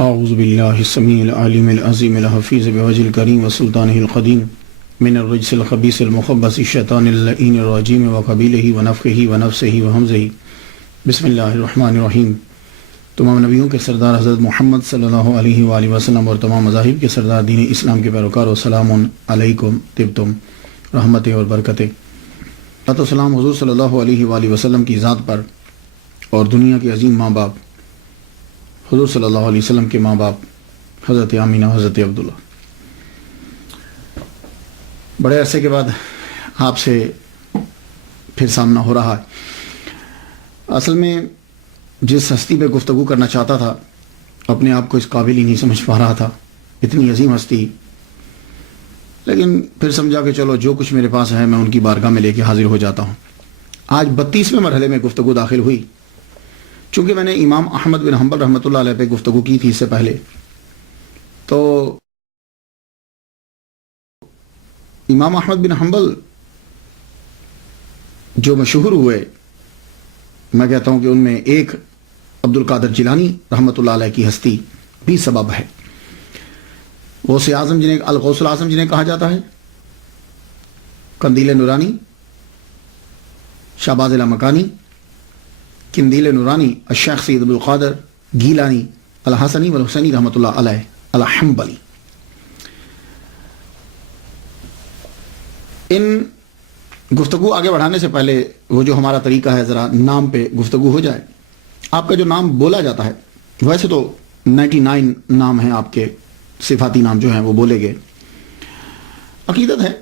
اعوذ باللہ السمیع العلیم العظیم الحفیظ بوجہ الکریم وسلطانہ القدیم من الرجس الخبیث المخبث الشیطان اللعین الرجیم وقبیلہ ونفخہ ونفسہ وہمزہ۔ بسم اللہ الرحمن الرحیم۔ تمام نبیوں کے سردار حضرت محمد صلی اللہ علیہ وآلہ وسلم اور تمام مذاہب کے سردار دین اسلام کے پیروکاروں، السلام علیکم طبتم، رحمتیں اور برکتیں۔ و سلام حضور صلی اللہ علیہ وآلہ وسلم کی ذات پر اور دنیا کے عظیم ماں باپ حضور صلی اللہ علیہ وسلم کے ماں باپ حضرت آمینہ، حضرت عبداللہ۔ بڑے عرصے کے بعد آپ سے پھر سامنا ہو رہا ہے۔ اصل میں جس ہستی پہ گفتگو کرنا چاہتا تھا اپنے آپ کو اس قابل ہی نہیں سمجھ پا رہا تھا، اتنی عظیم ہستی، لیکن پھر سمجھا کہ چلو جو کچھ میرے پاس ہے میں ان کی بارگاہ میں لے کے حاضر ہو جاتا ہوں۔ آج 32ویں مرحلے میں گفتگو داخل ہوئی۔ چونکہ میں نے امام احمد بن حنبل رحمۃ اللہ علیہ پہ گفتگو کی تھی اس سے پہلے، تو امام احمد بن حنبل جو مشہور ہوئے، میں کہتا ہوں کہ ان میں ایک عبد القادر جیلانی رحمۃ اللہ علیہ کی ہستی بھی سبب ہے۔ غوث اعظم جنہیں الغوث الاعظم جنہیں کہا جاتا ہے، قندیل نورانی، شہباز لامکانی، قندیل نورانی، الشیخ سید عبد القادر گیلانی الحسنی والحسینی رحمۃ اللہ علیہ الحنبلی۔ ان گفتگو آگے بڑھانے سے پہلے وہ جو ہمارا طریقہ ہے، ذرا نام پہ گفتگو ہو جائے۔ آپ کا جو نام بولا جاتا ہے، ویسے تو 99 نام ہیں آپ کے، صفاتی نام جو ہیں وہ بولے گئے، عقیدت ہے۔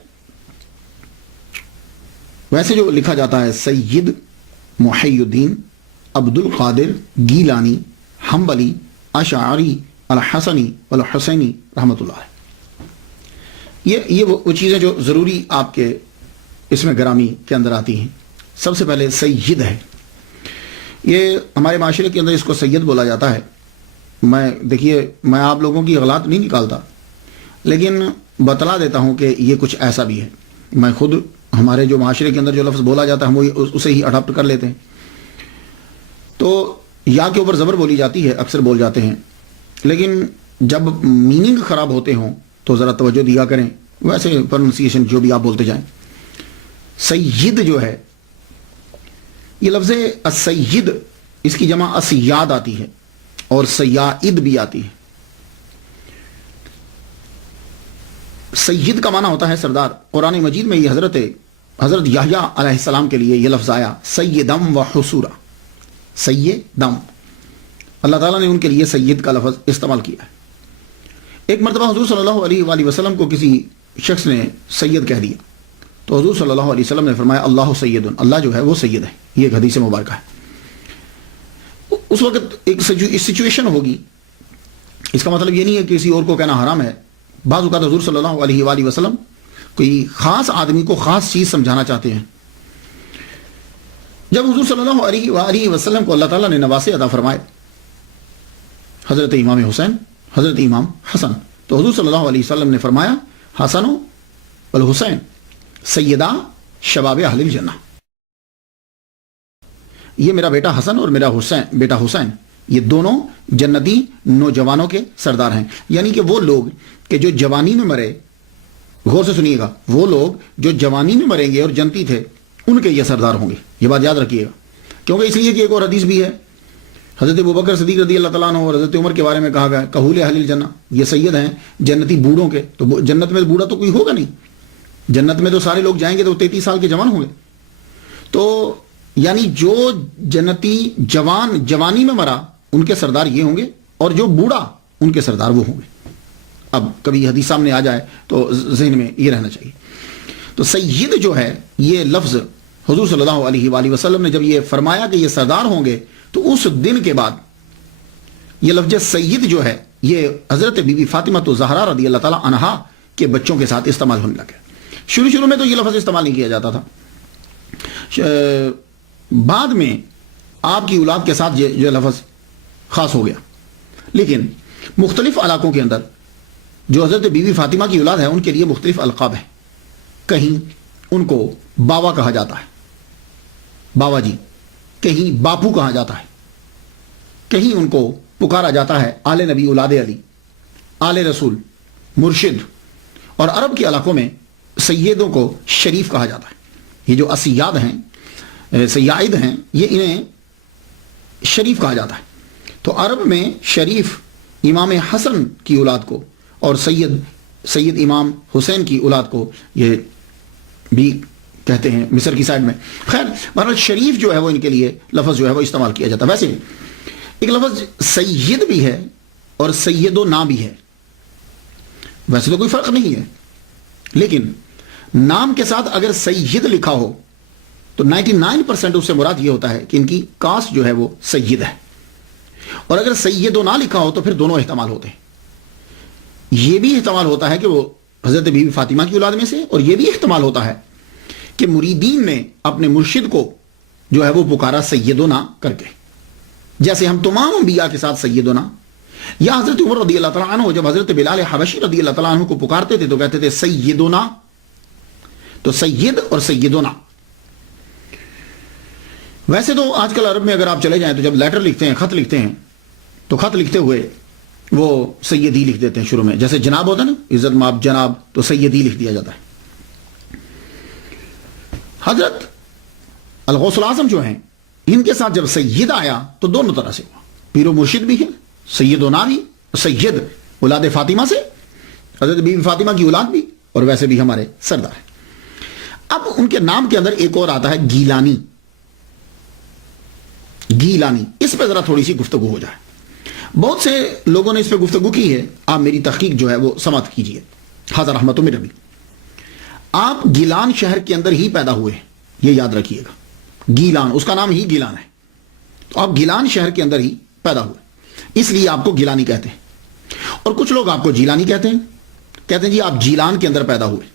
ویسے جو لکھا جاتا ہے سید محی الدین عبد القادر گیلانی حنبلی اشعری الحسنی والحسینی رحمۃ اللہ علیہ۔ یہ وہ چیزیں جو ضروری آپ کے اس میں گرامی کے اندر آتی ہیں۔ سب سے پہلے سید ہے، یہ ہمارے معاشرے کے اندر اس کو سید بولا جاتا ہے۔ دیکھیے میں آپ لوگوں کی غلط نہیں نکالتا، لیکن بتلا دیتا ہوں کہ یہ کچھ ایسا بھی ہے۔ میں خود ہمارے جو معاشرے کے اندر جو لفظ بولا جاتا ہے ہم اسے ہی اڈاپٹ کر لیتے ہیں۔ تو یا کے اوپر زبر بولی جاتی ہے، اکثر بول جاتے ہیں، لیکن جب میننگ خراب ہوتے ہوں تو ذرا توجہ دیا کریں، ویسے پروننسیشن جو بھی آپ بولتے جائیں۔ سید جو ہے، یہ لفظ السید، اس کی جمع اسیاد آتی ہے اور سیائد بھی آتی ہے۔ سید کا معنی ہوتا ہے سردار۔ قرآن مجید میں یہ حضرت یحییٰ علیہ السلام کے لیے یہ لفظ آیا، سیدم و حسورا، سیدم، اللہ تعالیٰ نے ان کے لیے سید کا لفظ استعمال کیا ہے۔ ایک مرتبہ حضور صلی اللہ علیہ وآلہ وسلم کو کسی شخص نے سید کہہ دیا، تو حضور صلی اللہ علیہ وسلم نے فرمایا اللہ سید، اللہ جو ہے وہ سید ہے۔ یہ ایک حدیث مبارکہ ہے۔ اس وقت ایک سچویشن ہوگی، اس کا مطلب یہ نہیں ہے کہ کسی اور کو کہنا حرام ہے۔ بعض اوقات حضور صلی اللہ علیہ وآلہ وسلم کوئی خاص آدمی کو خاص چیز سمجھانا چاہتے ہیں۔ جب حضور صلی اللہ علیہ وآلہ وسلم کو اللہ تعالیٰ نے نواسے عطا فرمائے، حضرت امام حسین، حضرت امام حسن، تو حضور صلی اللہ علیہ وسلم نے فرمایا حسن والحسین سیدہ شباب اہل الجنہ، یہ میرا بیٹا حسن اور میرا بیٹا حسین، یہ دونوں جنتی نوجوانوں کے سردار ہیں۔ یعنی کہ وہ لوگ کہ جو جوانی میں مرے، غور سے سنیے گا، وہ لوگ جو جوانی میں مریں گے اور جنتی تھے، ان کے یہ سردار ہوں گے۔ یہ بات یاد رکھیے گا، کیونکہ اس لیے کہ ایک اور حدیث بھی ہے، حضرت ابوبکر صدیق رضی اللہ تعالیٰ عنہ اور حضرت عمر کے بارے میں کہا گیا کہول اہل الجنہ، یہ سید ہیں جنتی بوڑھوں کے۔ تو جنت میں بوڑھا تو کوئی ہوگا نہیں، جنت میں تو سارے لوگ جائیں گے تو 33 سال کے جوان ہوں گے۔ تو یعنی جو جنتی جوانی میں مرا ان کے سردار یہ ہوں گے، اور جو بوڑھا ان کے سردار وہ ہوں گے۔ اب کبھی حدیث سامنے آ جائے تو ذہن میں یہ رہنا چاہیے۔ تو سید جو ہے، یہ لفظ حضور صلی اللہ علیہ وآلہ وسلم نے جب یہ فرمایا کہ یہ سردار ہوں گے، تو اس دن کے بعد یہ لفظ سید جو ہے یہ حضرت بی بی فاطمہ تو زہرا رضی اللہ تعالیٰ عنہا کے بچوں کے ساتھ استعمال ہونے لگا۔ شروع میں تو یہ لفظ استعمال نہیں کیا جاتا تھا، بعد میں آپ کی اولاد کے ساتھ یہ لفظ خاص ہو گیا۔ لیکن مختلف علاقوں کے اندر جو حضرت بی بی فاطمہ کی اولاد ہے ان کے لیے مختلف القاب ہیں۔ کہیں ان کو باوا کہا جاتا ہے، باوا جی، کہیں باپو کہا جاتا ہے، کہیں ان کو پکارا جاتا ہے آل نبی، اولاد علی، آل رسول، مرشد، اور عرب کے علاقوں میں سیدوں کو شریف کہا جاتا ہے. یہ جو اسیاد ہیں، سیاد ہیں، یہ انہیں شریف کہا جاتا ہے. تو عرب میں شریف امام حسن کی اولاد کو اور سید امام حسین کی اولاد کو یہ بھی کہتے ہیں مصر کی سائڈ میں. خیر بہرحال شریف جو ہے وہ ان کے لیے لفظ جو ہے وہ استعمال کیا جاتا ہے. ویسے ایک لفظ سید بھی ہے اور سید و نا بھی ہے. ویسے تو کوئی فرق نہیں ہے، لیکن نام کے ساتھ اگر سید لکھا ہو تو 99% اس سے مراد یہ ہوتا ہے کہ ان کی کاسٹ جو ہے وہ سید ہے، اور اگر سید و نا لکھا ہو تو پھر دونوں احتمال ہوتے ہیں. یہ بھی احتمال ہوتا ہے کہ وہ حضرت بی بی فاطمہ کی اولاد میں سے، اور یہ بھی احتمال ہوتا ہے کہ مریدین نے اپنے مرشد کو جو ہے وہ پکارا سیدنا کر کے، جیسے ہم تمام انبیاء کے ساتھ سیدنا. یا حضرت عمر رضی اللہ تعالیٰ عنہ جب حضرت بلال حبشی رضی اللہ تعالیٰ عنہ کو پکارتے تھے تو کہتے تھے سیدنا. تو سید اور سیدنا. ویسے تو آج کل عرب میں اگر آپ چلے جائیں تو جب لیٹر لکھتے ہیں، خط لکھتے ہیں، تو خط لکھتے ہوئے وہ سیدی لکھ دیتے ہیں شروع میں. جیسے جناب ہوتا ہے نا، عزت ماب جناب، تو سیدی لکھ دیا جاتا ہے. حضرت الغوث الاعظم جو ہیں، ان کے ساتھ جب سید آیا تو دونوں طرح سے ہوا. پیر و مرشد بھی ہے، سید و نا بھی، سید اولاد فاطمہ سے، حضرت بی بی فاطمہ کی اولاد بھی، اور ویسے بھی ہمارے سردار ہیں. اب ان کے نام کے اندر ایک اور آتا ہے گیلانی. گیلانی، اس پہ ذرا تھوڑی سی گفتگو ہو جائے. بہت سے لوگوں نے اس پہ گفتگو کی ہے، آپ میری تحقیق جو ہے وہ سماعت کیجئے. حاضر رحمت من ربی. آپ گیلان شہر کے اندر ہی پیدا ہوئے، یہ یاد رکھیے گا. گیلان، اس کا نام ہی گیلان ہے. تو آپ گیلان شہر کے اندر ہی پیدا ہوئے، اس لیے آپ کو گیلانی کہتے ہیں. اور کچھ لوگ آپ کو جیلانی کہتے ہیں جی آپ جیلان کے اندر پیدا ہوئے.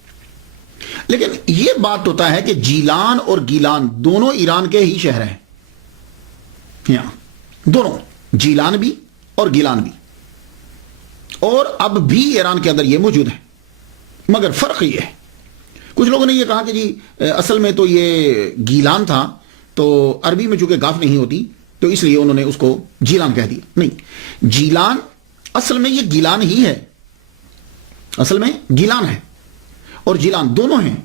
لیکن یہ بات ہوتا ہے کہ جیلان اور گیلان دونوں ایران کے ہی شہر ہیں. یہاں دونوں، جیلان بھی اور گیلان بھی، اور اب بھی ایران کے اندر یہ موجود ہیں. مگر فرق یہ ہے، کچھ لوگوں نے یہ کہا کہ جی اصل میں تو یہ گیلان تھا، تو عربی میں چونکہ گاف نہیں ہوتی تو اس لیے انہوں نے اس کو جیلان کہہ دیا. نہیں، جیلان اصل میں یہ گیلان ہی ہے، اصل میں گیلان ہے اور جیلان دونوں ہیں.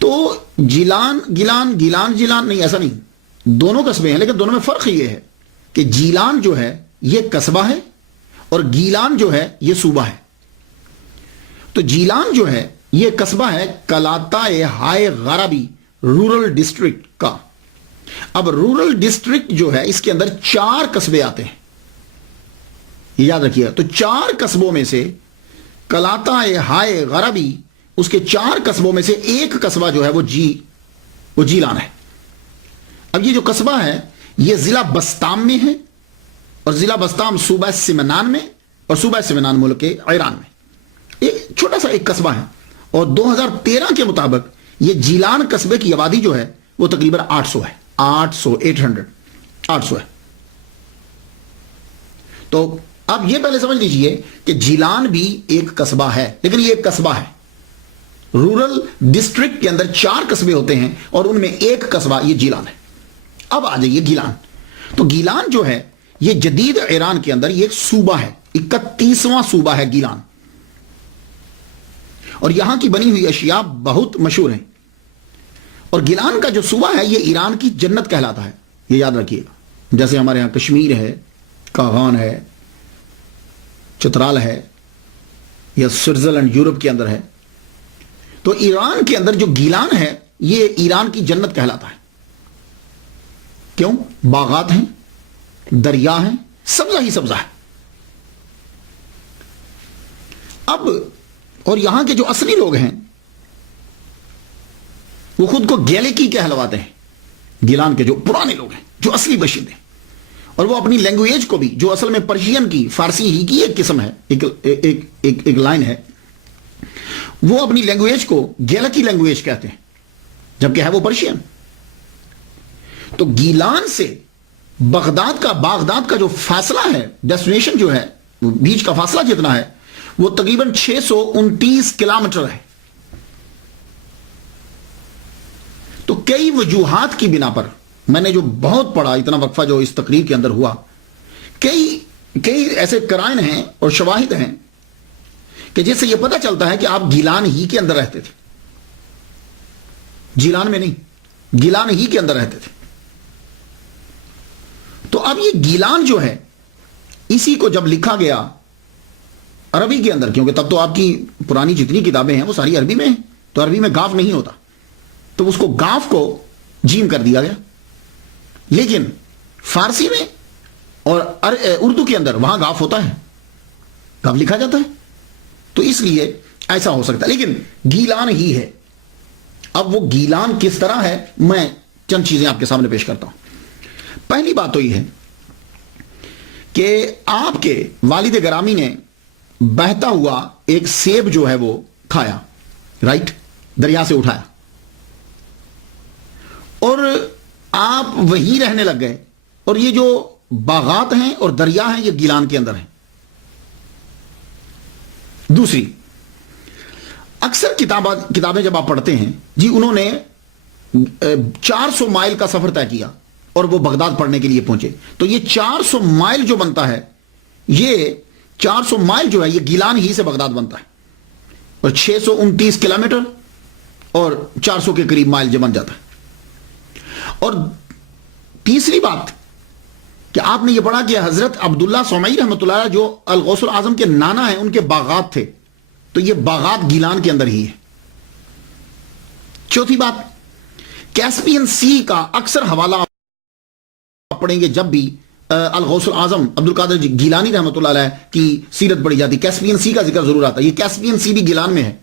تو جیلان گیلان، گیلان جیلان نہیں، ایسا نہیں، دونوں قصبے ہیں. لیکن دونوں میں فرق یہ ہے کہ جیلان جو ہے یہ قصبہ ہے اور گیلان جو ہے یہ صوبہ ہے. تو جیلان جو ہے یہ قصبہ ہے کلاتائے ہائے غربی رورل ڈسٹرکٹ کا. اب رورل ڈسٹرکٹ جو ہے اس کے اندر 4 قصبے آتے ہیں، یہ یاد رکھیے. تو 4 قصبوں میں سے کلاتائے ہائے غربی، اس کے 4 قصبوں میں سے ایک قصبہ جو ہے وہ جیلان ہے. اب یہ جو قصبہ ہے یہ ضلع بستام میں ہے، اور ضلع بستام صوبہ سمنان میں، اور صوبہ سمنان ملک کے ایران میں. ایک چھوٹا سا ایک قصبہ ہے، اور 2013 کے مطابق یہ جیلان قصبے کی آبادی جو ہے وہ تقریباً 800 ہے. 800 ہے. تو اب یہ پہلے سمجھ لیجئے کہ جیلان بھی ایک قصبہ ہے، لیکن یہ ایک قصبہ ہے. رورل ڈسٹرکٹ کے اندر 4 قصبے ہوتے ہیں اور ان میں ایک قصبہ یہ جیلان ہے. اب آ جائیے گیلان. تو گیلان جو ہے یہ جدید ایران کے اندر یہ ایک صوبہ ہے، 31واں صوبہ ہے گیلان. اور یہاں کی بنی ہوئی اشیاء بہت مشہور ہیں. اور گیلان کا جو صوبہ ہے یہ ایران کی جنت کہلاتا ہے، یہ یاد رکھیے گا. جیسے ہمارے ہاں کشمیر ہے، کاغان ہے، چترال ہے، یا سوئٹزرلینڈ یورپ کے اندر ہے. تو ایران کے اندر جو گیلان ہے یہ ایران کی جنت کہلاتا ہے. کیوں؟ باغات ہیں، دریا ہیں، سبزہ ہی سبزہ ہے. اب اور یہاں کے جو اصلی لوگ ہیں وہ خود کو گیلکی کہلواتے ہیں. گیلان کے جو پرانے لوگ ہیں، جو اصلی باشندے ہیں، اور وہ اپنی لینگویج کو بھی، جو اصل میں پرشین کی، فارسی ہی کی ایک قسم ہے، ایک لائن ہے، وہ اپنی لینگویج کو گیلکی لینگویج کہتے ہیں، جبکہ ہے وہ پرشین. تو گیلان سے بغداد کا جو فاصلہ ہے، ڈیسٹینیشن جو ہے، بیچ کا فاصلہ جتنا ہے وہ تقریباً 629 کلومیٹر ہے. تو کئی وجوہات کی بنا پر، میں نے جو بہت پڑھا، اتنا وقفہ جو اس تقریر کے اندر ہوا، کئی ایسے قرائن ہیں اور شواہد ہیں کہ جس سے یہ پتہ چلتا ہے کہ آپ گیلان ہی کے اندر رہتے تھے، جیلان میں نہیں، گیلان ہی کے اندر رہتے تھے۔ تو اب یہ گیلان جو ہے، اسی کو جب لکھا گیا عربی کے اندر، کیونکہ تب تو آپ کی پرانی جتنی کتابیں ہیں وہ ساری عربی میں ہیں، تو عربی میں گاف نہیں ہوتا، تو اس کو گاف کو جیم کر دیا گیا، لیکن فارسی میں اور اردو کے اندر وہاں گاف ہوتا ہے، گاف لکھا جاتا ہے، تو اس لیے ایسا ہو سکتا ہے، لیکن گیلان ہی ہے۔ اب وہ گیلان کس طرح ہے، میں چند چیزیں آپ کے سامنے پیش کرتا ہوں۔ پہلی بات تو یہ ہے کہ آپ کے والد گرامی نے بہتا ہوا ایک سیب جو ہے وہ کھایا، رائٹ، دریا سے اٹھایا، اور آپ وہیں رہنے لگ گئے، اور یہ جو باغات ہیں اور دریا ہیں یہ گیلان کے اندر ہیں۔ دوسری، اکثر کتابیں جب آپ پڑھتے ہیں جی انہوں نے 400 مائل کا سفر طے کیا اور وہ بغداد پڑھنے کے لیے پہنچے، تو یہ 400 مائل جو بنتا ہے، یہ 400 مائل جو ہے یہ گیلان ہی سے بغداد بنتا ہے، اور 629 کلومیٹر اور 400 کے قریب مائل جو بن جاتا ہے۔ اور تیسری بات کہ آپ نے یہ پڑھا کہ حضرت عبداللہ سومئی رحمۃ اللہ علیہ جو الغوث الاعظم کے نانا ہیں، ان کے باغات تھے، تو یہ باغات گیلان کے اندر ہی ہے۔ چوتھی بات، کیسپین سی کا اکثر حوالہ پڑھیں گے جب بھی الغوث الاعظم عبد القادر گیلانی رحمۃ اللہ علیہ کی سیرت پڑھی جاتی، کیسپین سی کا ذکر ضرور آتا ہے، یہ کیسپین سی بھی گیلان میں ہے۔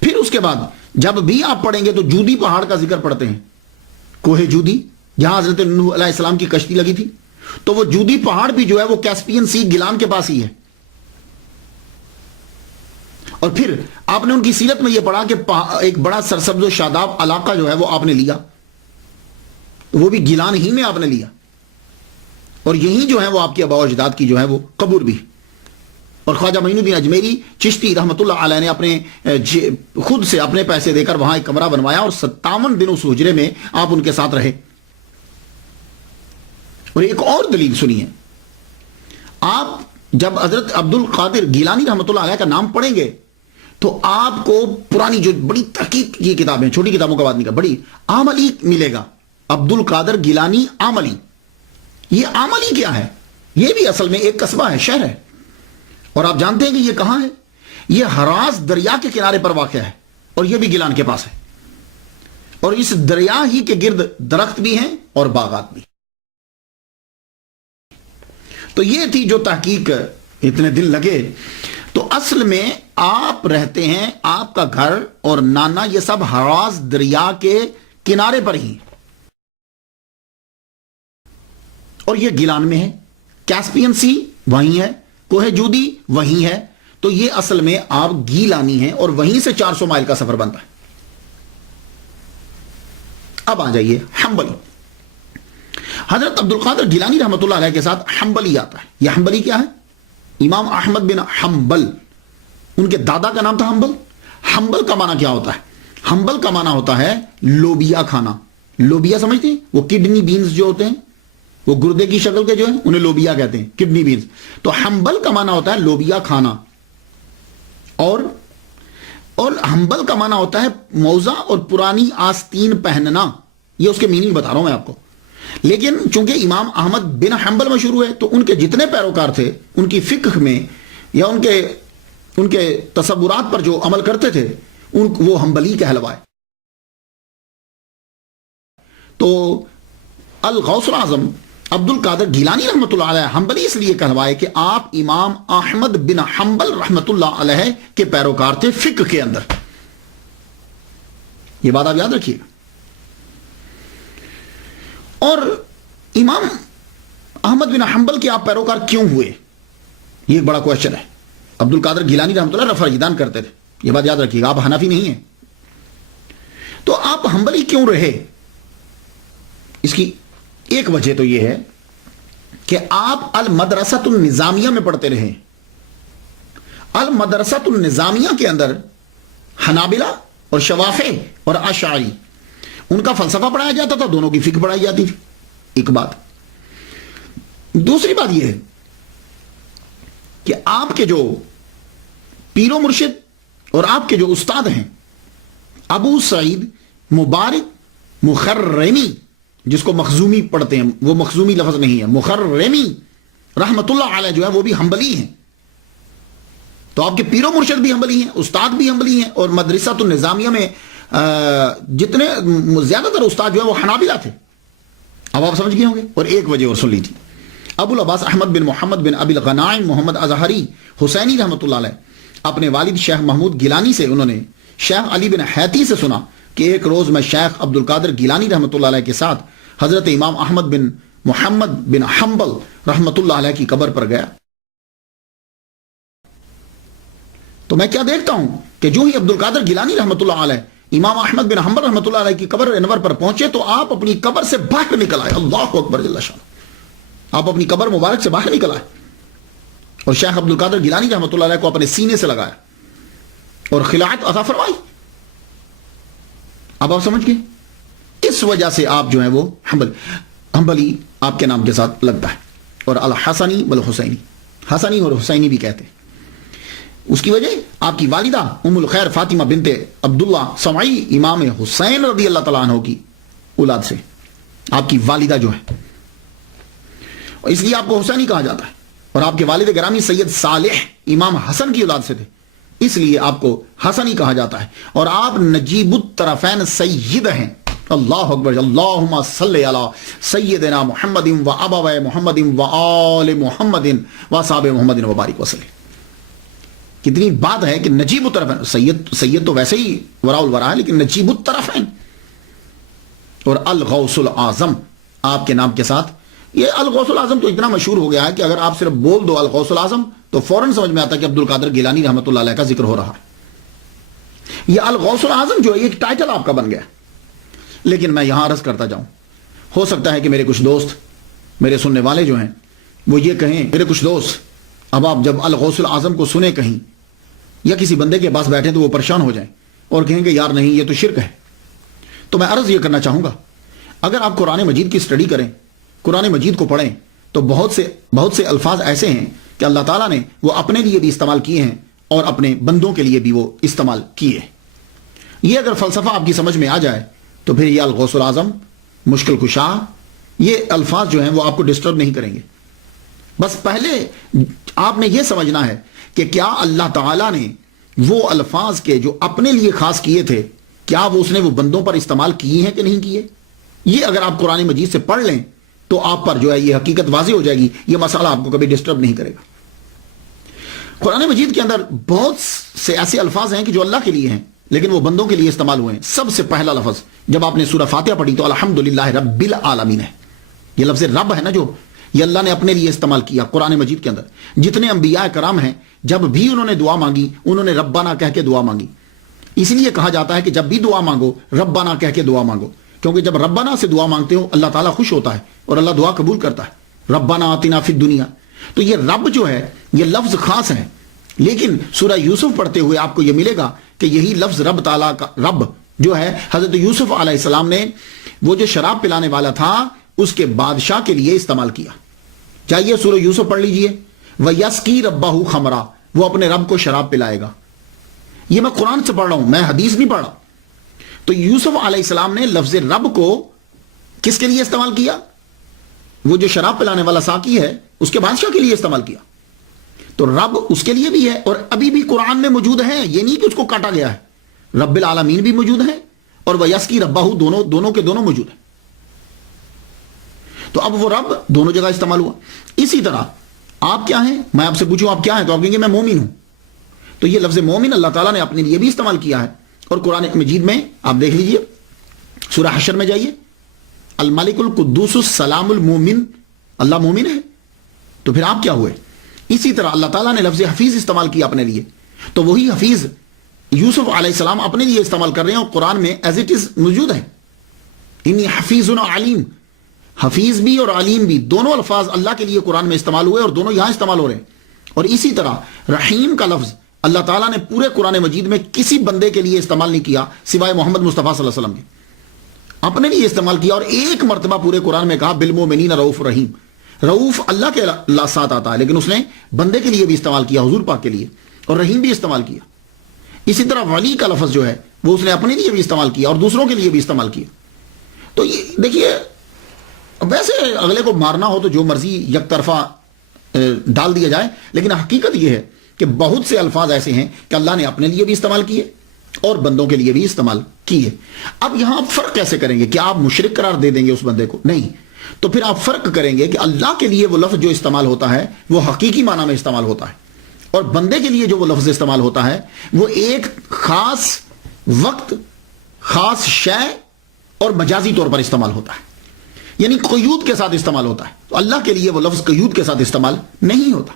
پھر اس کے بعد جب بھی آپ پڑھیں گے تو جودی پہاڑ کا ذکر پڑھتے ہیں، کوہ جودی، جہاں حضرت نوح علیہ السلام کی کشتی لگی تھی، تو وہ جودی پہاڑ بھی جو ہے وہ کیسپین سی گیلان کے پاس ہی ہے۔ اور پھر آپ نے ان کی سیرت میں یہ پڑھا کہ ایک بڑا سرسبز و شاداب علاقہ جو ہے وہ آپ نے لیا، وہ بھی گیلان ہی میں آپ نے لیا، اور یہی جو ہے وہ آپ کے آباء و اجداد کی جو ہے وہ قبر بھی۔ اور خواجہ معین الدین اجمیری چشتی رحمۃ اللہ علیہ نے اپنے خود سے اپنے پیسے دے کر وہاں ایک کمرہ بنوایا، اور 57 دن اس حجرے میں آپ ان کے ساتھ رہے۔ اور ایک اور دلیل سنیے، آپ جب حضرت عبد القادر گیلانی رحمۃ اللہ علیہ کا نام پڑھیں گے تو آپ کو پرانی جو بڑی تحقیق کی کتابیں، چھوٹی کتابوں کا بات نہیں کر، بڑی عملی ملے گا۔ عبد القادر گیلانی عملی، یہ عملی کیا ہے؟ یہ بھی اصل میں ایک قصبہ ہے، شہر ہے، اور آپ جانتے ہیں کہ یہ کہاں ہے؟ یہ ہراز دریا کے کنارے پر واقع ہے، اور یہ بھی گیلان کے پاس ہے، اور اس دریا ہی کے گرد درخت بھی ہیں اور باغات بھی۔ تو یہ تھی جو تحقیق، اتنے دن لگے۔ تو اصل میں آپ رہتے ہیں، آپ کا گھر اور نانا یہ سب ہراز دریا کے کنارے پر ہی، اور یہ گیلان میں ہے، کیسپین سی وہیں ہے، کوہ جودی وہیں ہے، تو یہ اصل میں آپ گیلانی ہیں، اور وہیں سے 400 مائل کا سفر بنتا ہے۔ اب آ جائیے حنبلی۔ حضرت عبد القادر گیلانی رحمۃ اللہ علیہ کے ساتھ حنبلی آتا ہے۔ یہ حنبلی کیا ہے؟ امام احمد بن حنبل، ان کے دادا کا نام تھا حنبل۔ حنبل کا معنی کیا ہوتا ہے؟ حنبل کا معنی ہوتا ہے لوبیا کھانا۔ لوبیا سمجھتے ہیں؟ وہ کڈنی بینز جو ہوتے ہیں، وہ گردے کی شکل کے جو ہیں، انہیں لوبیا کہتے ہیں، کڈنی بینز۔ تو حنبل کا معنی ہوتا ہے لوبیا کھانا، اور حنبل کا معنی ہوتا ہے موزہ اور پرانی آستین پہننا۔ یہ اس کے میننگ بتا رہا ہوں میں آپ کو، لیکن چونکہ امام احمد بن حنبل مشہور ہوئے تو ان کے جتنے پیروکار تھے، ان کی فقہ میں یا ان کے تصورات پر جو عمل کرتے تھے، وہ حنبلی کہلوائے۔ تو الغوث الاعظم عبد القادر گیلانی رحمۃ اللہ علیہ حنبلی اس لیے کہلوائے کہ آپ امام احمد بن حنبل رحمۃ اللہ علیہ کے پیروکار تھے فقہ کے اندر۔ یہ بات آپ یاد رکھیے گا۔ اور امام احمد بن حنبل کے آپ پیروکار کیوں ہوئے؟ یہ ایک بڑا کوشچن ہے۔ عبد القادر گیلانی رحمۃ اللہ رفع یدان کرتے تھے، یہ بات یاد رکھیے گا، آپ حنفی نہیں ہیں، تو آپ حنبلی کیوں رہے؟ اس کی ایک وجہ تو یہ ہے کہ آپ المدرسۃ النظامیہ میں پڑھتے رہے۔ المدرسۃ النظامیہ کے اندر حنابلہ اور شوافی اور اشعری، ان کا فلسفہ پڑھایا جاتا تھا، دونوں کی فقہ پڑھائی جاتی تھی، ایک بات۔ دوسری بات یہ ہے کہ آپ کے جو پیر و مرشد اور آپ کے جو استاد ہیں ابو سعید مبارک مخرمی، جس کو مخزومی پڑھتے ہیں، وہ مخزومی لفظ نہیں ہے، مخرمی رحمت اللہ علیہ جو ہے وہ بھی حنبلی ہیں. تو آپ کے پیر و مرشد بھی حنبلی ہیں، استاد بھی حنبلی ہیں، اور مدرسۃ النظامیہ میں جتنے زیادہ تر استاد جو ہے وہ حنابلہ تھے. اب آپ سمجھ گئے ہوں گے. اور ایک وجہ اور سن لیجیے، ابو العباس احمد بن محمد بن ابی الغنائم محمد اظہری حسینی رحمۃ اللہ علیہ اپنے والد شیخ محمود گیلانی سے انہوں نے شیخ علی بن حیتی سے سنا کہ ایک روز میں شیخ عبد القادر گیلانی رحمۃ اللہ علیہ کے ساتھ حضرت امام احمد بن محمد بن حنبل رحمۃ اللہ علیہ کی قبر پر گیا. تو میں کیا دیکھتا ہوں کہ جو ہی عبد القادر گیلانی رحمۃ اللہ علیہ امام احمد بن حنبل رحمۃ اللہ علیہ کی قبر انور پر پہنچے تو آپ اپنی قبر سے باہر نکل آئے. اللہ اکبر جل شان. آپ اپنی قبر مبارک سے باہر نکل آئے اور شیخ عبد القادر گیلانی رحمۃ اللہ علیہ کو اپنے سینے سے لگایا اور خلعت عطا فرمائی. اب آپ سمجھ گئے. اس وجہ سے آپ جو ہیں وہ حنبلی آپ کے نام کے ساتھ لگتا ہے. اور الحسنی والحسینی، حسنی اور حسینی بھی کہتے ہیں. اس کی وجہ آپ کی والدہ ام الخیر فاطمہ بنت عبداللہ سمعی امام حسین رضی اللہ تعالیٰ عنہ کی اولاد سے، آپ کی والدہ جو ہے، اس لیے آپ کو حسینی کہا جاتا ہے. اور آپ کے والد گرامی سید صالح امام حسن کی اولاد سے تھے، اس لیے آپ کو حسنی کہا جاتا ہے. اور آپ نجیب الطرفین سید ہیں. اللہ اکبر. اللہم صلی علی سیدنا محمد و ابوی محمد و آل محمد و اصحاب محمد وبارک وسلم. کتنی بات ہے کہ نجیب الطرفین، سید تو ویسے ہی وراء الورا ہے، لیکن نجیب الطرفین اور الغوث الاعظم آپ کے نام کے ساتھ. یہ الغوث الاعظم تو اتنا مشہور ہو گیا ہے کہ اگر آپ صرف بول دو الغوث الاعظم تو فوراً سمجھ میں آتا ہے کہ عبد القادر گیلانی رحمۃ اللہ علیہ کا ذکر ہو رہا ہے. یہ الغوث الاعظم جو ہے یہ ایک ٹائٹل آپ کا بن گیا. لیکن میں یہاں عرض کرتا جاؤں، ہو سکتا ہے کہ میرے کچھ دوست، میرے سننے والے جو ہیں وہ یہ کہیں، میرے کچھ دوست اب آپ جب الغوث الاعظم کو سنیں کہیں یا کسی بندے کے پاس بیٹھیں تو وہ پریشان ہو جائیں اور کہیں گے یار نہیں یہ تو شرک ہے. تو میں عرض یہ کرنا چاہوں گا، اگر آپ قرآن مجید کی اسٹڈی کریں، قرآن مجید کو پڑھیں، تو بہت سے الفاظ ایسے ہیں کہ اللہ تعالیٰ نے وہ اپنے لیے بھی استعمال کیے ہیں اور اپنے بندوں کے لیے بھی وہ استعمال کیے. یہ اگر فلسفہ آپ کی سمجھ میں آ جائے تو پھر یہ الغوث الاعظم، مشکل کشا، یہ الفاظ جو ہیں وہ آپ کو ڈسٹرب نہیں کریں گے. بس پہلے آپ نے یہ سمجھنا ہے کہ کیا اللہ تعالیٰ نے وہ الفاظ کے جو اپنے لیے خاص کیے تھے، کیا وہ اس نے وہ بندوں پر استعمال کیے ہیں کہ نہیں کیے. یہ اگر آپ قرآن مجید سے پڑھ لیں تو آپ پر جو ہے یہ حقیقت واضح ہو جائے گی. یہ مسئلہ آپ کو کبھی ڈسٹرب نہیں کرے گا. قرآن مجید کے اندر بہت سے ایسے الفاظ ہیں کہ جو اللہ کے لیے ہیں لیکن وہ بندوں کے لیے استعمال ہوئے ہیں. سب سے پہلا لفظ جب آپ نے سورہ فاتحہ پڑھی تو الحمدللہ رب العالمین ہے. یہ لفظ رب ہے نا جو یہ اللہ نے اپنے لیے استعمال کیا قرآن مجید کے اندر. جتنے انبیاء کرام ہیں جب بھی انہوں نے دعا مانگی انہوں نے ربنا کہہ کے دعا مانگی. اس لیے کہا جاتا ہے کہ جب بھی دعا مانگو ربنا کہہ کے دعا مانگو، کیونکہ جب ربنا سے دعا مانگتے ہو اللہ تعالیٰ خوش ہوتا ہے اور اللہ دعا قبول کرتا ہے. ربنا آتنا فی الدنیا. تو یہ رب جو ہے یہ لفظ خاص ہے، لیکن سورہ یوسف پڑھتے ہوئے آپ کو یہ ملے گا کہ یہی لفظ رب تعالیٰ کا رب جو ہے حضرت یوسف علیہ السلام نے وہ جو شراب پلانے والا تھا اس کے بادشاہ کے لیے استعمال کیا. چاہیے سورہ یوسف پڑھ لیجئے. وَيَسْقِي رَبَّهُ خَمْرًا، وہ اپنے رب کو شراب پلائے گا. یہ میں قرآن سے پڑھ رہا ہوں، میں حدیث نہیں پڑھ رہا. تو یوسف علیہ السلام نے لفظ رب کو کس کے لیے استعمال کیا؟ وہ جو شراب پلانے والا ساقی ہے اس کے بادشاہ کے لیے استعمال کیا. تو رب اس کے لیے بھی ہے اور ابھی بھی قرآن میں موجود ہے. یہ نہیں کہ اس کو کاٹا گیا ہے. رب العالمین بھی موجود ہے اور وَيَسْقِي رَبَّهُ دونوں کے دونوں موجود ہیں. تو اب وہ رب دونوں جگہ استعمال ہوا. اسی طرح آپ کیا ہیں، میں آپ سے پوچھوں آپ کیا ہیں تو آپ کہیں گے میں مومن ہوں. تو یہ لفظ مومن اللہ تعالیٰ نے اپنے لیے بھی استعمال کیا ہے. اور قرآن مجید میں آپ دیکھ لیجئے، سورہ حشر میں جائیے، الملک القدوس السلام المومن، اللہ مومن ہے. تو پھر آپ کیا ہوئے؟ اسی طرح اللہ تعالیٰ نے لفظ حفیظ استعمال کیا اپنے لیے. تو وہی حفیظ یوسف علیہ السلام اپنے لیے استعمال کر رہے ہیں اور قرآن میں ایز اٹ از موجود ہے. انی حفیظ علیم، حفیظ بھی اور علیم بھی دونوں الفاظ اللہ کے لیے قرآن میں استعمال ہوئے اور دونوں یہاں استعمال ہو رہے ہیں. اور اسی طرح رحیم کا لفظ اللہ تعالیٰ نے پورے قرآن مجید میں کسی بندے کے لیے استعمال نہیں کیا سوائے محمد مصطفیٰ صلی اللہ علیہ وسلم کے. اپنے لیے استعمال کیا اور ایک مرتبہ پورے قرآن میں کہا بالمؤمنین رؤوف رحیم. رعوف اللہ کے ساتھ آتا ہے، لیکن اس نے بندے کے لیے بھی استعمال کیا، حضور پاک کے لیے، اور رحیم بھی استعمال کیا۔ اسی طرح ولی کا لفظ جو ہے وہ اس نے اپنے لیے بھی استعمال کیا اور دوسروں کے لیے بھی استعمال کیا۔ تو یہ دیکھیے، ویسے اگلے کو مارنا ہو تو جو مرضی یک طرفہ ڈال دیا جائے، لیکن حقیقت یہ ہے کہ بہت سے الفاظ ایسے ہیں کہ اللہ نے اپنے لیے بھی استعمال کیے اور بندوں کے لیے بھی استعمال کیے۔ اب یہاں آپ فرق کیسے کریں گے؟ کیا آپ مشرک قرار دے دیں گے اس بندے کو؟ نہیں، تو پھر آپ فرق کریں گے کہ اللہ کے لیے وہ لفظ جو استعمال ہوتا ہے وہ حقیقی معنی میں استعمال ہوتا ہے، اور بندے کے لیے جو وہ لفظ استعمال ہوتا ہے وہ ایک خاص وقت، خاص شے اور مجازی طور پر استعمال ہوتا ہے، یعنی قیود کے ساتھ استعمال ہوتا ہے۔ تو اللہ کے لیے وہ لفظ قیود کے ساتھ استعمال نہیں ہوتا۔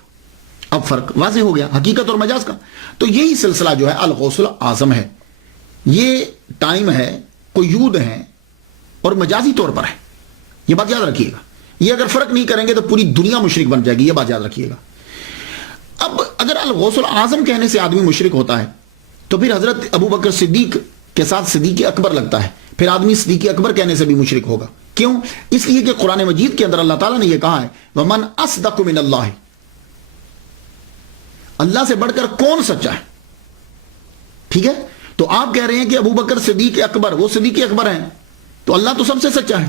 اب فرق واضح ہو گیا حقیقت اور مجاز کا۔ تو یہی سلسلہ جو ہے الغوث الاعظم ہے، یہ ٹائم ہے، قیود ہے اور مجازی طور پر ہے، یہ بات یاد رکھیے گا۔ یہ اگر فرق نہیں کریں گے تو پوری دنیا مشرک بن جائے گی، یہ بات یاد رکھیے گا۔ اب اگر الغوث الاعظم کہنے سے آدمی مشرک ہوتا ہے تو پھر حضرت ابو بکر صدیق کے ساتھ صدیق اکبر لگتا ہے، پھر آدمی صدیق اکبر کہنے سے بھی مشرک ہوگا۔ کیوں؟ اس لیے کہ قرآن مجید کے اندر اللہ تعالیٰ نے یہ کہا ہے وَمَنْ أَصْدَقُ مِنَ اللَّهِ، اللہ سے بڑھ کر کون سچا ہے؟ ٹھیک ہے، تو آپ کہہ رہے ہیں کہ ابو بکر صدیق اکبر، وہ صدیق اکبر ہیں، تو اللہ تو سب سے سچا ہے،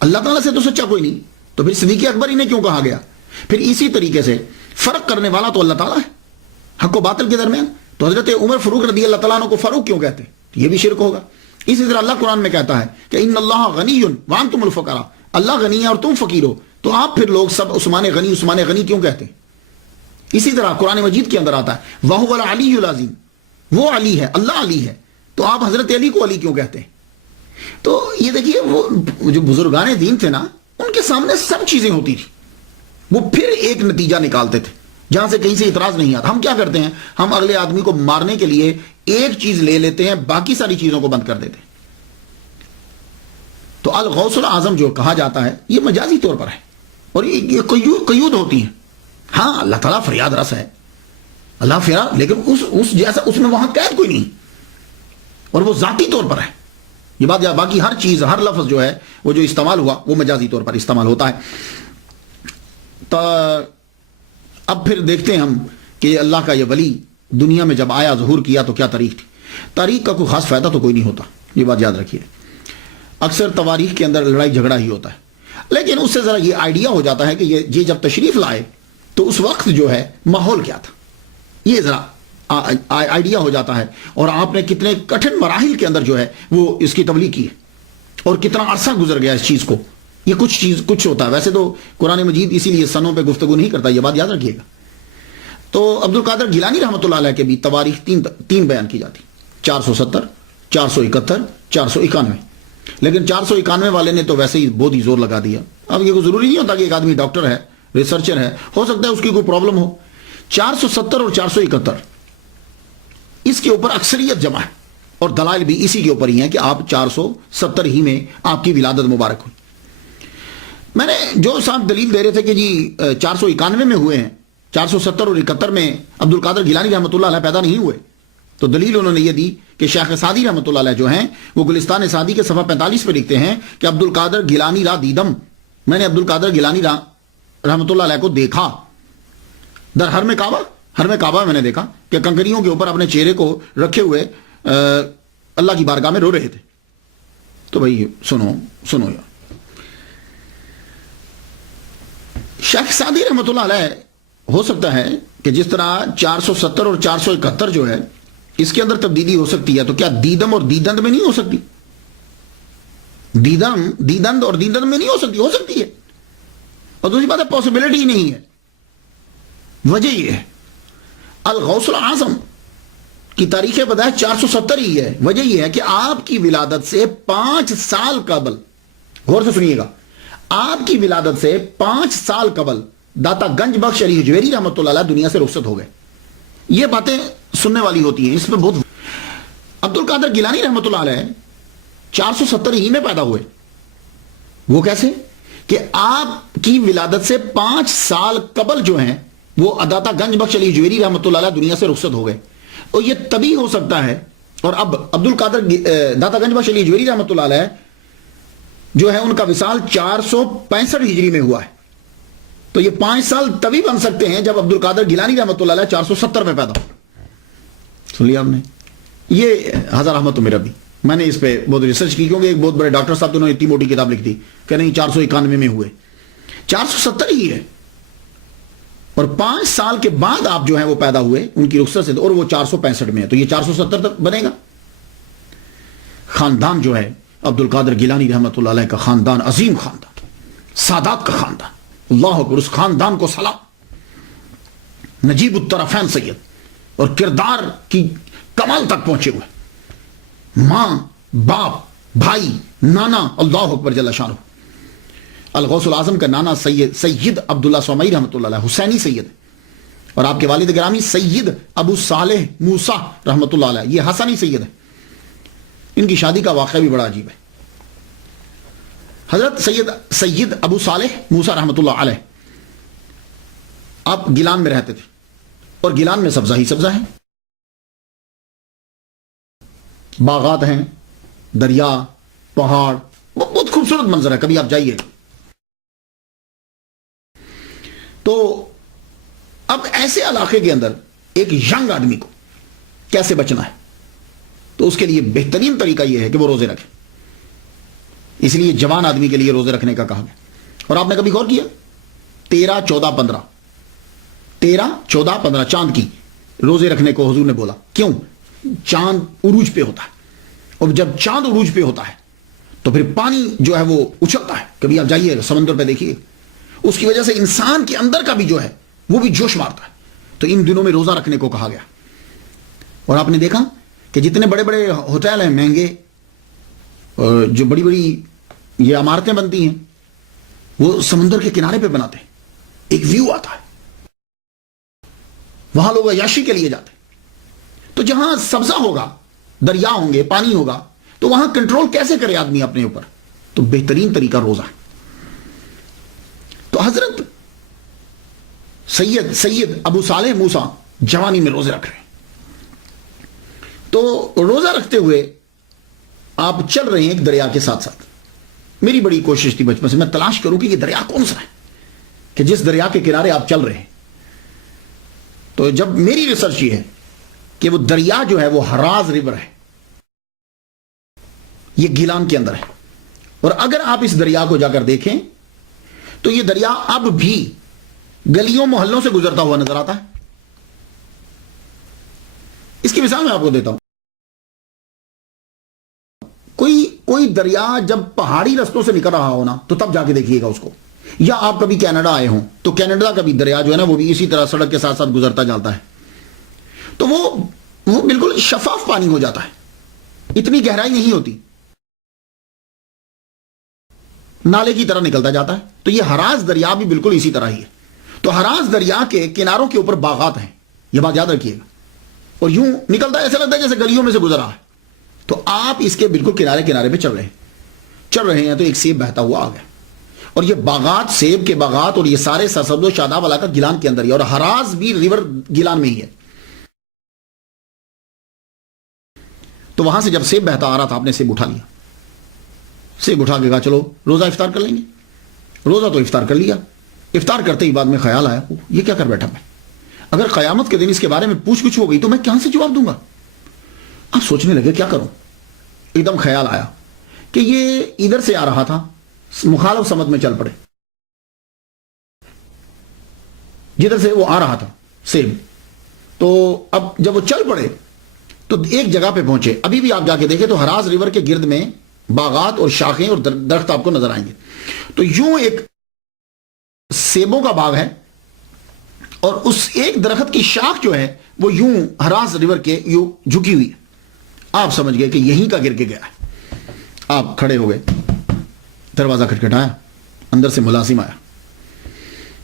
اللہ تعالیٰ سے تو سچا کوئی نہیں، تو پھر صدیق اکبر ہی نے کیوں کہا گیا؟ پھر اسی طریقے سے فرق کرنے والا تو اللہ تعالیٰ ہے حق و باطل کے درمیان، تو حضرت عمر فاروق رضی اللہ تعالیٰ عنہ کو فاروق کیوں کہتے ہیں؟ یہ بھی شرک ہوگا۔ اسی طرح اللہ قرآن میں کہتا ہے کہ ان اللہ غنی وانتم الفقراء، اللہ غنی ہے اور تم فقیر ہو، تو آپ پھر لوگ سب عثمان غنی عثمان غنی کیوں کہتے ہیں؟ اسی طرح قرآن مجید کے اندر آتا ہے وَهُوَ الْعَلِيُّ الْعَظِيمُ، وہ علی ہے، اللہ علی ہے، تو آپ حضرت علی کو علی کیوں کہتے ہیں؟ تو یہ دیکھیے، وہ جو بزرگان دین تھے نا، ان کے سامنے سب چیزیں ہوتی تھی، وہ پھر ایک نتیجہ نکالتے تھے جہاں سے کہیں سے اعتراض نہیں آتا۔ ہم کیا کرتے ہیں؟ ہم اگلے آدمی کو مارنے کے لیے ایک چیز لے لیتے ہیں، باقی ساری چیزوں کو بند کر دیتے ہیں۔ تو الغوث الاعظم جو کہا جاتا ہے یہ مجازی طور پر ہے، اور یہ قیود ہوتی ہیں۔ ہاں اللہ تعالیٰ فریاد رس ہے، اللہ فریاد، لیکن اس جیسا اس میں وہاں قید کوئی نہیں، اور وہ ذاتی طور پر ہے یہ بات۔ باقی ہر چیز، ہر لفظ جو ہے وہ جو استعمال ہوا وہ مجازی طور پر استعمال ہوتا ہے۔ تو اب پھر دیکھتے ہیں ہم کہ اللہ کا یہ ولی دنیا میں جب آیا، ظہور کیا، تو کیا تاریخ تھی؟ تاریخ کا کوئی خاص فائدہ تو کوئی نہیں ہوتا، یہ بات یاد رکھیے۔ اکثر تواریخ کے اندر لڑائی جھگڑا ہی ہوتا ہے، لیکن اس سے ذرا یہ آئیڈیا ہو جاتا ہے کہ یہ جب تشریف لائے تو اس وقت جو ہے ماحول کیا تھا، یہ ذرا آئیڈیا ہو جاتا ہے، اور آپ نے کتنے کٹھن مراحل کے اندر جو ہے وہ اس کی تبلیغ کی ہے، اور کتنا عرصہ گزر گیا اس چیز کو۔ یہ کچھ ہوتا ہے، ویسے تو قرآن مجید اسی لیے سنوں پہ گفتگو نہیں کرتا، یہ بات یاد رکھیے گا۔ تو عبد القادر گیلانی رحمۃ اللہ علیہ کے بھی تواریخ تین بیان کی جاتی، 470، 471، 491، لیکن 491 والے نے تو ویسے ہی بہت ہی زور لگا دیا۔ اب یہ کوئی ضروری نہیں ہوتا کہ ایک آدمی ڈاکٹر ہے، ریسرچر ہے، ہو سکتا ہے اس کی کوئی پرابلم ہو۔ 470 اور 471 اس کے اوپر اکثریت جمع ہے، اور دلائل بھی اسی کے اوپر ہی ہیں کہ آپ 470 ہی میں آپ کی ولادت مبارک ہوئی۔ میں نے جو صاحب دلیل دے رہے تھے کہ جی 491 میں ہوئے ہیں، 470 اور 71 میں عبد القادر گیلانی رحمۃ اللہ علیہ پیدا نہیں ہوئے، تو دلیل انہوں نے یہ دی کہ شیخ سعدی رحمۃ اللہ علیہ جو ہیں وہ گلستان سعدی کے صفحہ 45 پہ لکھتے ہیں کہ عبد القادر گیلانی را دیدم، میں نے عبد القادر گیلانی رحمۃ اللہ علیہ کو دیکھا در حرم کعبہ میں نے دیکھا کہ کنکریوں کے اوپر اپنے چہرے کو رکھے ہوئے اللہ کی بارگاہ میں رو رہے تھے۔ تو بھائی سنو یار، شیخ سعدی رحمۃ اللہ علیہ ہو سکتا ہے کہ جس طرح 470 اور 471 جو ہے اس کے اندر تبدیلی ہو سکتی ہے، تو کیا دیدم اور دیدند میں نہیں ہو سکتی؟ دیدند اور دیدند میں نہیں ہو سکتی ہے، اور دوسری بات ہے پاسبلٹی ہی نہیں ہے۔ وجہ یہ ہے الغوث الاعظم کی تاریخ پیدائش 470 ہی ہے۔ وجہ یہ ہے کہ آپ کی ولادت سے 5 سال قبل، غور سے سنیے گا، آپ کی ولادت سے 5 سال قبل داتا گنج بخش علی حجویری رحمۃ اللہ علیہ دنیا سے رخصت ہو گئے۔ یہ باتیں سننے والی ہوتی ہیں، اس میں بہت۔ عبد القادر گیلانی رحمۃ اللہ علیہ 470 ہی میں پیدا ہوئے۔ وہ کیسے؟ کہ آپ کی ولادت سے 5 سال قبل جو ہیں وہ داتا گنج بخش علی حجویری رحمۃ اللہ علیہ دنیا سے رخصت ہو گئے، اور یہ تبھی ہو سکتا ہے۔ اور اب عبد القادر داتا گنج بخش علی حجویری رحمۃ اللہ علیہ جو ہے ان کا وصال 465 ہجری میں ہوا ہے. تو یہ 5 سال تبھی بن سکتے ہیں جب عبد القادر گیلانی رحمۃ اللہ علیہ 470 میں پیدا ہو. سن لیا آپ نے؟ یہ ہزار احمد تو میرا بھی، میں نے اس پہ بہت ریسرچ کی، کیونکہ ایک بہت بڑے ڈاکٹر صاحب نے اتنی موٹی کتاب لکھ دی کہ نہیں 491 میں ہوئے، 470 ہی ہے. اور 5 سال کے بعد آپ جو ہیں وہ پیدا ہوئے ان کی رخصت سے، اور وہ 465 میں ہے، تو یہ 470 تک بنے گا. خاندان جو ہے عبد القادر گیلانی رحمۃ اللہ علیہ کا خاندان عظیم خاندان، سادات کا خاندان، اللہ اکبر، اس خاندان کو سلام. نجیب الطرفین سید، اور کردار کی کمال تک پہنچے ہوئے، ماں باپ بھائی نانا، اللہ اکبر جل شانہ. الغوث العظم کا نانا سید عبداللہ سومئی رحمۃ اللہ علیہ حسینی سید، اور آپ کے والد گرامی سید ابو صالح موسیٰ رحمۃ اللہ علیہ یہ حسنی سید ہے. ان کی شادی کا واقعہ بھی بڑا عجیب ہے. حضرت سید ابو صالح موسیٰ رحمۃ اللہ علیہ آپ گیلان میں رہتے تھے، اور گیلان میں سبزہ ہی سبزہ ہے، باغات ہیں، دریا، پہاڑ، بہت خوبصورت منظر ہے، کبھی آپ جائیے. تو اب ایسے علاقے کے اندر ایک ینگ آدمی کو کیسے بچنا ہے؟ تو اس کے لیے بہترین طریقہ یہ ہے کہ وہ روزے رکھے. اس لیے جوان آدمی کے لیے روزے رکھنے کا کہا گیا. اور آپ نے کبھی غور کیا 13 14 15 13 14 15 چاند کی روزے رکھنے کو حضور نے بولا؟ کیوں؟ چاند عروج پہ ہوتا ہے، اور جب چاند عروج پہ ہوتا ہے تو پھر پانی جو ہے وہ اچھلتا ہے. کبھی آپ جائیے سمندر پہ دیکھیے، اس کی وجہ سے انسان کے اندر کا بھی جو ہے وہ بھی جوش مارتا ہے. تو ان دنوں میں روزہ رکھنے کو کہا گیا. اور آپ نے دیکھا کہ جتنے بڑے بڑے ہوٹل ہیں مہنگے، جو بڑی بڑی یہ عمارتیں بنتی ہیں، وہ سمندر کے کنارے پہ بناتے ہیں. ایک ویو آتا ہے، وہاں لوگ عیاشی کے لیے جاتے ہیں. تو جہاں سبزہ ہوگا، دریا ہوں گے، پانی ہوگا، تو وہاں کنٹرول کیسے کرے آدمی اپنے اوپر؟ تو بہترین طریقہ روزہ ہے. تو حضرت سید ابو صالح موسیٰ جوانی میں روزے رکھ رہے ہیں. تو روزہ رکھتے ہوئے آپ چل رہے ہیں ایک دریا کے ساتھ ساتھ. میری بڑی کوشش تھی بچپن سے میں تلاش کروں کہ یہ دریا کون سا ہے کہ جس دریا کے کنارے آپ چل رہے ہیں. تو جب میری ریسرچ یہ ہے کہ وہ دریا جو ہے وہ ہراز ریور ہے، یہ گیلان کے اندر ہے. اور اگر آپ اس دریا کو جا کر دیکھیں تو یہ دریا اب بھی گلیوں محلوں سے گزرتا ہوا نظر آتا ہے. اس کی مثال میں آپ کو دیتا ہوں. کوئی دریا جب پہاڑی رستوں سے نکل رہا ہو نا تو تب جا کے دیکھیے گا اس کو. یا آپ کبھی کینیڈا آئے ہوں تو کینیڈا کا بھی دریا جو ہے نا وہ بھی اسی طرح سڑک کے ساتھ ساتھ گزرتا جاتا ہے. تو وہ بالکل شفاف پانی ہو جاتا ہے، اتنی گہرائی نہیں ہوتی، نالے کی طرح نکلتا جاتا ہے. تو یہ ہراز دریا بھی بالکل اسی طرح ہی ہے. تو ہراز دریا کے کناروں کے اوپر باغات ہیں، یہ بات یاد رکھیے گا. اور یوں نکلتا ہے، ایسا لگتا ہے جیسے گلیوں میں سے گزرا ہے. تو آپ اس کے بالکل کنارے پہ چل رہے ہیں تو ایک سیب بہتا ہوا آ گیا. اور یہ باغات، سیب کے باغات اور یہ سارے سرسبز و شاداب علاقہ گیلان کے اندر ہی، اور ہراز بھی ریور گیلان میں ہی ہے. تو وہاں سے جب سیب بہتا آ رہا تھا آپ نے سیب اٹھا لیا. سیب اٹھا کے کہا چلو روزہ افطار کر لیں گے. روزہ تو افطار کر لیا. افطار کرتے ہی بعد میں خیال آیا یہ کیا کر بیٹھا میں؟ اگر قیامت کے دن اس کے بارے میں پوچھ گچھ ہو گئی تو میں کہاں سے جواب دوں گا؟ آپ سوچنے لگے کیا کروں. ایک دم خیال آیا کہ یہ ادھر سے آ رہا تھا، مخالف سمت میں چل پڑے. جدھر سے وہ آ رہا تھا سیب، تو اب جب وہ چل پڑے تو ایک جگہ پہ پہنچے. ابھی بھی آپ جا کے دیکھیں تو ہراز ریور کے گرد میں باغات اور شاخیں اور درخت آپ کو نظر آئیں گے. تو یوں ایک سیبوں کا باغ ہے، اور اس ایک درخت کی شاخ جو ہے وہ یوں ہراز ریور کے یوں جھکی ہوئی ہے. آپ سمجھ گئے کہ یہیں کا گر کے گیا ہے. آپ کھڑے ہو گئے، دروازہ کھٹکھٹایا، اندر سے ملازم آیا.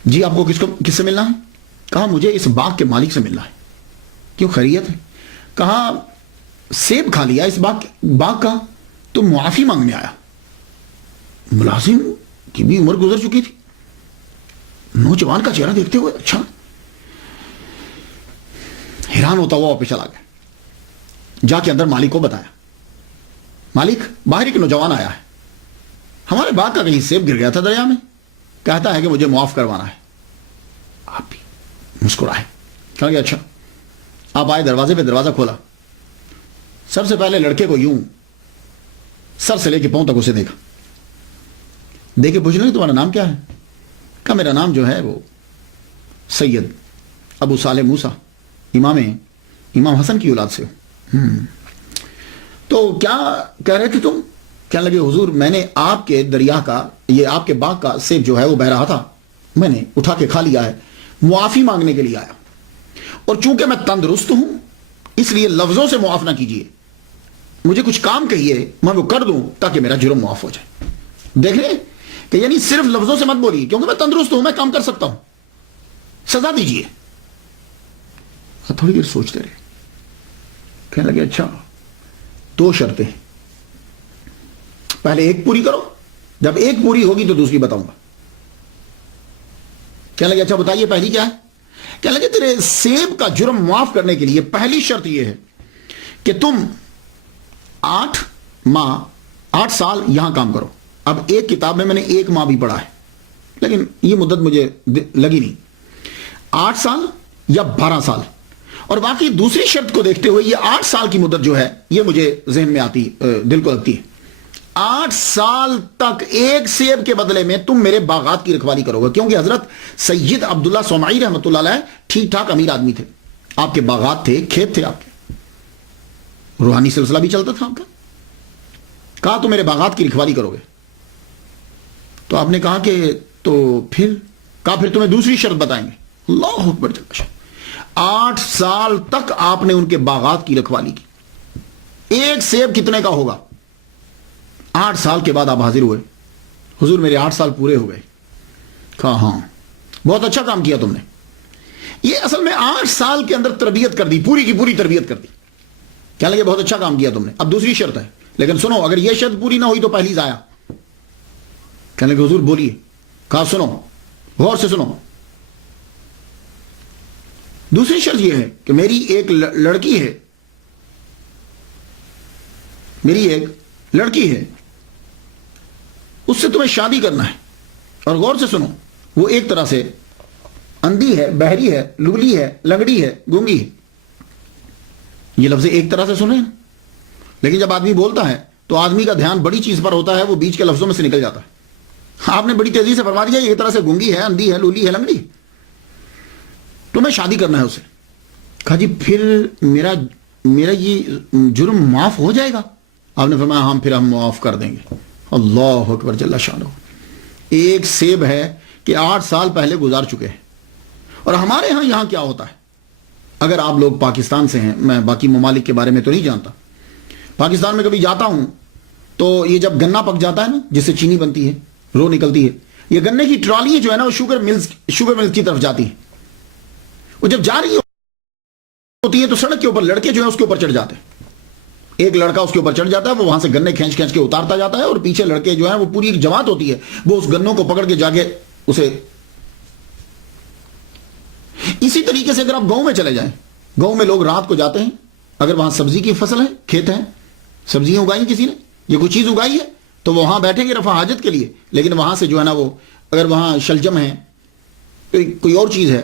جی آپ کو کس سے ملنا ہے؟ کہا مجھے اس باغ کے مالک سے ملنا ہے. کیوں خیریت ہے؟ کہا سیب کھا لیا اس باغ کا تو معافی مانگنے آیا. ملازم کی بھی عمر گزر چکی تھی، نوجوان کا چہرہ دیکھتے ہوئے اچھا حیران ہوتا ہوا واپس چلا گیا. جا کے اندر مالک کو بتایا. مالک باہر ایک نوجوان آیا ہے، ہمارے باغ کا کہیں سیب گر گیا تھا دریا میں، کہتا ہے کہ مجھے معاف کروانا ہے۔ آپ بھی مسکرائے، کہا کہ اچھا۔ آپ آئے دروازے پہ، دروازہ کھولا، سب سے پہلے لڑکے کو یوں سر سے لے کے پاؤں تک اسے دیکھا، دیکھے پوچھ لیں تمہارا نام کیا ہے؟ کہا میرا نام جو ہے وہ سید ابو صالح موسیٰ، امام حسن کی اولاد سے ہوں۔ تو کیا کہہ رہے تھے تم؟ کہنے لگے حضور میں نے آپ کے دریا کا، یہ آپ کے باغ کا سیب جو ہے وہ بہ رہا تھا، میں نے اٹھا کے کھا لیا ہے، معافی مانگنے کے لیے آیا، اور چونکہ میں تندرست ہوں اس لیے لفظوں سے معاف نہ کیجیے، مجھے کچھ کام کہیے میں وہ کر دوں تاکہ میرا جرم معاف ہو جائے۔ دیکھ لیں کہ یعنی صرف لفظوں سے مت بولیے، کیونکہ میں تندرست ہوں، میں کام کر سکتا ہوں، سزا دیجیے۔ تھوڑی دیر سوچتے رہے، کہنے لگے اچھا 2 شرطیں، پہلے ایک پوری کرو، جب ایک پوری ہوگی تو دوسری بتاؤں گا۔ کہنے لگے اچھا بتائیے پہلی کیا ہے؟ کہنے لگے تیرے سیب کا جرم معاف کرنے کے لیے پہلی شرط یہ ہے کہ تم 8 سال یہاں کام کرو۔ اب ایک کتاب میں نے 1 ماہ بھی پڑھا ہے، لیکن یہ مدت مجھے لگی نہیں، 8 سال یا 12 سال، اور باقی دوسری شرط کو دیکھتے ہوئے یہ 8 سال کی مدت جو ہے یہ مجھے ذہن میں آتی، دل کو لگتی ہے۔ 8 سال تک ایک سیب کے بدلے میں تم میرے باغات کی رکھوالی کرو گے، کیونکہ حضرت سید عبداللہ صومعی رحمۃ اللہ علیہ ٹھیک ٹھاک امیر آدمی تھے، آپ کے باغات تھے، کھیت تھے، آپ کے روحانی سلسلہ بھی چلتا تھا آپ کا۔ کہا تو میرے باغات کی رکھوالی کرو گے، تو آپ نے کہا کہ تو پھر تمہیں دوسری شرط بتائیں گے۔ اللہ اکبر جل شانہ، 8 سال تک آپ نے ان کے باغات کی رکھوالی کی، ایک سیب کتنے کا ہوگا؟ 8 سال کے بعد آپ حاضر ہوئے، حضور میرے 8 سال پورے ہو گئے۔ کہا ہاں بہت اچھا کام کیا تم نے، یہ اصل میں 8 سال کے اندر تربیت کر دی، پوری کی پوری تربیت کر دی۔ کہنے لگے بہت اچھا کام کیا تم نے، اب دوسری شرط ہے، لیکن سنو اگر یہ شرط پوری نہ ہوئی تو پہلی ضائع۔ کہنے لگے حضور بولیے۔ کہا سنو غور سے سنو، دوسری شرط یہ ہے کہ میری ایک لڑکی ہے، اس سے تمہیں شادی کرنا ہے، اور غور سے سنو وہ ایک طرح سے اندھی ہے، بہری ہے، لگلی ہے، لنگڑی ہے، گونگی ہے۔ یہ لفظ ایک طرح سے سنیں، لیکن جب آدمی بولتا ہے تو آدمی کا دھیان بڑی چیز پر ہوتا ہے، وہ بیچ کے لفظوں میں سے نکل جاتا ہے۔ آپ نے بڑی تیزی سے فرما دیا یہ طرح سے گونگی ہے، اندھی ہے، لولی ہے، لنگڑی، تمہیں شادی کرنا ہے اسے۔ کہا جی پھر میرا یہ جرم معاف ہو جائے گا؟ آپ نے فرمایا ہاں پھر ہم معاف کر دیں گے۔ اللہ اکبر جل شانہ، ایک سیب ہے کہ 8 سال پہلے گزار چکے ہیں۔ اور ہمارے ہاں یہاں کیا ہوتا ہے، اگر آپ لوگ پاکستان سے ہیں، میں باقی ممالک کے بارے میں تو نہیں جانتا، پاکستان میں کبھی جاتا ہوں تو یہ جب گنا پک جاتا ہے نا، جس سے چینی بنتی ہے، رو نکلتی ہے، یہ گنے کی ٹرالی جو ہے نا وہ شوگر ملز کی طرف جاتی ہے، وہ جب جا رہی ہوتی ہے تو سڑک کے اوپر لڑکے جو ہیں اس کے اوپر چڑھ جاتے ہیں، ایک لڑکا اس کے اوپر چڑھ جاتا ہے، وہ وہاں سے گنے کھینچ کے اتارتا جاتا ہے، اور پیچھے لڑکے جو ہیں وہ پوری ایک جماعت ہوتی ہے، وہ اس گنوں کو پکڑ کے جا کے اسے۔ اسی طریقے سے اگر آپ گاؤں میں چلے جائیں، گاؤں میں لوگ رات کو جاتے ہیں، اگر وہاں سبزی کی فصل ہے، کھیت ہے، سبزیاں اگائی کسی نے، یہ کوئی چیز اگائی ہے، تو وہ وہاں بیٹھیں گے رفع حاجت کے لیے، لیکن وہاں سے جو ہے نا وہ اگر وہاں شلجم ہے، کوئی اور چیز ہے،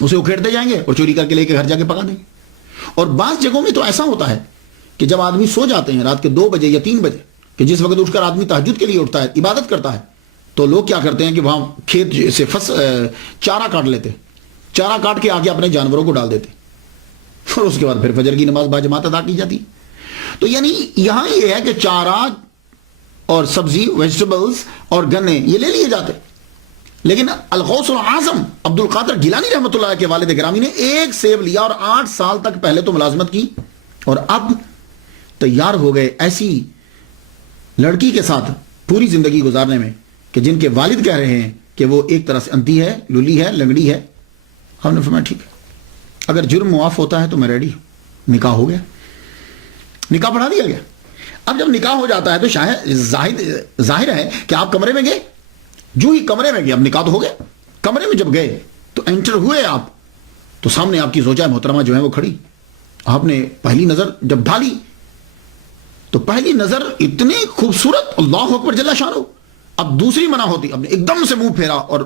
اسے اکھیڑتے جائیں گے اور چوری کر کے لے کے گھر جا کے پکا دیں گے۔ اور بعض جگہوں میں تو ایسا ہوتا ہے کہ جب آدمی سو جاتے ہیں رات کے 2 بجے یا 3 بجے، کہ جس وقت اٹھ کر آدمی تہجد کے لیے اٹھتا ہے، عبادت کرتا ہے، تو لوگ کیا کرتے ہیں کہ وہاں کھیت سے چارہ کاٹ لیتے، چارہ کاٹ کے آگے اپنے جانوروں کو ڈال دیتے، اور اس کے بعد پھر فجر کی نماز باجماعت ادا کی جاتی۔ تو یعنی یہاں یہ ہے کہ چارہ اور سبزی، ویجیٹیبلز اور گنے یہ لے لیے جاتے، لیکن الغوث العظم عبد القادر گیلانی رحمۃ اللہ کے والد گرامی نے ایک سیب لیا اور 8 سال تک پہلے تو ملازمت کی، اور اب تیار ہو گئے ایسی لڑکی کے ساتھ پوری زندگی گزارنے میں کہ جن کے والد کہہ رہے ہیں کہ وہ ایک طرح سے اندھی ہے، لولی ہے، لنگڑی ہے۔ ہم نے فرمایا ٹھیک ہے، اگر جرم معاف ہوتا ہے تو میں ریڈی ہوں۔ نکاح ہو گیا، نکاح پڑھا دیا گیا۔ اب جب نکاح ہو جاتا ہے تو شاید ظاہر ہے کہ آپ کمرے میں گئے، جو ہی کمرے میں گئے، اب نکاح تو ہو گیا، کمرے میں جب گئے تو انٹر ہوئے آپ، تو سامنے آپ کی زوجہ محترمہ جو ہے وہ کھڑی، آپ نے پہلی نظر جب ڈالی تو پہلی نظر اتنی خوبصورت، اللہ اکبر جل شانہ، اب دوسری منع ہوتی، اب نے ایک دم سے منہ پھیرا اور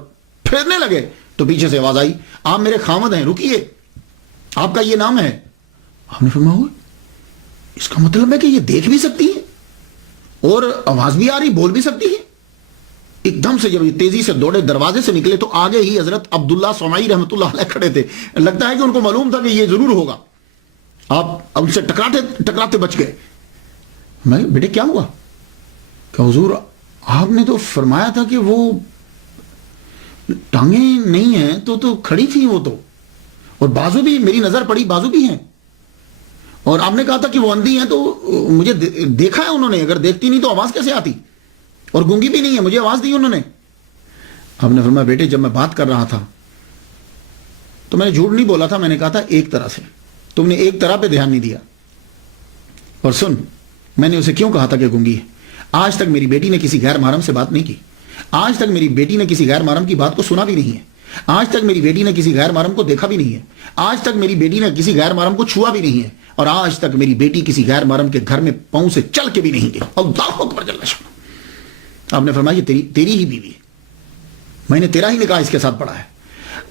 پھیرنے لگے تو پیچھے سے آواز آئی، آپ میرے خامد ہیں، رکیے، آپ کا یہ نام ہے۔ آپ نے فرمایا اس کا مطلب ہے کہ یہ دیکھ بھی سکتی ہے اور آواز بھی آ رہی، بول بھی سکتی ہے۔ ایک دم سے جب یہ تیزی سے دوڑے دروازے سے نکلے تو آگے ہی حضرت عبداللہ صومعی رحمۃ اللہ علیہ کھڑے تھے۔ لگتا ہے کہ ان کو معلوم تھا کہ یہ ضرور ہوگا، آپ ان سے ٹکراتے بچ گئے۔ میں بیٹے کیا ہوا؟ کہ حضور آپ نے تو فرمایا تھا کہ وہ ٹانگیں نہیں ہیں تو کھڑی تھی وہ تو، اور بازو بھی، میری نظر پڑی بازو بھی ہیں، اور آپ نے کہا تھا کہ وہ اندھی ہیں تو مجھے دیکھا ہے انہوں نے، اگر دیکھتی نہیں تو آواز کیسے آتی، اور گونگی بھی نہیں ہے، مجھے آواز دی انہوں نے۔ آپ نے فرمایا بیٹے جب میں بات کر رہا تھا تو میں نے جھوٹ نہیں بولا تھا، میں نے کہا تھا ایک طرح سے، تم نے ایک طرح پہ دھیان نہیں دیا۔ اور سن، میں نے اسے کیوں کہا تھا کہ گونگی ہے؟ آج تک میری بیٹی نے کسی غیر محرم سے بات نہیں کی، آج تک میری بیٹی نے کسی غیر محرم کی بات کو سنا بھی نہیں ہے، آج تک میری بیٹی نے کسی غیر محرم کو دیکھا بھی نہیں ہے، آج تک میری بیٹی نے کسی غیر محرم کو چھوا بھی نہیں ہے، اور آج تک میری بیٹی کسی غیر محرم کے گھر میں پاؤں سے چل کے بھی نہیں گئی۔ اللہ اکبر جل شانہ۔ آپ نے فرمایا یہ تیری ہی بیوی ہے، میں نے تیرا ہی نکاح اس کے ساتھ پڑھا ہے۔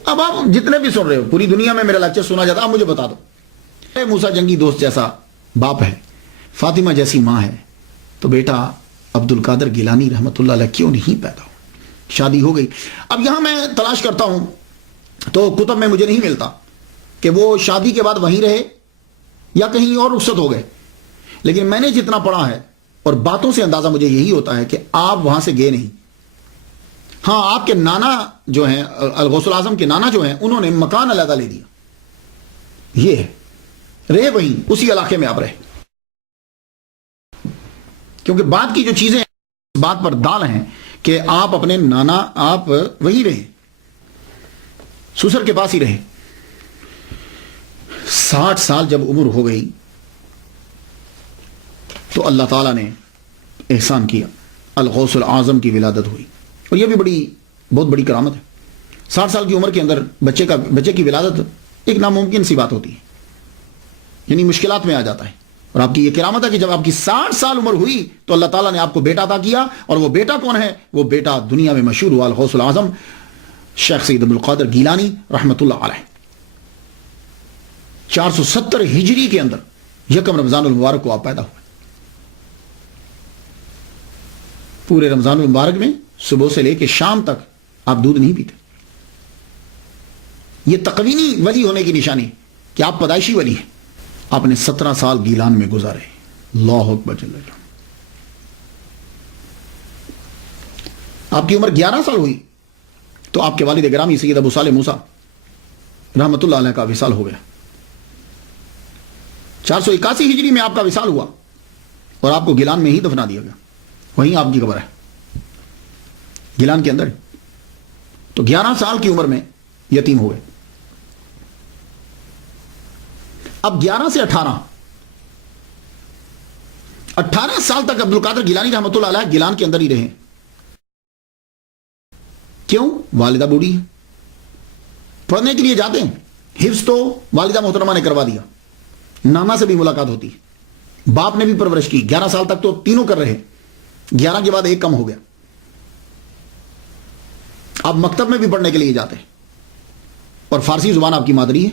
اب آپ جتنے بھی سن رہے ہو، پوری دنیا میں میرا لیکچر سنا جاتا، آپ مجھے بتا دو، موسیٰ جنگی دوست جیسا باپ ہے، فاطمہ جیسی ماں ہے، تو بیٹا عبد القادر گیلانی رحمۃ اللہ علیہ کیوں نہیں پیدا ہو؟ شادی ہو گئی۔ اب یہاں میں تلاش کرتا ہوں تو کتب میں مجھے نہیں ملتا کہ وہ شادی کے بعد وہیں رہے یا کہیں اور رخصت ہو گئے، لیکن میں نے جتنا پڑھا ہے اور باتوں سے اندازہ مجھے یہی ہوتا ہے کہ آپ وہاں سے گئے نہیں۔ ہاں، آپ کے نانا جو ہیں، الغوث الاعظم کے نانا جو ہیں، انہوں نے مکان علیحدہ لے دیا، یہ ہے، رہے وہیں، اسی علاقے میں آپ رہے، کیونکہ بات کی جو چیزیں اس بات پر دال ہیں کہ آپ اپنے نانا، آپ وہیں رہے، سسر کے پاس ہی رہے۔ 60 سال جب عمر ہو گئی تو اللہ تعالیٰ نے احسان کیا، الغوث الاعظم کی ولادت ہوئی، اور یہ بھی بہت بڑی کرامت ہے۔ 60 سال کی عمر کے اندر بچے کی ولادت ایک ناممکن سی بات ہوتی ہے، یعنی مشکلات میں آ جاتا ہے، اور آپ کی یہ کرامت ہے کہ جب آپ کی 60 سال عمر ہوئی تو اللہ تعالیٰ نے آپ کو بیٹا عطا کیا، اور وہ بیٹا کون ہے؟ وہ بیٹا دنیا میں مشہور ہوا الغوث الاعظم شیخ سید عبد القادر گیلانی رحمۃ اللہ علیہ۔ 470 ہجری کے اندر 1 رمضان المبارک کو آپ پیدا ہوئے۔ پورے رمضان المبارک میں صبح سے لے کے شام تک آپ دودھ نہیں پیتے۔ یہ تقوینی ولی ہونے کی نشانی کہ آپ پیدائشی ولی ہیں۔ آپ نے 17 سال گیلان میں گزارے، اللہ اکبر جل جلالہ۔ آپ کی عمر 11 سال ہوئی تو آپ کے والد گرامی سید ابو صالح موسیٰ رحمۃ اللہ علیہ کا وصال ہو گیا۔ 481 ہجری میں آپ کا وصال ہوا اور آپ کو گیلان میں ہی دفنا دیا گیا، وہیں آپ کی قبر ہے، گیلان کے اندر۔ تو 11 سال کی عمر میں یتیم ہوئے۔ اب 11 سے 18 سال تک عبد القادر گیلانی رحمۃ اللہ علیہ گیلان کے اندر ہی رہے۔ کیوں؟ والدہ بوڑھی ہے، پڑھنے کے لیے جاتے ہیں، حفظ تو والدہ محترمہ نے کروا دیا، نانا سے بھی ملاقات ہوتی ہے، باپ نے بھی پرورش کی۔ 11 سال تک تو تینوں کر رہے، 11 کے بعد ایک کم ہو گیا۔ آپ مکتب میں بھی پڑھنے کے لیے جاتے ہیں، اور فارسی زبان آپ کی مادری ہے،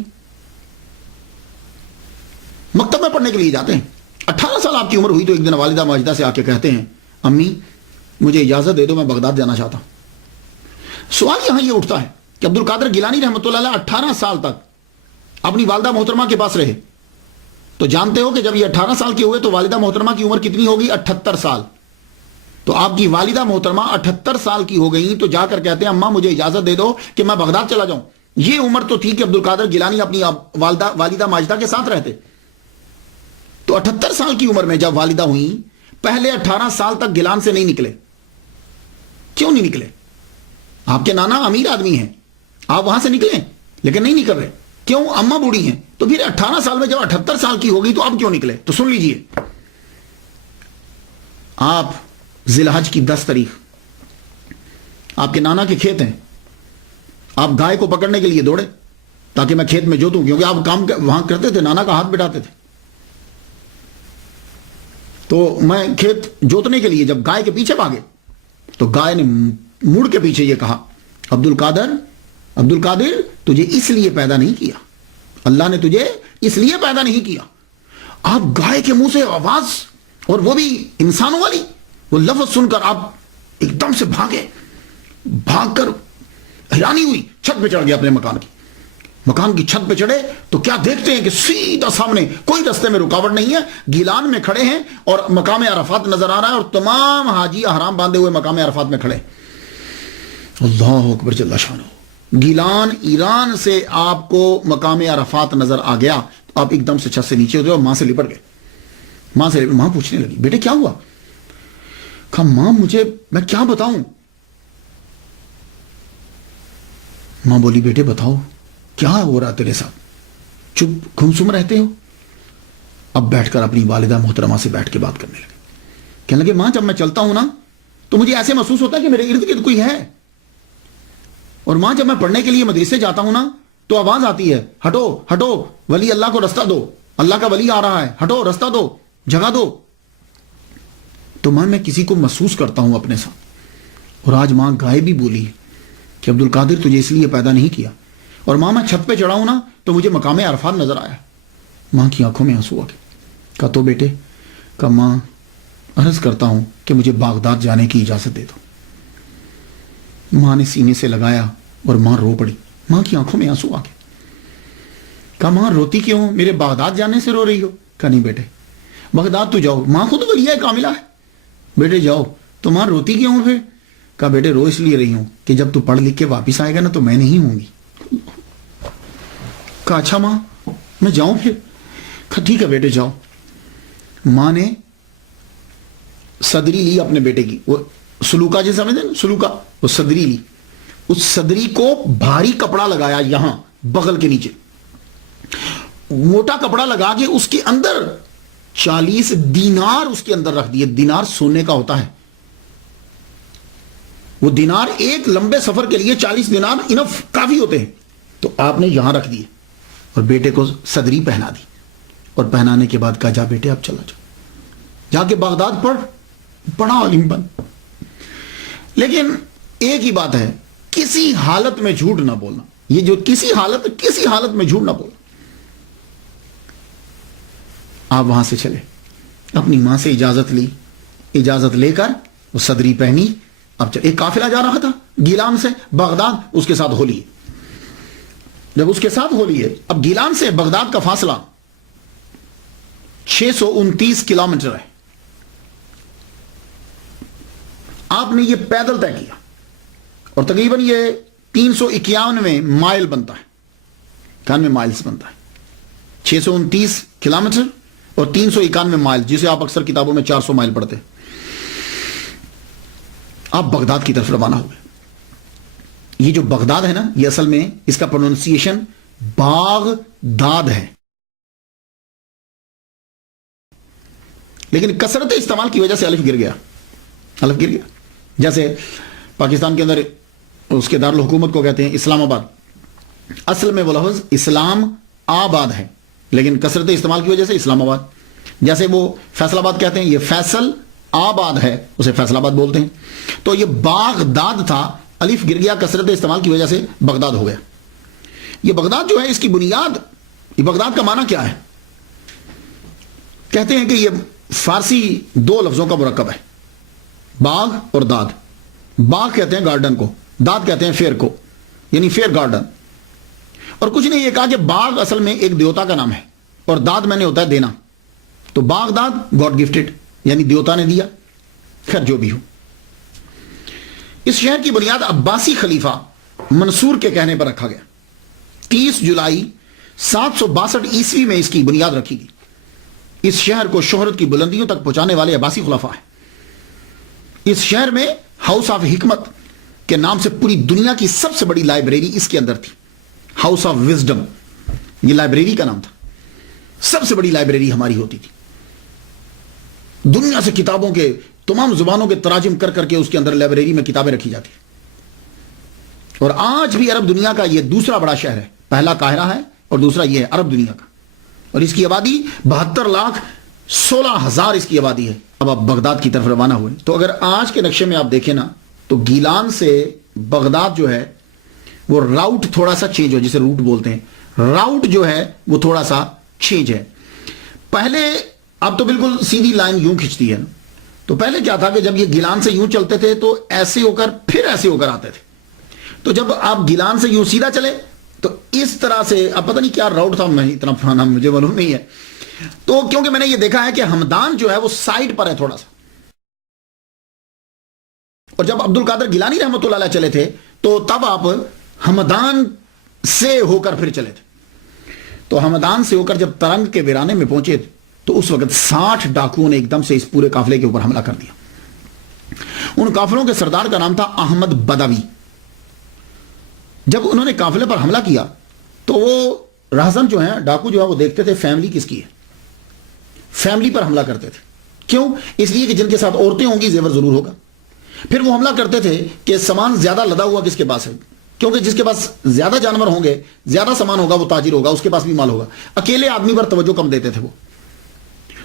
مکتب میں پڑھنے کے لیے جاتے ہیں۔ 18 سال آپ کی عمر ہوئی تو ایک دن والدہ ماجدہ سے آ کے کہتے ہیں، امی مجھے اجازت دے دو، میں بغداد جانا چاہتا ہوں۔ سوال یہاں یہ اٹھتا ہے کہ عبد القادر گیلانی رحمۃ اللہ علیہ 18 سال تک اپنی والدہ محترمہ کے پاس رہے، تو جانتے ہو کہ جب یہ 18 سال کے ہوئے تو والدہ محترمہ کی عمر کتنی ہوگی؟ 78 سال۔ تو آپ کی والدہ محترمہ 78 سال کی ہو گئی تو جا کر کہتے ہیں اماں مجھے اجازت دے دو کہ میں بغداد چلا جاؤں۔ یہ عمر تو تھی کہ عبد القادر گیلانی اپنی والدہ ماجدہ کے ساتھ رہتے۔ تو 78 سال کی عمر میں جب والدہ ہوئیں، پہلے 18 سال تک گیلان سے نہیں نکلے۔ کیوں نہیں نکلے؟ آپ کے نانا امیر آدمی ہیں، آپ وہاں سے نکلیں، لیکن نہیں نکل رہے۔ کیوں؟ اماں بوڑھی ہیں۔ تو پھر 18 سال میں جب 78 سال کی ہوگی تو اب کیوں نکلے؟ تو سن لیجئے، آپ ذی الحج کی 10 تاریخ آپ کے نانا کے کھیت ہیں، آپ گائے کو پکڑنے کے لیے دوڑے تاکہ میں کھیت میں جوتوں، کیونکہ آپ کام وہاں کرتے تھے، نانا کا ہاتھ بٹاتے تھے۔ تو میں کھیت جوتنے کے لیے جب گائے کے پیچھے بھاگے تو گائے نے مڑ کے پیچھے یہ کہا، عبد القادر تجھے اس لیے پیدا نہیں کیا، اللہ نے تجھے اس لیے پیدا نہیں کیا۔ آپ گائے کے منہ سے آواز، اور وہ بھی انسانوں والی، وہ لفظ سن کر آپ ایک دم سے بھاگ کر حیرانی ہوئی، چھت پہ چڑھ گیا اپنے مکان کی چھت پہ چڑھے تو کیا دیکھتے ہیں کہ سیدھا سامنے، کوئی رستے میں رکاوٹ نہیں ہے، گیلان میں کھڑے ہیں اور مقام عرفات نظر آ رہا ہے، اور تمام حاجی احرام باندھے ہوئے مقام عرفات میں کھڑے۔ اللہ اکبر جل شانہ، گیلان ایران سے آپ کو مقام عرفات نظر آ گیا تو آپ ایک دم سے چھت سے نیچے اترے اور ماں سے لپٹ گئے۔ ماں پوچھنے لگی، بیٹے کیا ہوا؟ کہا ماں میں کیا بتاؤں؟ ماں بولی بیٹے بتاؤ کیا ہو رہا تیرے ساتھ، چپ گمسم رہتے ہو؟ اب بیٹھ کر اپنی والدہ محترمہ سے بیٹھ کے بات کرنے لگے، کہنے لگے ماں جب میں چلتا ہوں نا تو مجھے ایسے محسوس ہوتا ہے کہ میرے ارد گرد کوئی ہے، اور ماں جب میں پڑھنے کے لیے مدرسے جاتا ہوں نا تو آواز آتی ہے، ہٹو ہٹو ولی اللہ کو رستہ دو، اللہ کا ولی آ رہا ہے، ہٹو رستہ دو، جگہ دو۔ تو ماں میں کسی کو محسوس کرتا ہوں اپنے ساتھ۔ اور آج ماں گائے بھی بولی ہے کہ عبد القادر تجھے اس لیے پیدا نہیں کیا، اور ماں میں چھت پہ چڑھا ہوں نا تو مجھے مقام عرفات نظر آیا۔ ماں کی آنکھوں میں آنسو آ گئے۔ کہا تو بیٹے، کہا ماں عرض کرتا ہوں کہ مجھے بغداد جانے کی اجازت دے دو۔ ماں نے سینے سے لگایا اور ماں رو پڑی، ماں کی آنکھوں میں آنسو آ گئے۔ کہا ماں روتی کیوں، میرے بغداد جانے سے رو رہی ہو؟ کہا نہیں بیٹے بغداد تو جاؤ، ماں خود ولیہ کاملہ ہے، بیٹے جاؤ۔ تو ماں روتی کیوں ہوں پھر؟ کہا بیٹے رو اس لیے رہی ہوں کہ جب تو پڑھ لکھ کے واپس آئے گا نا تو میں نہیں ہوں گی۔ کہا اچھا ماں میں جاؤں پھر؟ کہا ٹھیک ہے بیٹے جاؤ۔ ماں نے صدری لی اپنے بیٹے کی، وہ سلوکا جیسے سمجھتے ہیں سلوکا، وہ صدری لی، اس صدری کو بھاری کپڑا لگایا، یہاں بغل کے نیچے موٹا کپڑا لگا کے اس کے اندر 40 دینار اس کے اندر رکھ دیے۔ دینار سونے کا ہوتا ہے، وہ دینار ایک لمبے سفر کے لیے 40 دینار انف کافی ہوتے ہیں، تو آپ نے یہاں رکھ دیے اور بیٹے کو صدری پہنا دی، اور پہنانے کے بعد کہا جا بیٹے اب چلا جا کے بغداد پڑھ، بڑا عالم بن۔ لیکن ایک ہی بات ہے، کسی حالت میں جھوٹ نہ بولنا، یہ جو کسی حالت میں جھوٹ نہ بولنا۔ آپ وہاں سے چلے، اپنی ماں سے اجازت لی، اجازت لے کر وہ صدری پہنی، اب ایک قافلہ جا رہا تھا گیلان سے بغداد، اس کے ساتھ ہو لیے۔ جب اس کے ساتھ ہو لیے، اب گیلان سے بغداد کا فاصلہ 629 کلومیٹر ہے۔ آپ نے یہ پیدل طے کیا، اور تقریباً یہ 391 مائل بنتا ہے، 91 مائلز بنتا ہے، 629 کلومیٹر اور 391 مائل، جسے آپ اکثر کتابوں میں 400 مائل پڑھتے ہیں۔ آپ بغداد کی طرف روانہ ہو گئے۔ یہ جو بغداد ہے نا، یہ اصل میں اس کا پروننسیشن باغداد ہے، لیکن کثرت استعمال کی وجہ سے الف گر گیا۔ جیسے پاکستان کے اندر اس کے دارالحکومت کو کہتے ہیں اسلام آباد، اصل میں وہ لفظ اسلام آباد ہے، لیکن کثرت استعمال کی وجہ سے اسلام آباد۔ جیسے وہ فیصل آباد کہتے ہیں، یہ فیصل آباد ہے، اسے فیصل آباد بولتے ہیں۔ تو یہ باغداد تھا، الف گر گیا، کثرت استعمال کی وجہ سے بغداد ہو گیا۔ یہ بغداد جو ہے، اس کی بنیاد، یہ بغداد کا معنی کیا ہے؟ کہتے ہیں کہ یہ فارسی 2 لفظوں کا مرکب ہے، باغ اور داد۔ باغ کہتے ہیں گارڈن کو، داد کہتے ہیں فیئر کو، یعنی فیئر گارڈن۔ اور کچھ نے یہ کہا کہ باغ اصل میں ایک دیوتا کا نام ہے، اور داد میں نے ہوتا ہے دینا، تو باغ داد گاڈ گفٹڈ، یعنی دیوتا نے دیا۔ خیر جو بھی ہو، اس شہر کی بنیاد عباسی خلیفہ منصور کے کہنے پر رکھا گیا۔ 30 جولائی 762 عیسوی میں اس کی بنیاد رکھی گئی۔ اس شہر کو شہرت کی بلندیوں تک پہنچانے والے عباسی خلفاء ہیں۔ اس شہر میں ہاؤس آف حکمت کے نام سے پوری دنیا کی سب سے بڑی لائبریری اس کے اندر تھی، ہاؤس آف وزڈم، یہ لائبریری کا نام تھا۔ سب سے بڑی لائبریری ہماری ہوتی تھی، دنیا سے کتابوں کے تمام زبانوں کے تراجم کر کر کے اس کے اندر لائبریری میں کتابیں رکھی جاتی۔ اور آج بھی عرب دنیا کا یہ دوسرا بڑا شہر ہے، پہلا قاہرہ ہے اور دوسرا یہ ہے عرب دنیا کا، اور اس کی آبادی 72,16,000 اس کی آبادی ہے۔ اب آپ بغداد کی طرف روانہ ہوئے، تو اگر آج کے نقشے میں آپ دیکھیں نا، تو گیلان سے بغداد جو ہے وہ راؤٹ تھوڑا سا چینج ہو، جسے روٹ بولتے ہیں، راؤٹ جو ہے وہ تھوڑا سا چینج ہے. پہلے اب تو بالکل سیدھی لائن یوں کھچتی ہے نا، تو پہلے کیا تھا کہ جب یہ گیلان سے یوں چلتے تھے تو ایسے ہو کر پھر ایسے ہو کر آتے تھے. تو جب آپ گیلان سے یوں سیدھا چلے تو اس طرح سے، اب پتہ نہیں کیا راؤٹ تھا، میں اتنا پرانا مجھے معلوم نہیں ہے. تو کیونکہ میں نے یہ دیکھا ہے کہ ہمدان جو ہے وہ سائڈ پر ہے تھوڑا سا، اور جب عبد القادر گیلانی رحمۃ اللہ علیہ چلے تھے تو تب آپ ہمدان سے ہو کر پھر چلے تھے. تو ہمدان سے ہو کر جب ترنگ کے ویرانے میں پہنچے تو اس وقت 60 ڈاکوؤں نے ایک دم سے اس پورے قافلے کے اوپر حملہ کر دیا. ان قافلوں کے سردار کا نام تھا احمد بدوی. جب انہوں نے قافلے پر حملہ کیا تو وہ رہزن جو ہیں، ڈاکو جو ہے، وہ دیکھتے تھے فیملی کس کی ہے، فیملی پر حملہ کرتے تھے. کیوں؟ اس لیے کہ جن کے ساتھ عورتیں ہوں گی زیور ضرور ہوگا. پھر وہ حملہ کرتے تھے کہ سامان زیادہ لدا ہوا کس کے پاس ہے، کیونکہ جس کے پاس زیادہ جانور ہوں گے، زیادہ سامان ہوگا، وہ تاجر ہوگا، اس کے پاس بھی مال ہوگا. اکیلے آدمی پر توجہ کم دیتے تھے وہ.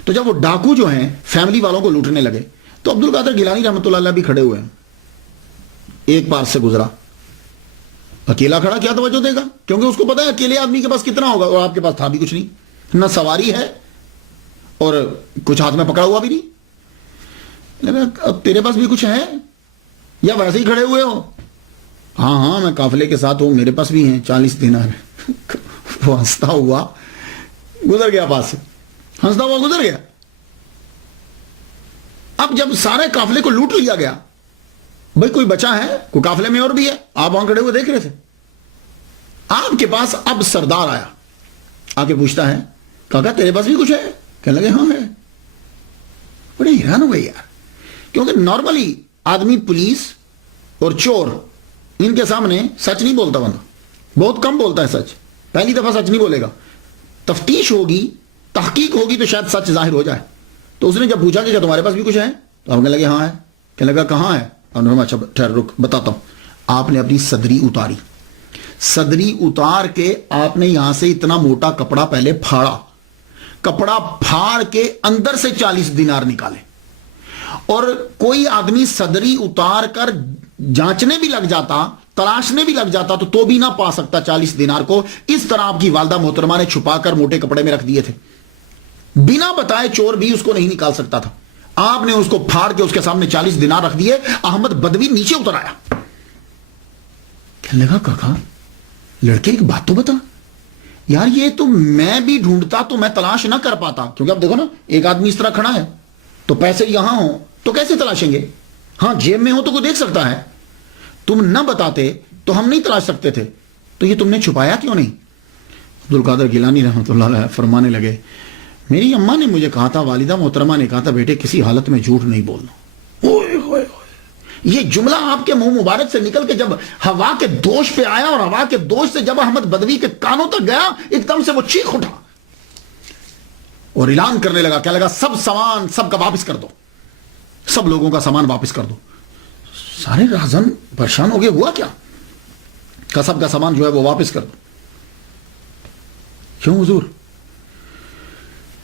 تو جب وہ ڈاکو جو ہیں فیملی والوں کو لوٹنے لگے تو عبد القادر گیلانی رحمۃ اللہ علیہ بھی کھڑے ہوئے ہیں. ایک پار سے گزرا، اکیلا کھڑا کیا توجہ دے گا، کیونکہ اس کو پتا ہے اکیلے آدمی کے پاس کتنا ہوگا، اور آپ کے پاس تھا بھی کچھ نہیں، نہ سواری ہے اور کچھ ہاتھ میں پکڑا ہوا بھی نہیں. اب تیرے پاس بھی کچھ ہے یا ویسے ہی کھڑے ہوئے ہو؟ ہاں ہاں میں قافلے کے ساتھ ہوں، میرے پاس بھی ہیں 40 دینار. وہ ہنستا ہوا گزر گیا، پاس سے ہنستا ہوا گزر گیا. اب جب سارے قافلے کو لوٹ لیا گیا، بھائی کوئی بچا ہے؟ کوئی قافلے میں اور بھی ہے؟ آپ وہاں کھڑے ہوئے دیکھ رہے تھے. آپ کے پاس اب سردار آیا، آ کے پوچھتا ہے کاکا تیرے پاس بھی کچھ ہے؟ کہنے لگے ہاں ہے. بڑے حیران ہو گئے یار، کیونکہ نارملی آدمی پولیس اور چور ان کے سامنے سچ نہیں بولتا، بندہ بہت کم بولتا ہے سچ. پہلی دفعہ سچ نہیں بولے گا، تفتیش ہوگی، تحقیق ہوگی تو شاید سچ ظاہر ہو جائے. تو اس نے جب پوچھا کہ کیا تمہارے پاس بھی کچھ ہے، تو آپ کہنے لگے ہاں ہے. کہنے لگا کہاں ہے؟ اچھا ٹھہر رک بتاتا ہوں. آپ نے اپنی صدری اتاری، صدری اتار کے آپ نے یہاں سے اتنا موٹا کپڑا پہلے پھاڑا، کپڑا پھاڑ کے اندر سے 40 دینار نکالے. اور کوئی آدمی صدری اتار کر جانچنے بھی لگ جاتا، تلاشنے بھی لگ جاتا تو بھی نہ پا سکتا 40 دینار کو. اس طرح آپ کی والدہ محترمہ نے چھپا کر موٹے کپڑے میں رکھ دیے تھے، بنا بتائے چور بھی اس کو نہیں نکال سکتا تھا. آپ نے اس کو پھاڑ کے اس کے سامنے 40 دینار رکھ دیے. احمد بدوی نیچے اتر آیا، کہنے لگا کاکا لڑکے ایک بات تو بتا یار، یہ تو میں بھی ڈھونڈتا تو میں تلاش نہ کر پاتا، کیونکہ اب دیکھو نا ایک آدمی اس طرح کھڑا ہے تو پیسے یہاں ہوں تو کیسے تلاشیں گے؟ ہاں جیب میں ہو تو کوئی دیکھ سکتا ہے، تم نہ بتاتے تو ہم نہیں تلاش سکتے تھے، تو یہ تم نے چھپایا کیوں نہیں؟ عبد القادر گیلانی رحمۃ اللہ علیہ فرمانے لگے میری اماں نے مجھے کہا تھا، والدہ محترمہ نے کہا تھا بیٹے کسی حالت میں جھوٹ نہیں بولنا. اوئے ہوئے یہ جملہ آپ کے منہ مبارک سے نکل کے جب ہوا کے دوش پہ آیا، اور ہوا کے دوش سے جب احمد بدوی کے کانوں تک گیا، ایک دم سے وہ چیخ اٹھا اور اعلان کرنے لگا، کہنے لگا سب سامان سب کا واپس کر دو، سب لوگوں کا سامان واپس کر دو. سارے راہزن پریشان ہو گئے، ہوا کیا؟ کہ سب کا سامان جو ہے وہ واپس کر دو. کیوں حضور؟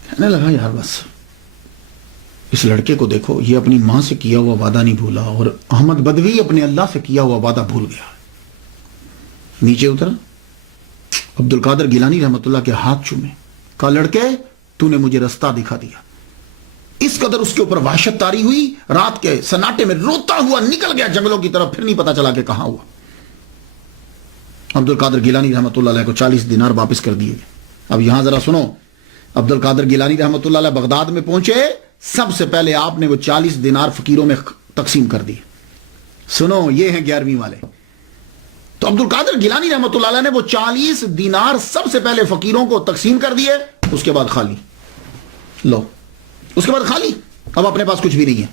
کہنے لگا یار بس اس لڑکے کو دیکھو، یہ اپنی ماں سے کیا ہوا وعدہ نہیں بھولا، اور احمد بدوی اپنے اللہ سے کیا ہوا وعدہ بھول گیا. نیچے اترا، عبد القادر گیلانی رحمۃ اللہ کے ہاتھ چومے، کہا لڑکے تو نے مجھے رستہ دکھا دیا. اس قدر اس کے اوپر وحشت طاری ہوئی، رات کے سناٹے میں روتا ہوا نکل گیا جنگلوں کی طرف، پھر نہیں پتا چلا کہ کہاں ہوا. عبد القادر گیلانی رحمۃ اللہ علیہ کو 40 دینار واپس کر دیے. اب یہاں ذرا سنو، عبد القادر گیلانی رحمۃ اللہ علیہ بغداد میں پہنچے، سب سے پہلے آپ نے وہ 40 دینار فقیروں میں تقسیم کر دی. سنو یہ ہیں 11ویں والے. تو عبد القادر گیلانی رحمۃ اللہ علیہ نے وہ 40 دینار سب سے پہلے فقیروں کو تقسیم کر دیے. اس کے بعد خالی، لو اس کے بعد خالی، اب اپنے پاس کچھ بھی نہیں ہے.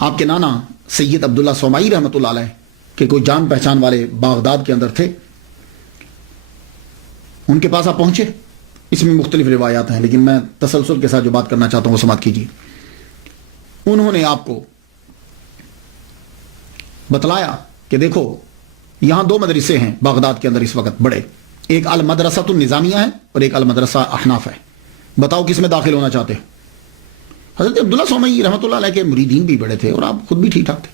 آپ کے نانا سید عبداللہ سومائی رحمۃ اللہ علیہ کہ کوئی جان پہچان والے بغداد کے اندر تھے، ان کے پاس آپ پہنچے. اس میں مختلف روایات ہیں، لیکن میں تسلسل کے ساتھ جو بات کرنا چاہتا ہوں وہ سماعت کیجیے. انہوں نے آپ کو بتلایا کہ دیکھو یہاں 2 مدرسے ہیں بغداد کے اندر اس وقت بڑے، ایک المدرسۃ النظامیہ ہے اور ایک المدرسہ احناف ہے. بتاؤ کس میں داخل ہونا چاہتے ہو؟ حضرت عبداللہ سومئی رحمۃ اللہ علیہ کے مریدین بھی بڑے تھے اور آپ خود بھی ٹھیک ٹھاک تھے.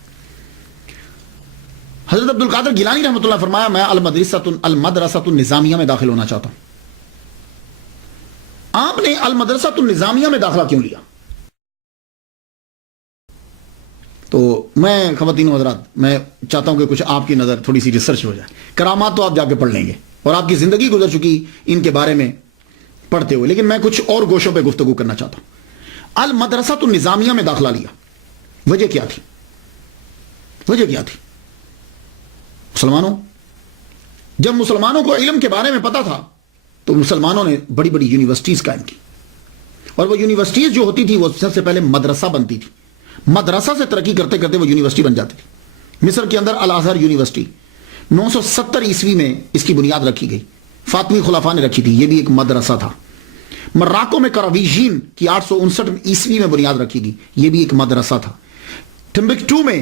حضرت عبد القادر گیلانی رحمۃ اللہ فرمایا میں المدرسۃ النظامیہ میں داخل ہونا چاہتا ہوں. آپ نے المدرسۃ النظامیہ میں داخلہ کیوں لیا؟ تو میں خواتین و حضرات میں چاہتا ہوں کہ کچھ آپ کی نظر تھوڑی سی ریسرچ ہو جائے. کرامات تو آپ جا کے پڑھ لیں گے اور آپ کی زندگی گزر چکی ان کے بارے میں پڑھتے ہوئے, لیکن میں کچھ اور گوشوں پہ گفتگو کرنا چاہتا ہوں. المدرسۃ النظامیہ میں داخلہ لیا, وجہ کیا تھی؟ وجہ کیا تھی؟ مسلمانوں, جب مسلمانوں کو علم کے بارے میں پتا تھا تو مسلمانوں نے بڑی بڑی یونیورسٹیز قائم کی, اور وہ یونیورسٹیز جو ہوتی تھی وہ سب سے پہلے مدرسہ بنتی تھی. مدرسہ سے ترقی کرتے کرتے وہ یونیورسٹی بن جاتی تھی. مصر کے اندر الازہر یونیورسٹی 970 عیسوی میں اس کی بنیاد رکھی گئی, فاطمی خلفاء نے رکھی تھی, یہ بھی ایک مدرسہ تھا. مراکو میں کراویجین کی 859 عیسوی میں بنیاد رکھی گئی, یہ بھی ایک مدرسہ تھا. ٹمبکٹو میں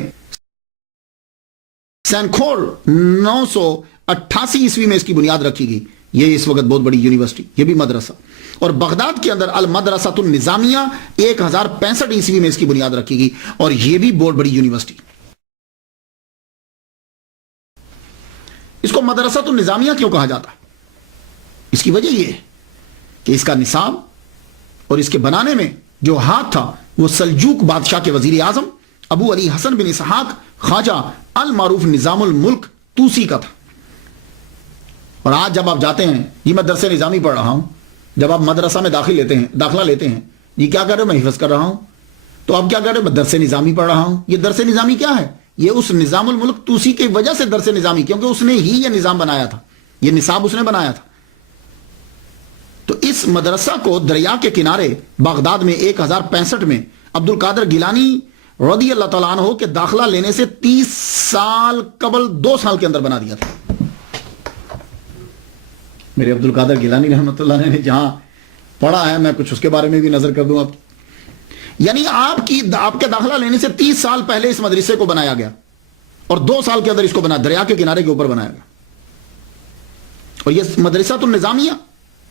سینکھور 988 عیسوی میں اس کی بنیاد رکھی گئی, یہ اس وقت بہت بڑی یونیورسٹی, یہ بھی مدرسہ. اور بغداد کے اندر المدرسۃ النظامیہ 1065 عیسوی میں اس کی بنیاد رکھی گئی, اور یہ بھی بہت بڑی یونیورسٹی. اس کو مدرسۃ النظامیہ کیوں کہا جاتا ہے؟ اس کی وجہ یہ ہے کہ اس کا نصاب اور اس کے بنانے میں جو ہاتھ تھا وہ سلجوق بادشاہ کے وزیر اعظم ابو علی حسن بن اسحاق خواجہ المعروف نظام الملک توسی کا تھا. اور آج جب آپ جاتے ہیں, یہ میں درس نظامی پڑھ رہا ہوں, جب آپ مدرسہ میں داخلہ لیتے ہیں, یہ کیا کر رہے ہو؟ میں حفظ کر رہا ہوں. تو آپ کیا کر رہے ہو؟ میں درس نظامی پڑھ رہا ہوں. یہ درس نظامی کیا ہے؟ یہ اس نظام الملک توسی کی وجہ سے درس نظامی, کیونکہ اس نے ہی یہ نظام بنایا تھا, یہ نصاب اس نے بنایا تھا. تو اس مدرسہ کو دریا کے کنارے بغداد میں 1065 میں عبد القادر گیلانی رضی اللہ تعالیٰ عنہ کے داخلہ لینے سے 30 سال قبل 2 سال کے اندر بنا دیا تھا. میرے عبد القادر گیلانی رحمۃ اللہ نے جہاں پڑھا ہے, میں کچھ اس کے بارے میں بھی نظر کر دوں آپ. یعنی آپ کے داخلہ لینے سے 30 سال پہلے اس مدرسے کو بنایا گیا, اور 2 سال کے اندر اس کو دریا کے کنارے کے اوپر بنایا گیا. اور یہ مدرسۃ النظامیہ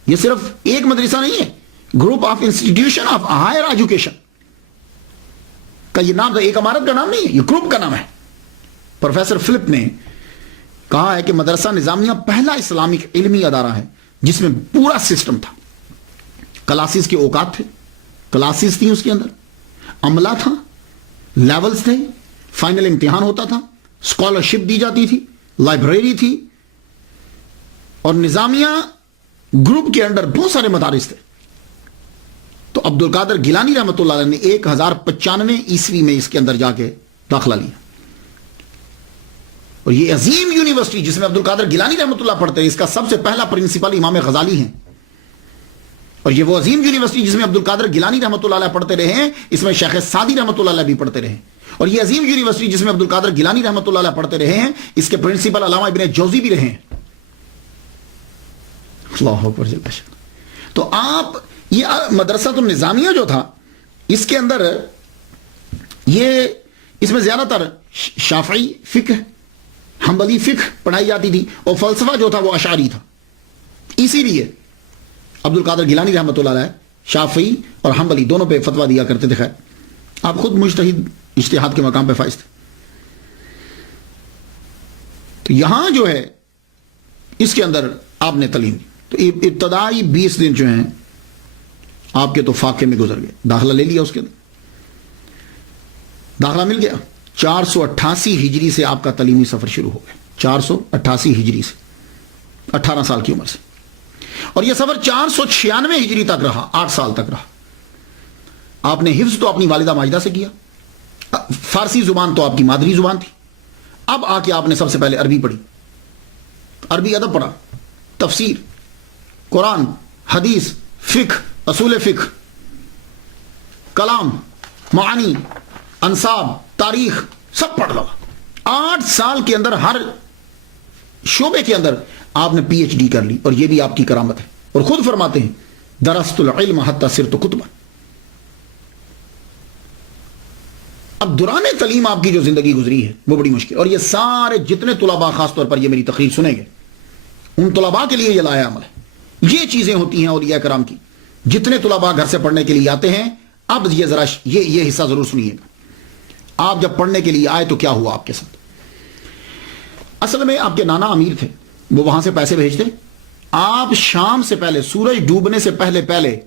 یہ صرف ایک مدرسہ نہیں ہے, group of institution of higher education کا یہ نام, ایک عمارت کا نام نہیں ہے, یہ گروپ کا نام ہے. پروفیسر فلپ نے کہا ہے کہ مدرسہ نظامیہ پہلا اسلامک علمی ادارہ ہے جس میں پورا سسٹم تھا. کلاسز کے اوقات تھے, کلاسز تھیں اس کے اندر, عملہ تھا, لیولز تھے, فائنل امتحان ہوتا تھا, اسکالرشپ دی جاتی تھی, لائبریری تھی, اور نظامیہ گروپ کے اندر بہت سارے مدارس تھے. تو عبد القادر گیلانی رحمۃ اللہ علیہ نے 1095 عیسوی میں اس کے اندر جا کے داخلہ لیا. اور یہ عظیم یونیورسٹی جس میں عبد القادر گیلانی رحمۃ اللہ پڑھتے ہیں, اس کا سب سے پہلا پرنسپل امام غزالی ہیں. اور یہ وہ عظیم یونیورسٹی جس میں عبد القادر گیلانی رحمۃ اللہ علیہ پڑھتے رہے ہیں, اس میں شیخ سعدی رحمۃ اللہ علیہ بھی پڑھتے رہے. اور یہ عظیم یونیورسٹی جس میں عبد القادر گیلانی رحمۃ اللہ علیہ پڑھتے رہے ہیں, اس کے پرنسپل علامہ ابن جوزی بھی رہے ہیں. اللہ اکبر. تو آپ یہ مدرسۃ النظامیہ جو تھا, اس کے اندر اس میں زیادہ تر شافعی فقہ, حنبلی فقہ پڑھائی جاتی تھی, اور فلسفہ جو تھا وہ اشعری تھا. اسی لیے عبد القادر گیلانی رحمۃ اللہ علیہ شافعی اور حنبلی دونوں پہ فتویٰ دیا کرتے تھے. خیر, آپ خود مجتہد اجتہاد کے مقام پہ فائز تھے. تو یہاں جو ہے اس کے اندر آپ نے تعلیم دی. تو ابتدائی 20 دن جو ہیں آپ کے تو فاقے میں گزر گئے. داخلہ لے لیا, اس کے اندر داخلہ مل گیا. 488 ہجری سے آپ کا تعلیمی سفر شروع ہو گیا. 488 ہجری سے 18 سال کی عمر سے. اور یہ سفر 496 ہجری تک رہا, 8 سال تک رہا. آپ نے حفظ تو اپنی والدہ ماجدہ سے کیا, فارسی زبان تو آپ کی مادری زبان تھی. اب آ کے آپ نے سب سے پہلے عربی پڑھی, عربی ادب پڑھا, تفسیر, قرآن, حدیث, فقہ, اصول فقہ, کلام, معانی, انصاب, تاریخ سب پڑھ لو. 8 سال کے اندر ہر شعبے کے اندر آپ نے پی ایچ ڈی کر لی, اور یہ بھی آپ کی کرامت ہے. اور خود فرماتے ہیں درست العلم حتی صرت کتبا. اب دوران تعلیم آپ کی جو زندگی گزری ہے وہ بڑی مشکل, اور یہ سارے جتنے طلباء خاص طور پر یہ میری تقریر سنیں گے, ان طلباء کے لیے یہ لایا عمل ہے. یہ چیزیں ہوتی ہیں اولیاء کرام کی. جتنے طلباء گھر سے پڑھنے کے لیے آتے ہیں, اب یہ ذرا یہ حصہ ضرور سنیے گا. آپ جب پڑھنے کے لیے آئے تو کیا ہوا آپ کے ساتھ؟ اصل میں آپ کے نانا امیر تھے, وہ وہاں سے پیسے بھیجتے, آپ شام سے پہلے, سورج ڈوبنے سے پہلے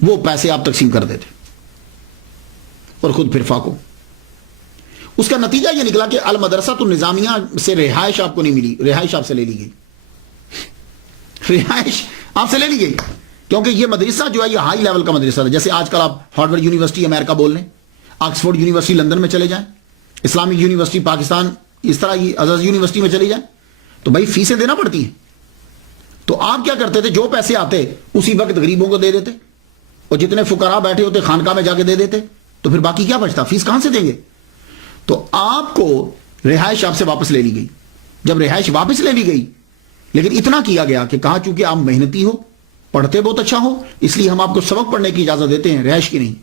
وہ پیسے آپ تقسیم کر دیتے اور خود پھر فاقو. اس کا نتیجہ یہ نکلا کہ المدرسہ النظامیہ سے رہائش آپ کو نہیں ملی, رہائش آپ سے لے لی گئی, رہائش آپ سے لے لی گئی, کیونکہ یہ مدرسہ جو ہے یہ ہائی لیول کا مدرسہ تھا. جیسے آج کل آپ ہارورڈ یونیورسٹی امریکہ بول لیں, آکسفورڈ یونیورسٹی لندن میں چلے جائیں, اسلامک یونیورسٹی پاکستان اس طرح کی ازہر یونیورسٹی میں چلی جائیں, تو بھائی فیسیں دینا پڑتی ہیں. تو آپ کیا کرتے تھے, جو پیسے آتے اسی وقت غریبوں کو دے دیتے, اور جتنے فقراء بیٹھے ہوتے خانقاہ میں جا کے دے دیتے, تو پھر باقی کیا بچتا, فیس کہاں سے دیں گے؟ تو آپ کو رہائش آپ سے واپس لے لی گئی. جب رہائش واپس لے لی گئی, لیکن اتنا کیا گیا کہ کہا چونکہ آپ محنتی ہو, پڑھتے بہت اچھا ہو, اس لیے ہم آپ کو سبق پڑھنے کی اجازت دیتے ہیں, رہائش کی نہیں.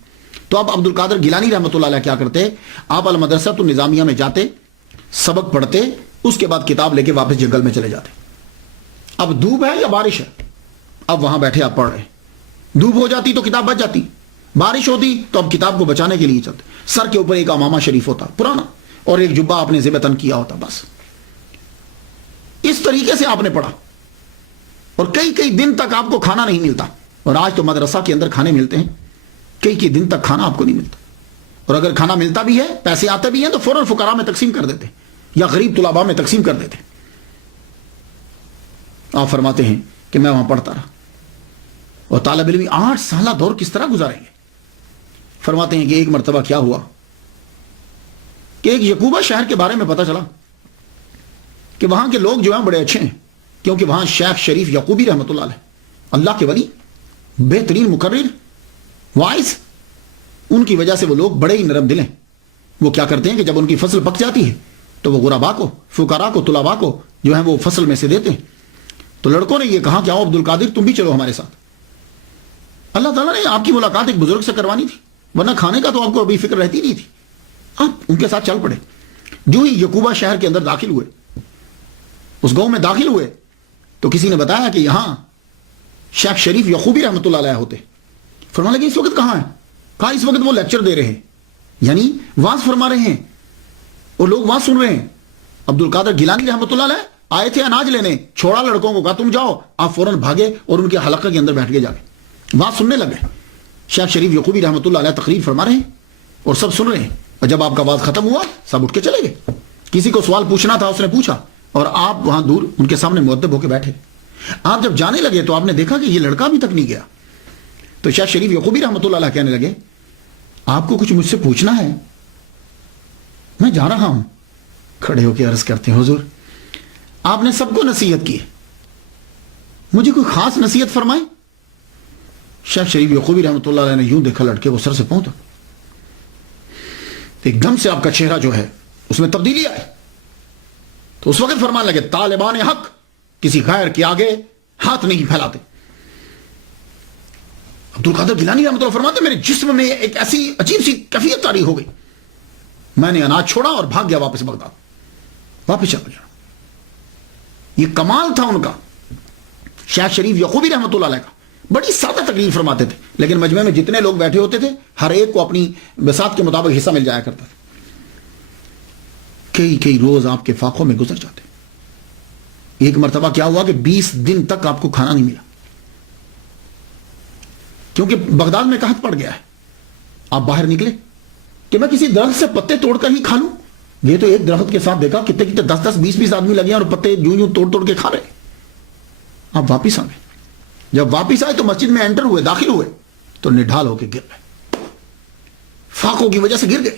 تو آپ عبد القادر گیلانی رحمۃ اللہ علیہ کیا کرتے, آپ المدرسہ النظامیہ میں جاتے, سبق پڑھتے, اس کے بعد کتاب لے کے واپس جنگل میں چلے جاتے. اب دھوپ ہے یا بارش ہے, اب وہاں بیٹھے آپ پڑھ رہے, دھوپ ہو جاتی تو کتاب بچ جاتی, بارش ہوتی تو اب کتاب کو بچانے کے لیے چلتے. سر کے اوپر ایک امامہ شریف ہوتا پرانا, اور ایک جبہ آپ نے زیب تن کیا ہوتا, بس اس طریقے سے آپ نے پڑھا. اور کئی دن تک آپ کو کھانا نہیں ملتا, اور آج تو مدرسہ کے اندر کھانے ملتے ہیں, کئی دن تک کھانا آپ کو نہیں ملتا. اور اگر کھانا ملتا بھی ہے, پیسے آتے بھی ہیں, تو فوراً فقراء میں تقسیم کر دیتے یا غریب طلباء میں تقسیم کر دیتے. آپ فرماتے ہیں کہ میں وہاں پڑھتا رہا, اور طالب علمی 8 سالہ دور کس طرح گزاریں گے. فرماتے ہیں کہ ایک مرتبہ کیا ہوا کہ ایک یعقوبہ شہر کے بارے میں پتا چلا کہ وہاں کے لوگ جو ہیں بڑے اچھے ہیں, کیونکہ وہاں شیخ شریف یعقوبی رحمۃ اللہ علیہ, اللہ کے ولی, بہترین مقرر, وائز, ان کی وجہ سے وہ لوگ بڑے ہی نرم دل ہیں. وہ کیا کرتے ہیں کہ جب ان کی فصل پک جاتی ہے تو وہ غربا کو, فقراء کو, طلباء کو جو ہے وہ فصل میں سے دیتے ہیں. تو لڑکوں نے یہ کہا کہ آؤ عبد القادر تم بھی چلو ہمارے ساتھ. اللہ تعالیٰ نے آپ کی ملاقات ایک بزرگ سے کروانی تھی, ورنہ کھانے کا تو آپ کو ابھی فکر رہتی نہیں تھی. آپ ان کے ساتھ چل پڑے. جو ہی یعقوبہ شہر کے اندر داخل ہوئے, اس گاؤں میں داخل ہوئے, تو کسی نے بتایا کہ یہاں شیخ شریف یعقوبی رحمۃ اللہ علیہ ہوتے. فرمانے لگے اس وقت کہاں ہیں؟ کہا اس وقت وہ لیکچر دے رہے ہیں, یعنی واز فرما رہے ہیں, اور لوگ واز سن رہے ہیں. عبد القادر گیلانی رحمۃ اللہ علیہ آئے تھے اناج لینے, چھوڑا لڑکوں کو, کہا تم جاؤ. آپ فوراً بھاگے اور ان کے حلقہ کے اندر بیٹھ کے جا کے واز سننے لگے. شیخ شریف یعقوبی رحمۃ اللہ علیہ تقریر فرما رہے ہیں اور سب سن رہے ہیں. اور جب آپ کا واز ختم ہوا, سب اٹھ کے چلے گئے. کسی کو سوال پوچھنا تھا, اس نے پوچھا, اور آپ وہاں دور ان کے سامنے مؤدب ہو کے بیٹھے. آپ جب جانے لگے تو آپ نے دیکھا کہ یہ لڑکا ابھی تک نہیں گیا. تو شیخ شریف یعقوبی رحمۃ اللہ علیہ کہنے لگے, آپ کو کچھ مجھ سے پوچھنا ہے؟ میں جا رہا ہوں. کھڑے ہو کے عرض کرتے ہیں, حضور آپ نے سب کو نصیحت کی, مجھے کوئی خاص نصیحت فرمائے. شیخ شریف یعقوبی رحمۃ اللہ علیہ نے یوں دیکھا لڑکے کو سر سے پہنچا, ایک دم سے آپ کا چہرہ جو ہے اس میں تبدیلی آئی. تو اس وقت فرمان لگے, طالبان حق کسی غیر کے آگے ہاتھ نہیں پھیلاتے. عبد القادر گیلانی رحمۃ اللہ فرماتے میرے جسم میں ایک ایسی عجیب سی کیفیت طاری ہو گئی, میں نے اناج چھوڑا اور بھاگ گیا واپس بغداد, واپس چلا گیا. یہ کمال تھا ان کا. شیخ شریف یعقوبی رحمۃ اللہ علیہ کا بڑی سادہ تقریر فرماتے تھے, لیکن مجمع میں جتنے لوگ بیٹھے ہوتے تھے ہر ایک کو اپنی بساط کے مطابق حصہ مل جایا کرتا تھا. کئی روز آپ کے فاقوں میں گزر جاتے. ایک مرتبہ کیا ہوا کہ 20 دن تک آپ کو کھانا نہیں ملا, کیونکہ بغداد میں قحط پڑ گیا ہے. آپ باہر نکلے کہ میں کسی درخت سے پتے توڑ کر ہی کھا لوں. یہ تو ایک درخت کے ساتھ دیکھا کتنے 10-20 آدمی لگے اور پتے یوں توڑ کے کھا رہے. آپ واپس آ گئے. جب واپس آئے تو مسجد میں انٹر ہوئے, داخل ہوئے, تو نڈھال ہو کے گر گئے, فاقوں کی وجہ سے گر گئے.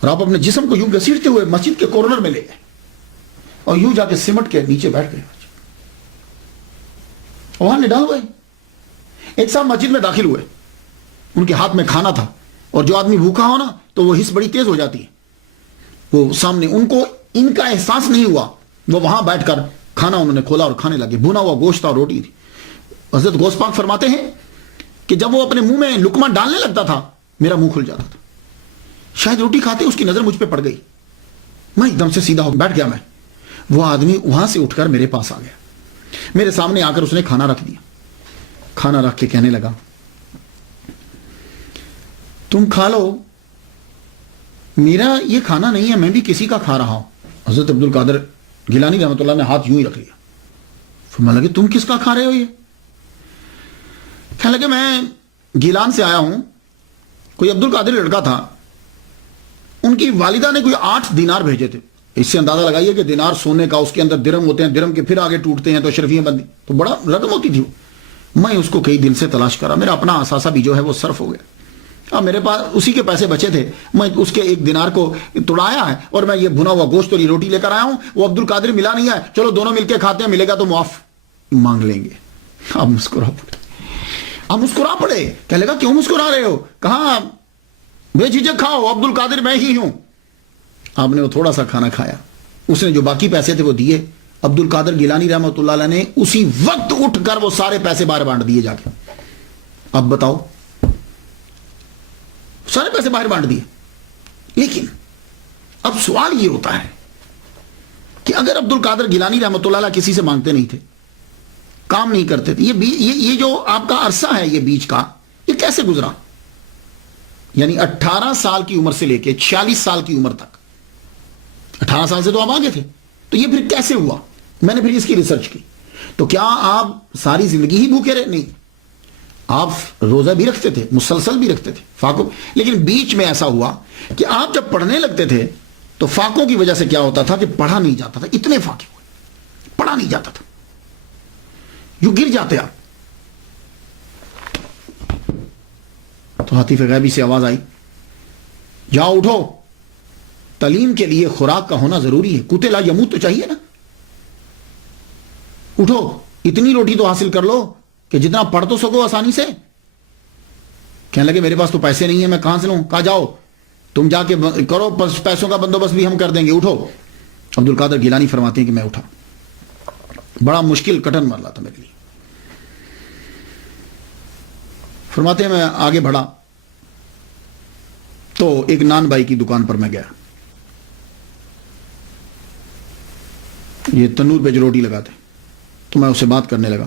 اور آپ اپنے جسم کو یوں گھسیٹتے ہوئے مسجد کے کارنر میں لے گئے اور یوں جا کے سمٹ کے نیچے بیٹھ گئے. وہاں نڈھال ہوئے. ایک صاحب مسجد میں داخل ہوئے, ان کے ہاتھ میں کھانا تھا, اور جو آدمی بھوکا ہو نا تو وہ حس بڑی تیز ہو جاتی ہے. وہ سامنے ان کو ان کا احساس نہیں ہوا, وہ وہاں بیٹھ کر کھانا انہوں نے کھولا اور کھانے لگے. بھونا ہوا گوشت اور روٹی تھی. حضرت غوث پاک فرماتے ہیں کہ جب وہ اپنے منہ میں لقمہ ڈالنے لگتا تھا میرا منہ کھل جاتا تھا. شاید روٹی کھاتے اس کی نظر مجھ پہ پڑ گئی, میں ایک دم سے سیدھا ہو بیٹھ گیا. میں وہ آدمی وہاں سے اٹھ کر میرے پاس آ گیا, میرے سامنے آ کر اس نے کھانا رکھ دیا. کھانا رکھ کے کہنے لگا تم کھا لو، میرا یہ کھانا نہیں ہے، میں بھی کسی کا کھا رہا ہوں. حضرت عبد القادر گیلانی رحمۃ اللہ نے ہاتھ یوں ہی رکھ لیا. فرمانے لگے تم کس کا کھا رہے ہو؟ یہ کہنے لگے میں گیلان سے آیا ہوں. کوئی عبد القادر لڑکا تھا، ان کی والدہ نے کوئی 8 دینار بھیجے تھے. اس سے اندازہ لگائیے کہ دینار سونے کا، اس کے اندر درم ہوتے ہیں، درم کے پھر آگے ٹوٹتے ہیں تو اشرفیاں بندی، تو بڑا رقم ہوتی تھی. میں اس کو کئی دن سے تلاش کرا، میرا اپنا اثاثہ بھی جو ہے وہ صرف ہو گیا. اب میرے پاس اسی کے پیسے بچے تھے، میں اس کے 1 دینار کو توڑایا ہے اور میں یہ بھنا ہوا گوشت اور یہ روٹی لے کر آیا ہوں. وہ عبد القادر ملا نہیں ہے، چلو دونوں مل کے کھاتے ہیں، ملے گا تو معاف مانگ لیں گے. اب مسکرا پڑے. کہنے لگا کیوں مسکرا رہے ہو؟ کہا بے جھجک کھاؤ، عبد القادر میں ہی ہوں. آپ نے وہ تھوڑا سا کھانا کھایا، اس نے جو باقی پیسے تھے وہ دیے. عبد القادر گیلانی رحمۃ اللہ علیہ نے اسی وقت اٹھ کر وہ سارے پیسے باہر بانٹ دیے جا کے. اب بتاؤ، سارے پیسے باہر بانٹ دیے. لیکن اب سوال یہ ہوتا ہے کہ اگر عبد القادر گیلانی رحمۃ اللہ علیہ کسی سے مانگتے نہیں تھے، کام نہیں کرتے تھے، یہ جو آپ کا عرصہ ہے یہ بیچ کا، یہ کیسے گزرا؟ یعنی 18 سال کی عمر سے لے کے 46 سال کی عمر تک، 18 سال سے تو آپ آگے تھے، تو یہ پھر کیسے ہوا؟ میں نے پھر اس کی ریسرچ کی. تو کیا آپ ساری زندگی ہی بھوکے رہے؟ نہیں، آپ روزہ بھی رکھتے تھے، مسلسل بھی رکھتے تھے، فاقوں، لیکن بیچ میں ایسا ہوا کہ آپ جب پڑھنے لگتے تھے تو فاقوں کی وجہ سے کیا ہوتا تھا کہ پڑھا نہیں جاتا تھا. اتنے فاقے ہوئے، پڑھا نہیں جاتا تھا، یوں گر جاتے آپ. تو حتیف غیبی سے آواز آئی، جاؤ اٹھو، تعلیم کے لیے خوراک کا ہونا ضروری ہے، قوت لا یموت تو چاہیے نا. اٹھو، اتنی روٹی تو حاصل کر لو کہ جتنا پڑھ تو سکو آسانی سے. کہنے لگے میرے پاس تو پیسے نہیں ہیں، میں کہاں سے لوں؟ کہا جاؤ تم جا کے کرو، پیسوں کا بندوبست بھی ہم کر دیں گے، اٹھو. عبد القادر گیلانی فرماتے ہیں کہ میں اٹھا. بڑا مشکل کٹن مرلا تھا میرے لیے. فرماتے ہیں میں آگے بڑھا تو ایک نان بائی کی دکان پر میں گیا. یہ تنور پہ جو روٹی لگاتے، تو میں اس سے بات کرنے لگا.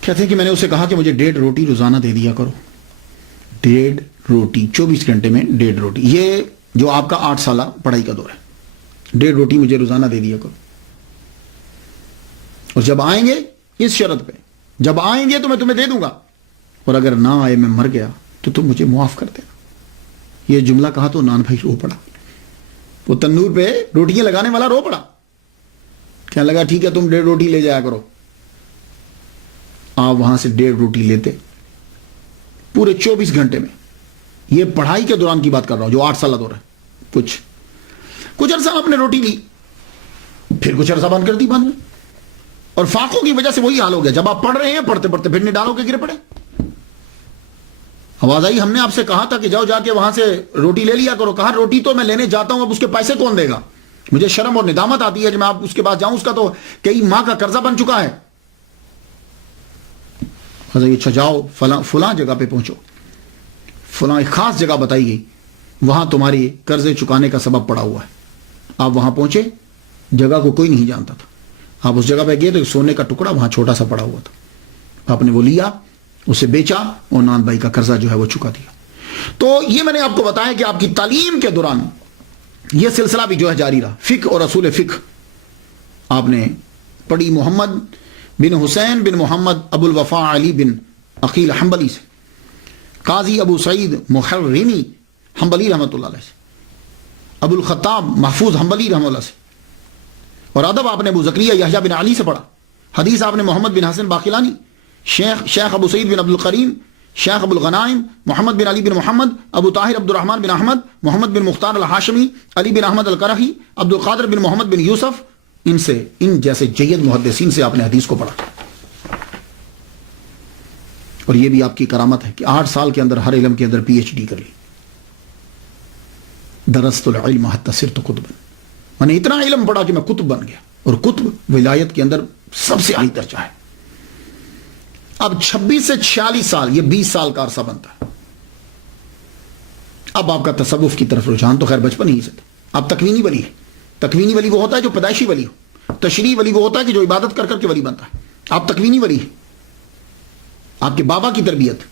کہتے ہیں کہ میں نے اسے کہا کہ مجھے 1.5 روٹی روزانہ دے دیا کرو. 1.5 روٹی 24 گھنٹے میں 1.5 روٹی. یہ جو آپ کا 8 سالہ پڑھائی کا دور ہے، 1.5 روٹی مجھے روزانہ دے دیا کرو. اور جب آئیں گے، اس شرط پہ، جب آئیں گے تو میں تمہیں دے دوں گا، اور اگر نہ آئے میں مر گیا تو تم مجھے معاف کر دینا. یہ جملہ کہا تو نان بھائی رو پڑا. وہ تنور پہ روٹیاں لگانے والا رو پڑا. کہنے لگا ٹھیک ہے تم 1.5 روٹی لے جایا کرو. آپ وہاں سے 1.5 روٹی لیتے پورے 24 گھنٹے میں. یہ پڑھائی کے دوران کی بات کر رہا ہوں جو 8 سالہ دور ہے. کچھ عرصہ آپ نے روٹی لی، پھر کچھ عرصہ بند کر دی بند. اور فاقوں کی وجہ سے وہی حال ہو گیا. جب آپ پڑھ رہے ہیں، پڑھتے پڑھتے پھر نہیں ڈالو کے گرے پڑے. آواز آئی، ہم نے آپ سے کہا تھا کہ جاؤ جا کے وہاں سے روٹی لے لیا کرو. کہا روٹی تو میں لینے جاتا ہوں، اب اس کے پیسے کون دے گا؟ مجھے شرم اور ندامت آتی ہے کہ میں آپ اس کے پاس جاؤں، اس کا تو کئی ماہ کا قرضہ بن چکا ہے. اچھا جاؤ فلاں جگہ پہ پہنچو، فلاں ایک خاص جگہ بتائی گئی، وہاں تمہاری قرضے چکانے کا سبب پڑا ہوا ہے. آپ وہاں پہنچے، جگہ کو کوئی نہیں جانتا تھا. آپ اس جگہ پہ گئے تو سونے کا ٹکڑا وہاں چھوٹا سا پڑا ہوا تھا. آپ نے وہ لیا، اسے بیچا اور نان بھائی کا قرضہ جو ہے وہ چکا دیا. تو یہ میں نے آپ کو بتایا کہ آپ کی تعلیم کے دوران یہ سلسلہ بھی جو ہے جاری رہا. فقہ اور اصول فقہ آپ نے پڑھی محمد بن حسین بن محمد ابو الوفا علی بن عقیل حنبلی سے، قاضی ابو سعید محرمی حنبلی رحمۃ اللہ علیہ سے، ابو الخطاب محفوظ حنبلی رحمۃ اللہ سے. اور ادب آپ نے ابو زکریا یحییٰ بن علی سے پڑھا. حدیث آپ نے محمد بن حسن باقلانی، شیخ ابو سعید بن عبد القریم، شیخ ابو الغنائم محمد بن علی بن محمد، ابو طاہر عبد الرحمن بن احمد، محمد بن مختار الحاشمی، علی بن احمد القرحی، عبد القادر بن محمد بن یوسف. ان جیسے جید محدثین سے آپ نے حدیث کو پڑھا. اور یہ بھی آپ کی کرامت ہے کہ 8 سال کے اندر ہر علم کے اندر PhD کر لی. درست العلم حتی صرت قطبا، میں نے اتنا علم پڑھا کہ میں قطب بن گیا. اور قطب ولایت کے اندر سب سے اعلی درجہ ہے. اب 26 سے 46 سال، یہ 20 سال کا عرصہ بنتا ہے. اب آپ کا تصوف کی طرف رجحان تو خیر بچپن ہی سے تھا. اب تکوینی ولی ہے. تکوینی ولی وہ ہوتا ہے جو پیدائشی ولی ہو. تشریعی ولی وہ ہوتا ہے کہ جو عبادت کر کر کے ولی بنتا ہے. آپ تکوینی ولی ہیں. آپ کے بابا کی تربیت،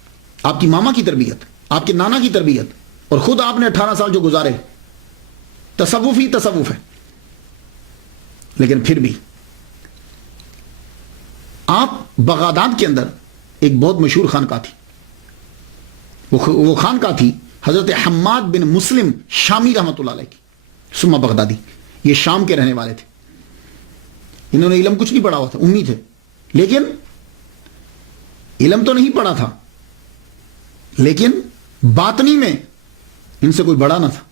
آپ کی ماما کی تربیت، آپ کے نانا کی تربیت، اور خود آپ نے 18 سال جو گزارے، تصوف ہی تصوف ہے. لیکن پھر بھی آپ بغداد کے اندر ایک بہت مشہور خانقاہ تھی، وہ خانقاہ تھی حضرت حماد بن مسلم شامی رحمۃ اللہ علیہ کی، سما بغدادی. یہ شام کے رہنے والے تھے. انہوں نے علم کچھ نہیں پڑھا ہوا تھا، امی تھے، لیکن علم تو نہیں پڑھا تھا، لیکن باطنی میں ان سے کوئی بڑا نہ تھا.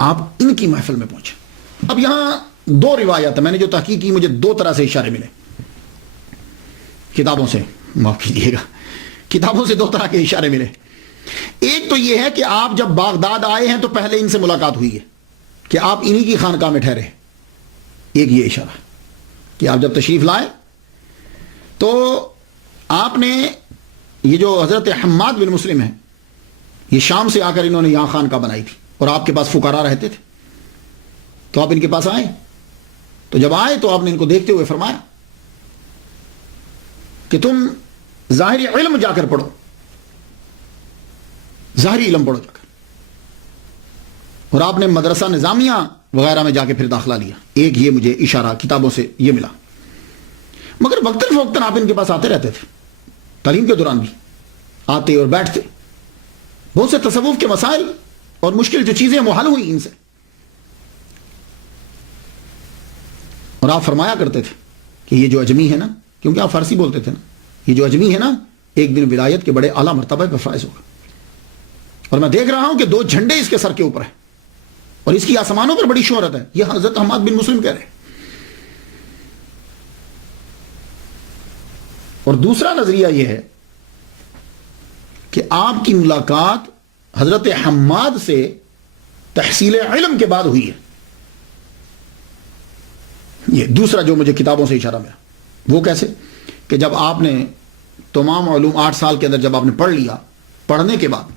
آپ ان کی محفل میں پہنچے. اب یہاں دو روایات ہیں، میں نے جو تحقیق کی مجھے دو طرح سے اشارے ملے کتابوں سے، معاف کیجیے گا، کتابوں سے دو طرح کے اشارے ملے. ایک تو یہ ہے کہ آپ جب بغداد آئے ہیں تو پہلے ان سے ملاقات ہوئی ہے کہ آپ انہی کی خانقاہ میں ٹھہرے. ایک یہ اشارہ کہ آپ جب تشریف لائے تو آپ نے یہ جو حضرت حماد بن مسلم ہے، یہ شام سے آ کر انہوں نے یہاں خانقاہ بنائی تھی، اور آپ کے پاس فقراء رہتے تھے، تو آپ ان کے پاس آئے. تو جب آئے تو آپ نے ان کو دیکھتے ہوئے فرمایا کہ تم ظاہری علم جا کر پڑھو، ظاہری علم پڑھو جا کر. اور آپ نے مدرسہ نظامیہ وغیرہ میں جا کے پھر داخلہ لیا. ایک یہ مجھے اشارہ کتابوں سے یہ ملا. مگر وقتاً فوقتاً آپ ان کے پاس آتے رہتے تھے، تعلیم کے دوران بھی آتے اور بیٹھتے. بہت سے تصوف کے مسائل اور مشکل جو چیزیں وہ حل ہوئی ان سے. اور آپ فرمایا کرتے تھے کہ یہ جو اجمی ہے نا، کیونکہ آپ فارسی بولتے تھے نا، یہ جو اجمی ہے نا ایک دن ولایت کے بڑے اعلیٰ مرتبہ پر فائز ہوگا. اور میں دیکھ رہا ہوں کہ 2 جھنڈے اس کے سر کے اوپر ہیں اور اس کی آسمانوں پر بڑی شہرت ہے. یہ حضرت حماد بن مسلم کہہ رہے ہیں. اور دوسرا نظریہ یہ ہے کہ آپ کی ملاقات حضرت حماد سے تحصیل علم کے بعد ہوئی ہے. یہ دوسرا جو مجھے کتابوں سے اشارہ ملا. وہ کیسے کہ جب آپ نے تمام علوم 8 سال کے اندر جب آپ نے پڑھ لیا، پڑھنے کے بعد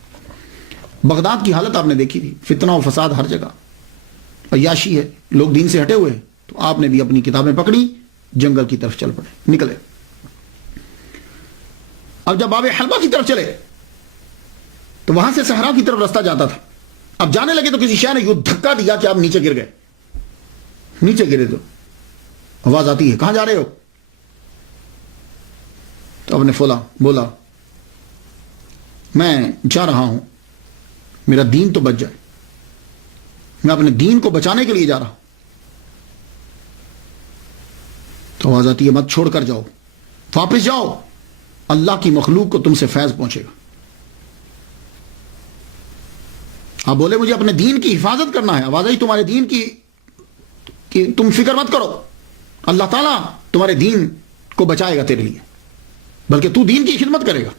بغداد کی حالت آپ نے دیکھی تھی، فتنہ و فساد ہر جگہ، عیاشی ہے، لوگ دین سے ہٹے ہوئے ہیں. تو آپ نے بھی اپنی کتابیں پکڑی، جنگل کی طرف چل پڑے، نکلے. اب جب باب حلبہ کی طرف چلے تو وہاں سے صحرا کی طرف رستہ جاتا تھا. اب جانے لگے تو کسی شے نے یوں دھکا دیا کہ آپ نیچے گر گئے. نیچے گرے تو آواز آتی ہے، کہاں جا رہے ہو؟ تو آپ نے بولا میں جا رہا ہوں، میرا دین تو بچ جائے، میں اپنے دین کو بچانے کے لیے جا رہا ہوں. تو آواز آتی ہے مت چھوڑ کر جاؤ، واپس جاؤ، اللہ کی مخلوق کو تم سے فیض پہنچے گا. آپ بولے مجھے اپنے دین کی حفاظت کرنا ہے. آواز آئی تمہارے دین کی کہ تم فکر مت کرو، اللہ تعالیٰ تمہارے دین کو بچائے گا تیرے لیے، بلکہ تو دین کی خدمت کرے گا.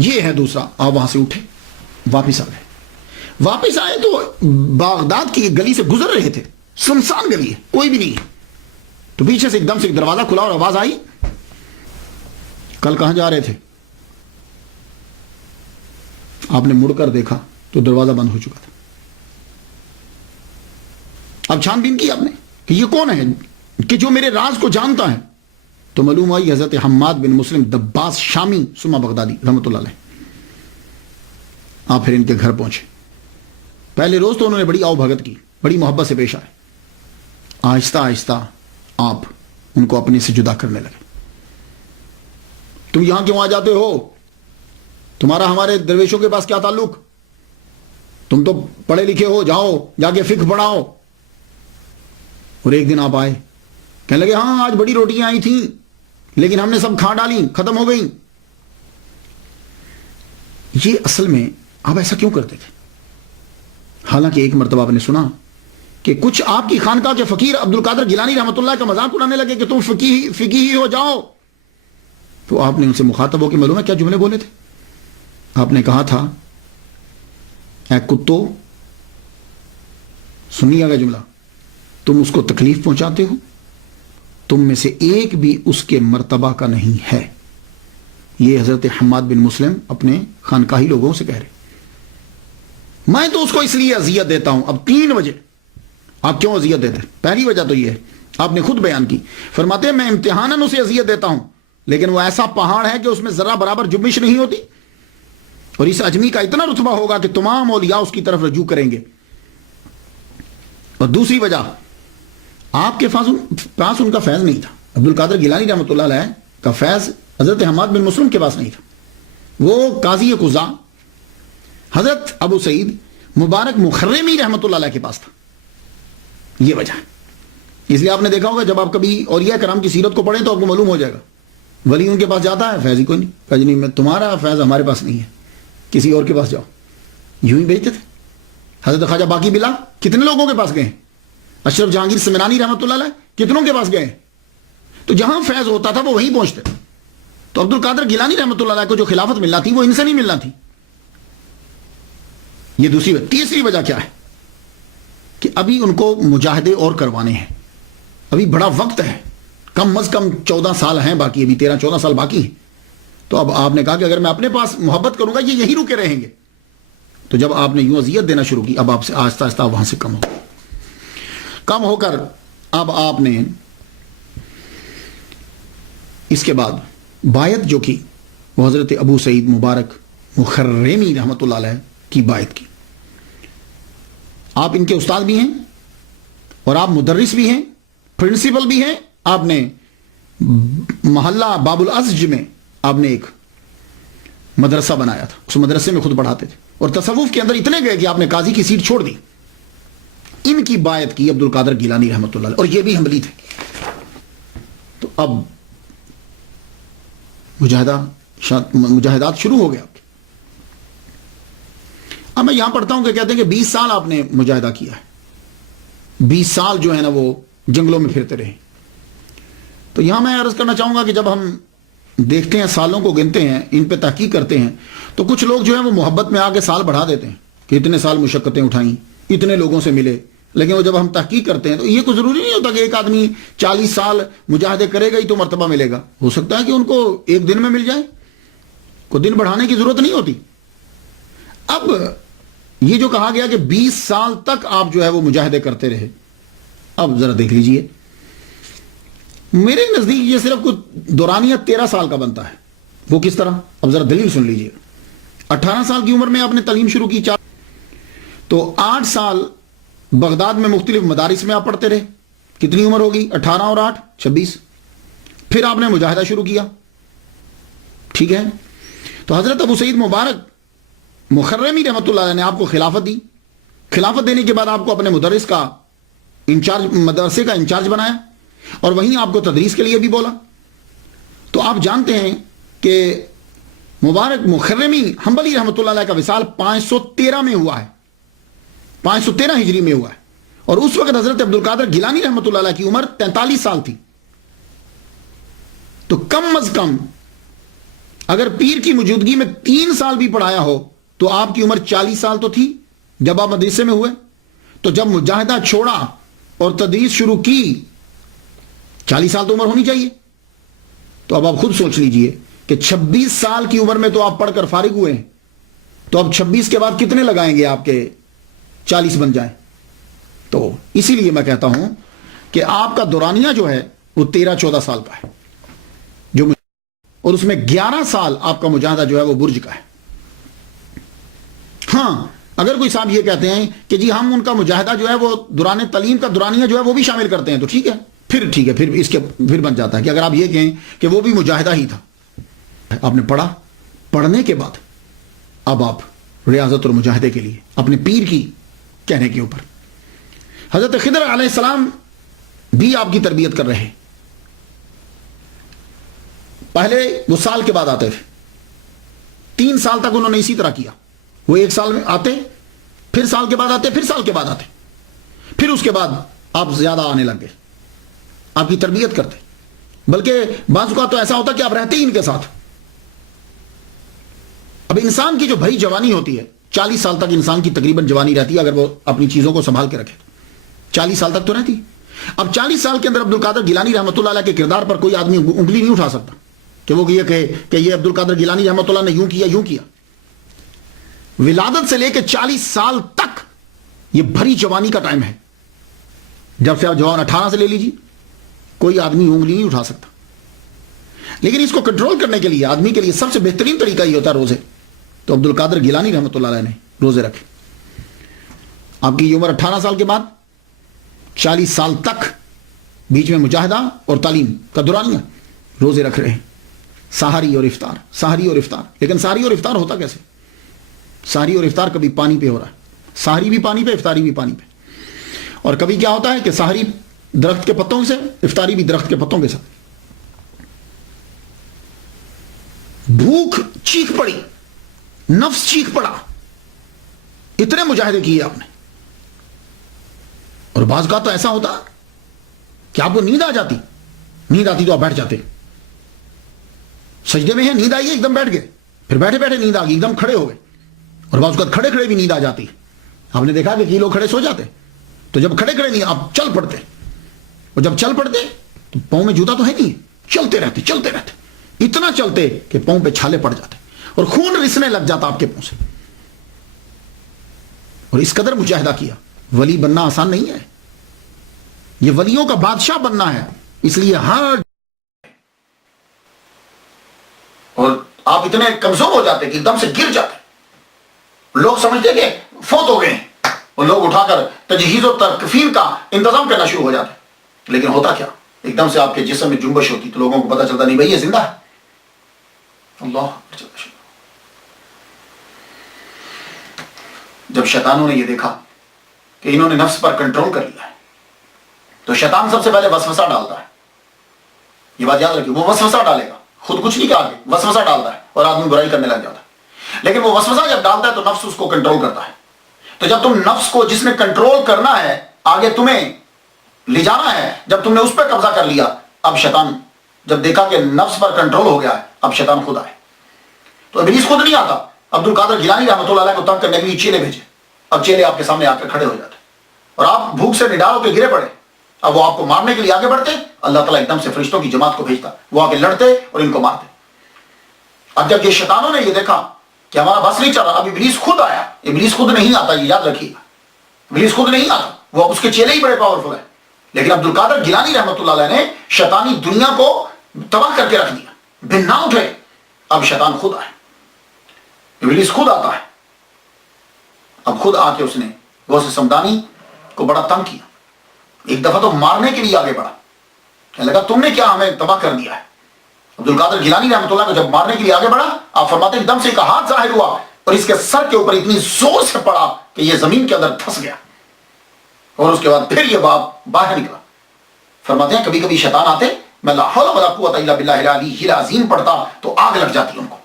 یہ ہے دوسرا. آپ وہاں سے اٹھے، واپس آ گئے. واپس آئے تو بغداد کی ایک گلی سے گزر رہے تھے، سنسان گلی ہے، کوئی بھی نہیں ہے. تو پیچھے سے ایک دم سے ایک دروازہ کھلا اور آواز آئی، کل کہاں جا رہے تھے؟ آپ نے مڑ کر دیکھا تو دروازہ بند ہو چکا تھا. اب چھان بین کی آپ نے کہ یہ کون ہے کہ جو میرے راز کو جانتا ہے. تو معلوم ہوئی حضرت حماد بن مسلم دباس شامی سما بغدادی رحمۃ اللہ علیہ. آپ پھر ان کے گھر پہنچے. پہلے روز تو انہوں نے بڑی آؤ بھگت کی، بڑی محبت سے پیش آئے. آہستہ آہستہ آپ ان کو اپنے سے جدا کرنے لگے. تم یہاں کیوں آ جاتے ہو؟ تمہارا ہمارے درویشوں کے پاس کیا تعلق؟ تم تو پڑھے لکھے ہو، جاؤ جا کے فقہ پڑھاؤ. اور ایک دن آپ آئے، کہنے لگے ہاں آج بڑی روٹیاں آئی تھیں لیکن ہم نے سب کھا ڈالی، ختم ہو گئی. یہ اصل میں آپ ایسا کیوں کرتے تھے؟ حالانکہ ایک مرتبہ آپ نے سنا کہ کچھ آپ کی خانقاہ کے فقیر عبد القادر گیلانی رحمۃ اللہ کا مذاق اڑانے لگے کہ تم فقیہی ہو، جاؤ. تو آپ نے ان سے مخاطب ہو کے معلوم ہے کیا جملے بولے تھے؟ آپ نے کہا تھا اے کتو، سنیے گا جملہ، تم اس کو تکلیف پہنچاتے ہو، تم میں سے ایک بھی اس کے مرتبہ کا نہیں ہے. یہ حضرت حماد بن مسلم اپنے خانقاہی لوگوں سے کہہ رہے. میں تو اس کو اس لیے اذیت دیتا ہوں. اب 3 وجہ. آپ کیوں اذیت دیتے؟ پہلی وجہ تو یہ ہے، آپ نے خود بیان کی، فرماتے ہیں میں امتحاناً اسے اذیت دیتا ہوں لیکن وہ ایسا پہاڑ ہے کہ اس میں ذرا برابر جنبش نہیں ہوتی. اور اس اجمی کا اتنا رتبہ ہوگا کہ تمام اولیاء اس کی طرف رجوع کریں گے. اور دوسری وجہ، آپ کے پاس ان کا فیض نہیں تھا. عبد القادر گیلانی رحمۃ اللہ علیہ کا فیض حضرت حماد بن مسلم کے پاس نہیں تھا. وہ قاضی قضا حضرت ابو سعید مبارک مخرمی رحمۃ اللہ علیہ کے پاس تھا. یہ وجہ ہے. اس لیے آپ نے دیکھا ہوگا جب آپ کبھی اولیاء کرام کی سیرت کو پڑھیں تو آپ کو معلوم ہو جائے گا ولی ان کے پاس جاتا ہے، فیض ہی کوئی نہیں. کہا جی نہیں، میں تمہارا فیض ہمارے پاس نہیں ہے، کسی اور کے پاس جاؤ. یوں ہی بھیجتے تھے. حضرت خواجہ باقی بلا کتنے لوگوں کے پاس گئے؟ اشرف جہانگیر سمنانی رحمۃ اللہ علیہ کتنوں کے پاس گئے؟ تو جہاں فیض ہوتا تھا وہ وہیں پہنچتے. تو عبد القادر گیلانی رحمۃ اللہ علیہ کو جو خلافت ملنا تھی وہ ان سے نہیں ملنا تھی. یہ دوسری وجہ. تیسری وجہ کیا ہے کہ ابھی ان کو مجاہدے اور کروانے ہیں. ابھی بڑا وقت ہے، کم از کم 14 سال ہیں باقی، ابھی 13-14 سال باقی ہیں. تو اب آپ نے کہا کہ اگر میں اپنے پاس محبت کروں گا یہ یہی رکے رہیں گے. تو جب آپ نے یوں اذیت دینا شروع کی، اب آپ سے آہستہ آہستہ وہاں سے کم ہو کر اب آپ نے اس کے بعد بایعت جو کی وہ حضرت ابو سعید مبارک مخرمی رحمۃ اللہ علیہ کی بایعت کی. آپ ان کے استاد بھی ہیں اور آپ مدرس بھی ہیں، پرنسپل بھی ہیں. آپ نے محلہ باب الازج میں آپ نے ایک مدرسہ بنایا تھا، اس مدرسے میں خود پڑھاتے تھے. اور تصوف کے اندر اتنے گئے کہ آپ نے قاضی کی سیٹ چھوڑ دی. ان کی بایعت کی عبد القادر گیلانی رحمۃ اللہ علیہ، اور یہ بھی حنبلی تھے. تو اب مجاہدات شروع ہو گیا. اب میں یہاں پڑھتا ہوں کہ کہتے ہیں کہ 20 سال آپ نے مجاہدہ کیا ہے. 20 سال جو ہے نا وہ جنگلوں میں پھرتے رہے. تو یہاں میں عرض کرنا چاہوں گا کہ جب ہم دیکھتے ہیں، سالوں کو گنتے ہیں، ان پہ تحقیق کرتے ہیں، تو کچھ لوگ جو ہیں وہ محبت میں آ کے سال بڑھا دیتے ہیں کہ اتنے سال مشقتیں اٹھائیں، اتنے لوگوں سے ملے. لیکن وہ جب ہم تحقیق کرتے ہیں تو یہ کوئی ضروری نہیں ہوتا کہ ایک آدمی 40 سال مجاہدے کرے گا ہی تو مرتبہ ملے گا. ہو سکتا ہے کہ ان کو ایک دن میں مل جائے، کوئی دن بڑھانے کی ضرورت نہیں ہوتی. اب یہ جو کہا گیا کہ 20 سال تک آپ جو ہے وہ مجاہدے کرتے رہے، اب ذرا دیکھ لیجئے. میرے نزدیک یہ صرف کچھ دورانیہ 13 سال کا بنتا ہے. وہ کس طرح؟ اب ذرا دلیل سن لیجئے. 18 سال کی عمر میں آپ نے تعلیم شروع کی، تو 8 سال بغداد میں مختلف مدارس میں آپ پڑھتے رہے. کتنی عمر ہوگی؟ 18 اور 8 26. پھر آپ نے مجاہدہ شروع کیا. ٹھیک ہے. تو حضرت ابو سعید مبارک مخرمی رحمۃ اللہ علیہ نے آپ کو خلافت دی. خلافت دینے کے بعد آپ کو اپنے مدرس کا انچارج، مدرسے کا انچارج بنایا، اور وہیں آپ کو تدریس کے لیے بھی بولا. تو آپ جانتے ہیں کہ مبارک مخرمی حنبلی رحمۃ اللہ علیہ کا وصال 513 میں ہوا ہے، 513 ہجری میں ہوا ہے. اور اس وقت حضرت عبد القادر گیلانی رحمۃ اللہ علیہ کی عمر 43 سال تھی. تو کم از کم اگر پیر کی موجودگی میں 3 سال بھی پڑھایا ہو تو آپ کی عمر 40 سال تو تھی جب آپ مدرسے میں ہوئے. تو جب مجاہدہ چھوڑا اور تدریس شروع کی 40 سال تو عمر ہونی چاہیے. تو اب آپ خود سوچ لیجئے کہ 26 سال کی عمر میں تو آپ پڑھ کر فارغ ہوئے ہیں، تو اب 26 کے بعد کتنے لگائیں گے آپ کے 40 بن جائیں. تو اسی لیے میں کہتا ہوں کہ آپ کا دورانیہ جو ہے وہ 13-14 سال کا ہے، اور اس میں 11 سال آپ کا مجاہدہ جو ہے وہ برج کا ہے. ہاں اگر کوئی صاحب یہ کہتے ہیں کہ جی ہم ان کا مجاہدہ جو ہے وہ دوران تعلیم کا دورانیہ جو ہے وہ بھی شامل کرتے ہیں، تو ٹھیک ہے، پھر اس کے پھر بن جاتا ہے کہ اگر آپ یہ کہیں کہ وہ بھی مجاہدہ ہی تھا. آپ نے پڑھا، پڑھنے کے بعد اب آپ ریاضت اور مجاہدے کے لیے اپنے پیر کی کہنے کے اوپر حضرت خضر علیہ السلام بھی آپ کی تربیت کر رہے. پہلے وہ سال کے بعد آتے تھے، 3 سال تک انہوں نے اسی طرح کیا. وہ 1 سال میں آتے، پھر سال کے بعد آتے، پھر سال کے بعد آتے، پھر اس کے بعد آپ زیادہ آنے لگ گئے، آپ کی تربیت کرتے. بلکہ بعض اوقات تو ایسا ہوتا کہ آپ رہتے ہی ان کے ساتھ. اب انسان کی جو بھری جوانی ہوتی ہے، 40 سال تک انسان کی تقریباً جوانی رہتی ہے اگر وہ اپنی چیزوں کو سنبھال کے رکھے. 40 سال تک تو رہتی. اب 40 سال کے اندر عبد القادر گیلانی رحمۃ اللہ علیہ کے کردار پر کوئی آدمی انگلی نہیں اٹھا سکتا کہ وہ یہ کہے کہ یہ عبد القادر گیلانی رحمۃ اللہ نے یوں کیا. ولادت سے لے کے 40 سال تک یہ بھری جوانی کا ٹائم ہے. جب سے آپ جوان 18 سے لے لیجیے، کوئی آدمی انگلی نہیں اٹھا سکتا. لیکن اس کو کنٹرول کرنے کے لیے آدمی کے لیے سب سے بہترین طریقہ یہ ہوتا ہے روزے. تو عبد القادر گیلانی رحمۃ اللہ علیہ نے روزے رکھے. آپ کی عمر 18 سال کے بعد 40 سال تک بیچ میں مجاہدہ اور تعلیم کا دورانیہ روزے رکھ رہے ہیں. سحری اور افطار، سحری اور افطار. لیکن سحری اور افطار ہوتا کیسے؟ سحری اور افطار کبھی پانی پہ ہو رہا ہے، سحری بھی پانی پہ، افطاری بھی پانی پہ. اور کبھی کیا ہوتا ہے کہ سحری درخت کے پتوں سے، افطاری بھی درخت کے پتوں کے ساتھ. بھوک چیخ پڑی، نفس چیخ پڑا، اتنے مجاہدے کیے آپ نے. اور بعض کا تو ایسا ہوتا کہ آپ کو نیند آ جاتی، نیند آتی تو آپ بیٹھ جاتے. سجدے میں ہے، نیند آئی ہے، ایک دم بیٹھ گئے. پھر بیٹھے بیٹھے نیند آ گئی، ایک دم کھڑے ہو گئے. اور بعض کا کھڑے کھڑے بھی نیند آ جاتی. آپ نے دیکھا کہ کئی لوگ کھڑے سو جاتے، تو جب کھڑے کھڑے نہیں آپ چل پڑتے. اور جب چل پڑتے تو پاؤں میں جوتا تو ہے نہیں، چلتے رہتے، اتنا چلتے کہ پاؤں پہ چھالے پڑ جاتے اور خون رسنے لگ جاتا آپ کے پاؤں سے. اور اس قدر مجاہدہ کیا. ولی بننا آسان نہیں ہے، یہ ولیوں کا بادشاہ بننا ہے. اس لیے ہر اور آپ اتنے کمزور ہو جاتے کہ ایک دم سے گر جاتے. لوگ سمجھتے کہ فوت ہو گئے اور لوگ اٹھا کر تجہیز و تکفین کا انتظام کرنا شروع ہو جاتے. لیکن ہوتا کیا، ایک دم سے آپ کے جسم میں جنبش ہوتی تو لوگوں کو پتا چلتا نہیں بھائی یہ زندہ ہے. اللہ. جب شیطانوں نے یہ دیکھا کہ انہوں نے نفس پر کنٹرول کر لیا ہے تو شیطان سب سے پہلے وسوسہ ڈالتا ہے. یہ بات یاد رکھیے، وہ وسوسہ ڈالے گا، خود کچھ نہیں کہا، وسوسہ ڈالتا ہے اور آدمی برائی کرنے لگ جاتا ہے. لیکن وہ وسوسہ جب ڈالتا ہے تو نفس اس کو کنٹرول کرتا ہے. تو جب تم نفس کو جس نے کنٹرول کرنا ہے، آگے تمہیں لے جانا ہے، جب تم نے اس پہ قبضہ کر لیا، اب شیطان جب دیکھا کہ نفس پر کنٹرول ہو گیا ہے، اب شیطان خود آئے. تو ابلیس خود نہیں آتا. عبد القادر گیلانی رحمۃ اللہ علیہ کو تنگ کرنے کے لیے چیلے بھیجے. اب چیلے آپ کے سامنے آ کر کھڑے ہو جاتے اور آپ بھوک سے نڈال ہو کے گرے پڑے. اب وہ آپ کو مارنے کے لیے آگے بڑھتے، اللہ تعالیٰ ایک دم سے فرشتوں کی جماعت کو بھیجتا، وہ آ کے لڑتے اور ان کو مارتے. اب جب یہ شیطانوں نے یہ دیکھا کہ ہمارا بس نہیں چل رہا، اب ابلیس خود آیا. ابلیس خود نہیں آتا، یہ یاد رکھیے گا، ابلیس خود نہیں آتا، وہ اس کے چیلے ہی بڑے پاورفل ہیں. لیکن عبد القادر گیلانی رحمۃ اللہ علیہ نے شیطانی دنیا کو تباہ کر کے رکھ دیا، بن نہ اٹھے. اب شیطان خود آئے، ابلیس خود آتا ہے. اب خود آ کے اس نے غوث سمدانی کو بڑا تنگ کیا. ایک دفعہ تو مارنے کے لیے آگے بڑھا، کہنے لگا تم نے کیا ہمیں تباہ کر دیا ہے. عبد القادر گیلانی رحمۃ اللہ کو جب مارنے کے لیے آگے بڑھا، آپ فرماتے ہیں ایک دم سے ایک ہاتھ ظاہر ہوا اور اس کے سر کے اوپر اتنی زور سے پڑا کہ یہ زمین کے اندر پھنس گیا. اور اس کے بعد پھر یہ باپ باہر نکلا. فرماتے ہیں کبھی کبھی شیطان آتے، میں لا حول ولا قوت الا باللہ العلی العظیم پڑھتا تو آگ لگ جاتی ان کو.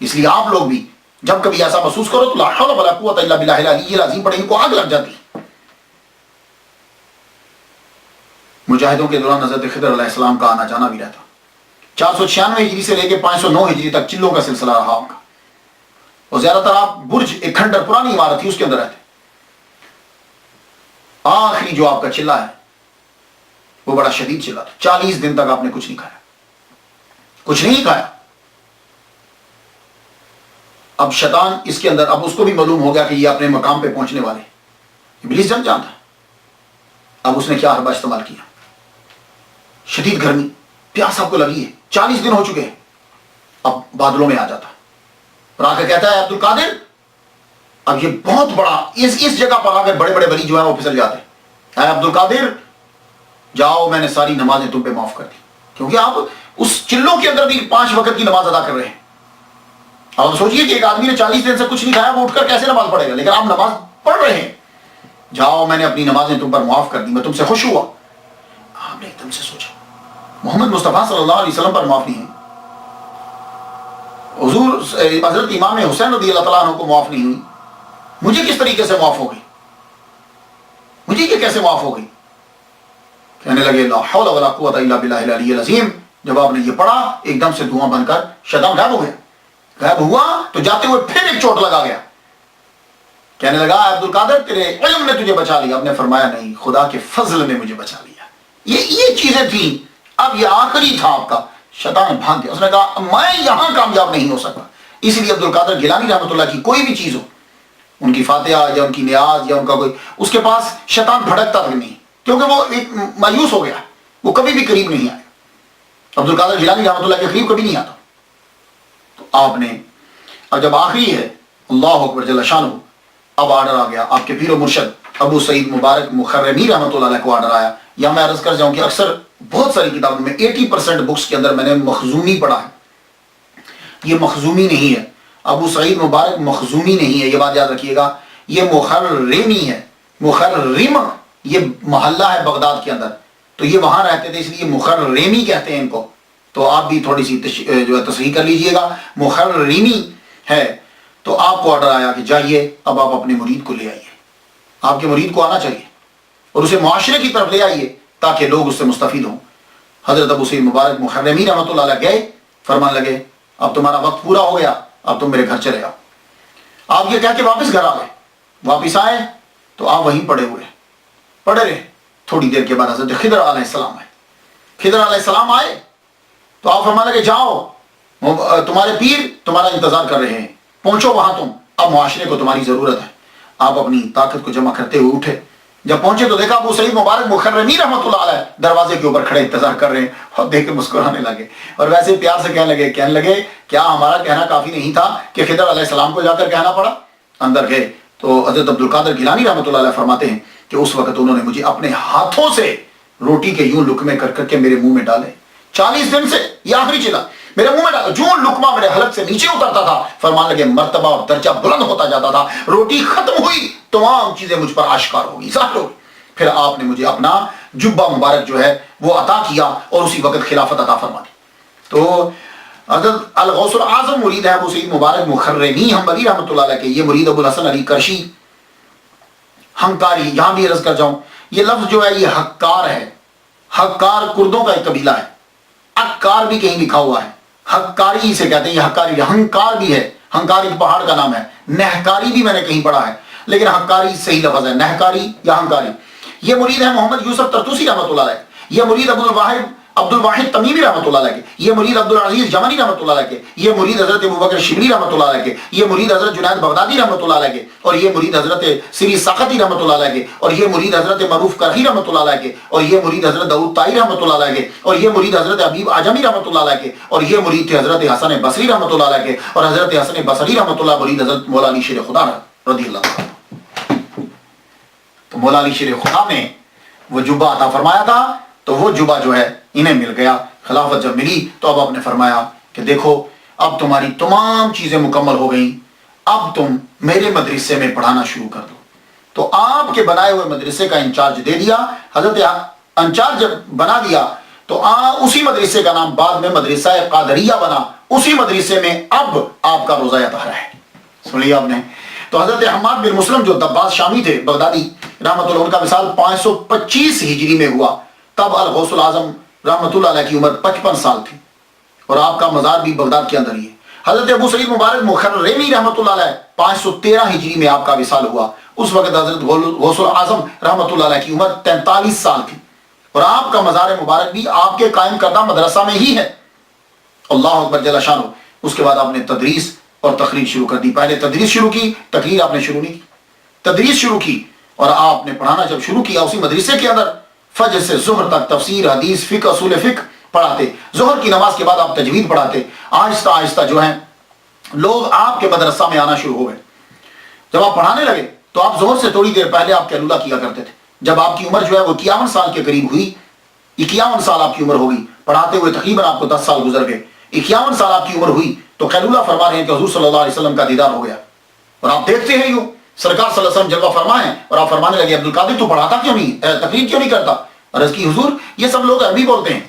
اس لیے آپ لوگ بھی جب کبھی ایسا محسوس کرو تو لا حول ولا قوت الا باللہ العلی العظیم پڑھیں، ان کو آگ لگ جاتی. مجاہدوں کے دوران حضرت خضر علیہ السلام کا آنا جانا بھی رہتا. 496 ہجری سے لے کے 509 ہجری تک چلوں کا سلسلہ رہا ان کا. اور زیادہ تر آپ برج، ایک کھنڈر پرانی عمارت تھی، اس کے اندر رہتے. آخری جو آپ کا چلہ ہے وہ بڑا شدید چلہ تھا. 40 دن تک آپ نے کچھ نہیں کھایا، کچھ نہیں کھایا. اب شیطان اس کے اندر، اب اس کو بھی معلوم ہو گیا کہ یہ اپنے مقام پہ پہنچنے والے. ابلیس جان جانتا. اب اس نے کیا حربہ استعمال کیا، شدید گرمی، پیاس آپ کو لگی ہے، 40 دن ہو چکے ہیں. اب بادلوں میں آ جاتا اور آ کے کہتا ہے عبد القادر، اب یہ بہت بڑا اس جگہ پر آ کے بڑے بڑے ولی جو ہیں وہ پھسل جاتے ہیں. اے عبد القادر جاؤ، میں نے ساری نمازیں تم پہ معاف کر دی. کیونکہ آپ اس چلوں کے اندر بھی 5 وقت کی نماز ادا کر رہے ہیں. اب سوچئے کہ ایک آدمی نے 40 دن سے کچھ نہیں کھایا، وہ اٹھ کر کیسے نماز پڑھے گا؟ لیکن آپ نماز پڑھ رہے ہیں. جاؤ، میں نے اپنی نمازیں تم پر معاف کر دی، میں تم سے خوش ہوا. آپ نے ایک دم سے سوچا محمد مصطفیٰ صلی اللہ علیہ وسلم پر معاف نہیں ہوئی، حضور حضرت امام حسین رضی اللہ تعالیٰ عنہ کو معاف نہیں ہوئی، مجھے کس طریقے سے معاف ہو گئی؟ مجھے یہ کیسے معاف ہو گئی؟ کہنے لگے لا حول ولا قوت الا باللہ العلی العظیم. جب آپ نے یہ پڑھا ایک دم سے دھواں بن کر شیطان غائب ہو گیا. غائب ہوا تو جاتے ہوئے پھر ایک چوٹ لگا گیا. کہنے لگا عبد القادر تیرے علم نے تجھے بچا لیا. آپ نے فرمایا نہیں، خدا کے فضل نے مجھے بچا لیا. یہ چیزیں تھیں. اب یہ آخری تھا آپ کا. شیطان بھاگ گیا. اس نے کہا میں یہاں کامیاب نہیں ہو سکتا. اس لیے عبد القادر گیلانی رحمۃ اللہ کی کوئی بھی چیز ہو، ان کی فاتحہ یا ان کی نیاز یا ان کا کوئی، اس کے پاس شیطان بھڑکتا تک نہیں، کیونکہ وہ ایک مایوس ہو گیا، وہ کبھی بھی قریب نہیں آئے. عبد القادر جیلانی رحمۃ اللہ کے قریب کبھی نہیں آتا. تو آپ نے اب جب آخری ہے اللہ اکبر جل شانہ، اب آرڈر آ گیا آپ کے پیر و مرشد ابو سعید مبارک مخرمی رحمۃ اللہ علیہ کو آرڈر آیا. یا میں عرض کر جاؤں کہ اکثر بہت ساری کتابوں میں 80% بکس کے اندر میں نے مخزومی پڑھا ہے. یہ مخزومی نہیں ہے، ابو سعید مبارک مخزومی نہیں ہے، یہ بات یاد رکھیے گا. یہ مخرمی ہے. مخرم یہ محلہ ہے بغداد کے اندر، تو یہ وہاں رہتے تھے اس لیے مخرمی کہتے ہیں ان کو. تو آپ بھی تھوڑی سی جو ہے تصحیح کر لیجئے گا، مخرمی ہے. تو آپ کو آرڈر آیا کہ جائیے اب آپ اپنے مرید کو لے آئیے. آپ کے مرید کو آنا چاہیے اور اسے معاشرے کی طرف لے آئیے تاکہ لوگ اس سے مستفید ہوں. حضرت ابو سعید مبارک مخرمی رحمۃ اللہ علیہ گئے، فرمانے لگے اب تمہارا وقت پورا ہو گیا، اب تم میرے گھر چلے آؤ. آپ یہ کہہ کے واپس گھر آ گئے. واپس آئے تو آپ وہیں پڑے ہوئے، پڑے رہے. تھوڑی دیر کے بعد حضرت خضر علیہ السلام آئے. خضر علیہ السلام آئے تو آپ فرمانے لگے جاؤ تمہارے پیر تمہارا انتظار کر رہے ہیں، پہنچو وہاں تم، اب معاشرے کو تمہاری ضرورت ہے. آپ اپنی طاقت کو جمع کرتے ہوئے اٹھے. جب پہنچے تو دیکھا ابو سعید مبارک مخرمی رحمۃ اللہ علیہ دروازے کے اوپر کھڑے انتظار کر رہے ہیں اور دیکھ کے مسکرانے لگے اور ویسے پیار سے کہنے لگے کیا ہمارا کہنا کافی نہیں تھا کہ خضر علیہ السلام کو جا کر کہنا پڑا. اندر گئے تو حضرت عبد القادر گیلانی رحمۃ اللہ علیہ فرماتے ہیں کہ اس وقت انہوں نے مجھے اپنے ہاتھوں سے روٹی کے یوں لقمے کر کر کے میرے منہ میں ڈالے. 40 دن سے یہ آخری چلا میرے منہ میں ڈالا. جو لقمہ میرے حلق سے نیچے اترتا تھا فرمان لگے مرتبہ اور درجہ بلند ہوتا جاتا تھا. روٹی ختم ہوئی تمام چیزیں مجھ پر آشکار ہو گئی، ظاہر ہو گئی. پھر آپ نے مجھے اپنا جبہ مبارک جو ہے وہ عطا کیا اور اسی وقت خلافت عطا فرما دی. تو حضرت الغوث الاعظم مرید ہے ابو سعید مبارک مخرمی حنبلی رحمۃ اللہ علیہ کے. یہ مرید ابو الحسن علی کرشی ہنکاری. یہاں بھی عرض کر جاؤں یہ لفظ جو ہے یہ حکار ہے. حکار کردوں کا ایک قبیلہ ہے. اکار بھی کہیں لکھا ہوا ہے، حکاری سے کہتے ہیں. یہ حکاری ہنکار بھی ہے، ہنکار ایک پہاڑ کا نام ہے. نہکاری بھی میں نے کہیں پڑھا ہے لیکن حکاری صحیح لفظ ہے، نہکاری یا ہنکاری. یہ مرید ہے محمد یوسف ترتوسی رحمۃ اللہ علیہ. یہ مرید عبد الواحد تمیمی رحمۃ اللہ علیہ کے. یہ مرید عبد العزیز جمنی رحمۃ اللہ علیہ کے. یہ مرید حضرت ابوبکر شبلی رحمۃ اللہ علیہ کے. یہ مرید حضرت جنید بغدادی رحمۃ اللہ علیہ کے. اور یہ مرید حضرت سری سقطی رحمۃ اللہ علیہ کے. اور یہ مرید حضرت معروف کرخی رحمۃ اللہ علیہ کے. اور یہ مرید حضرت داؤد طائی رحمۃ اللہ علیہ کے. اور یہ مرید حضرت حبیب اعجمی رحمۃ اللہ علیہ کے. اور یہ مرید تھے حضرت حسن بصری رحمۃ اللہ علیہ کے. اور حضرت حسن بصری رحمۃ اللہ مرید حضرت مولا علی شیر خدا رضی اللہ عنہ. تو مولا علی شیر خدا نے وہ جبہ عطا فرمایا تھا تو وہ جبہ جو ہے انہیں مل گیا. خلافت جب ملی تو اب آپ نے فرمایا کہ دیکھو اب تمہاری تمام چیزیں مکمل ہو گئیں، اب تم میرے مدرسے میں پڑھانا شروع کر دو. تو آپ کے بنائے ہوئے مدرسے کا انچارج دے دیا. حضرت انچارج جب بنا دیا تو اسی مدرسے کا نام بعد میں مدرسہ قادریہ بنا. اسی مدرسے میں اب آپ کا روزہ طہرہ ہے. سن لیا آپ نے. تو حضرت حماد بن مسلم جو دباس شامی تھے بغدادی رحمۃ اللہ، ان کا وصال 525 ہجری میں ہوا. تب الغوث الاعظم رحمۃ اللہ علیہ کی عمر 55 سال تھی اور آپ کا مزار بھی بغداد کے اندر ہی ہے. حضرت ابو سعید مبارک مخرمی رحمۃ اللہ علیہ 513 ہجری میں آپ کا وصال ہوا. اس وقت حضرت غوث الاعظم رحمۃ اللہ علیہ کی عمر 43 سال تھی اور آپ کا مزار مبارک بھی آپ کے قائم کردہ مدرسہ میں ہی ہے. اللہ اکبر جل شانہ. اس کے بعد آپ نے تدریس اور تقریر شروع کر دی. پہلے تدریس شروع کی، تقریر آپ نے شروع نہیں کی. تدریس شروع کی اور آپ نے پڑھانا جب شروع کیا اسی مدرسے کے اندر فجر سے ظہر تک تفسیر، حدیث، فقہ، اصول فقہ پڑھاتے. ظہر کی نماز کے بعد آپ تجوید پڑھاتے. آہستہ آہستہ جو ہیں لوگ آپ کے مدرسہ میں آنا شروع ہو گئے. جب آپ پڑھانے لگے تو آپ ظہر سے تھوڑی دیر پہلے آپ کیلولہ کیا کرتے تھے. جب آپ کی عمر جو ہے وہ 51 سال کے قریب ہوئی، 51 سال آپ کی عمر ہو گئی، پڑھاتے ہوئے تقریباً آپ کو 10 سال گزر گئے. 51 سال آپ کی عمر ہوئی تو قیلولہ فرما رہے ہیں کہ حضور صلی اللہ علیہ وسلم کا دیدار ہو گیا. اور آپ دیکھتے ہیں یوں سرکار صلی اللہ علیہ وسلم جلوہ فرما ہے اور آپ فرمانے لگے عبد القادر تو پڑھاتا کیوں نہیں، تقریر کیوں نہیں کرتا؟ عرض کی حضور یہ سب لوگ عربی بولتے ہیں،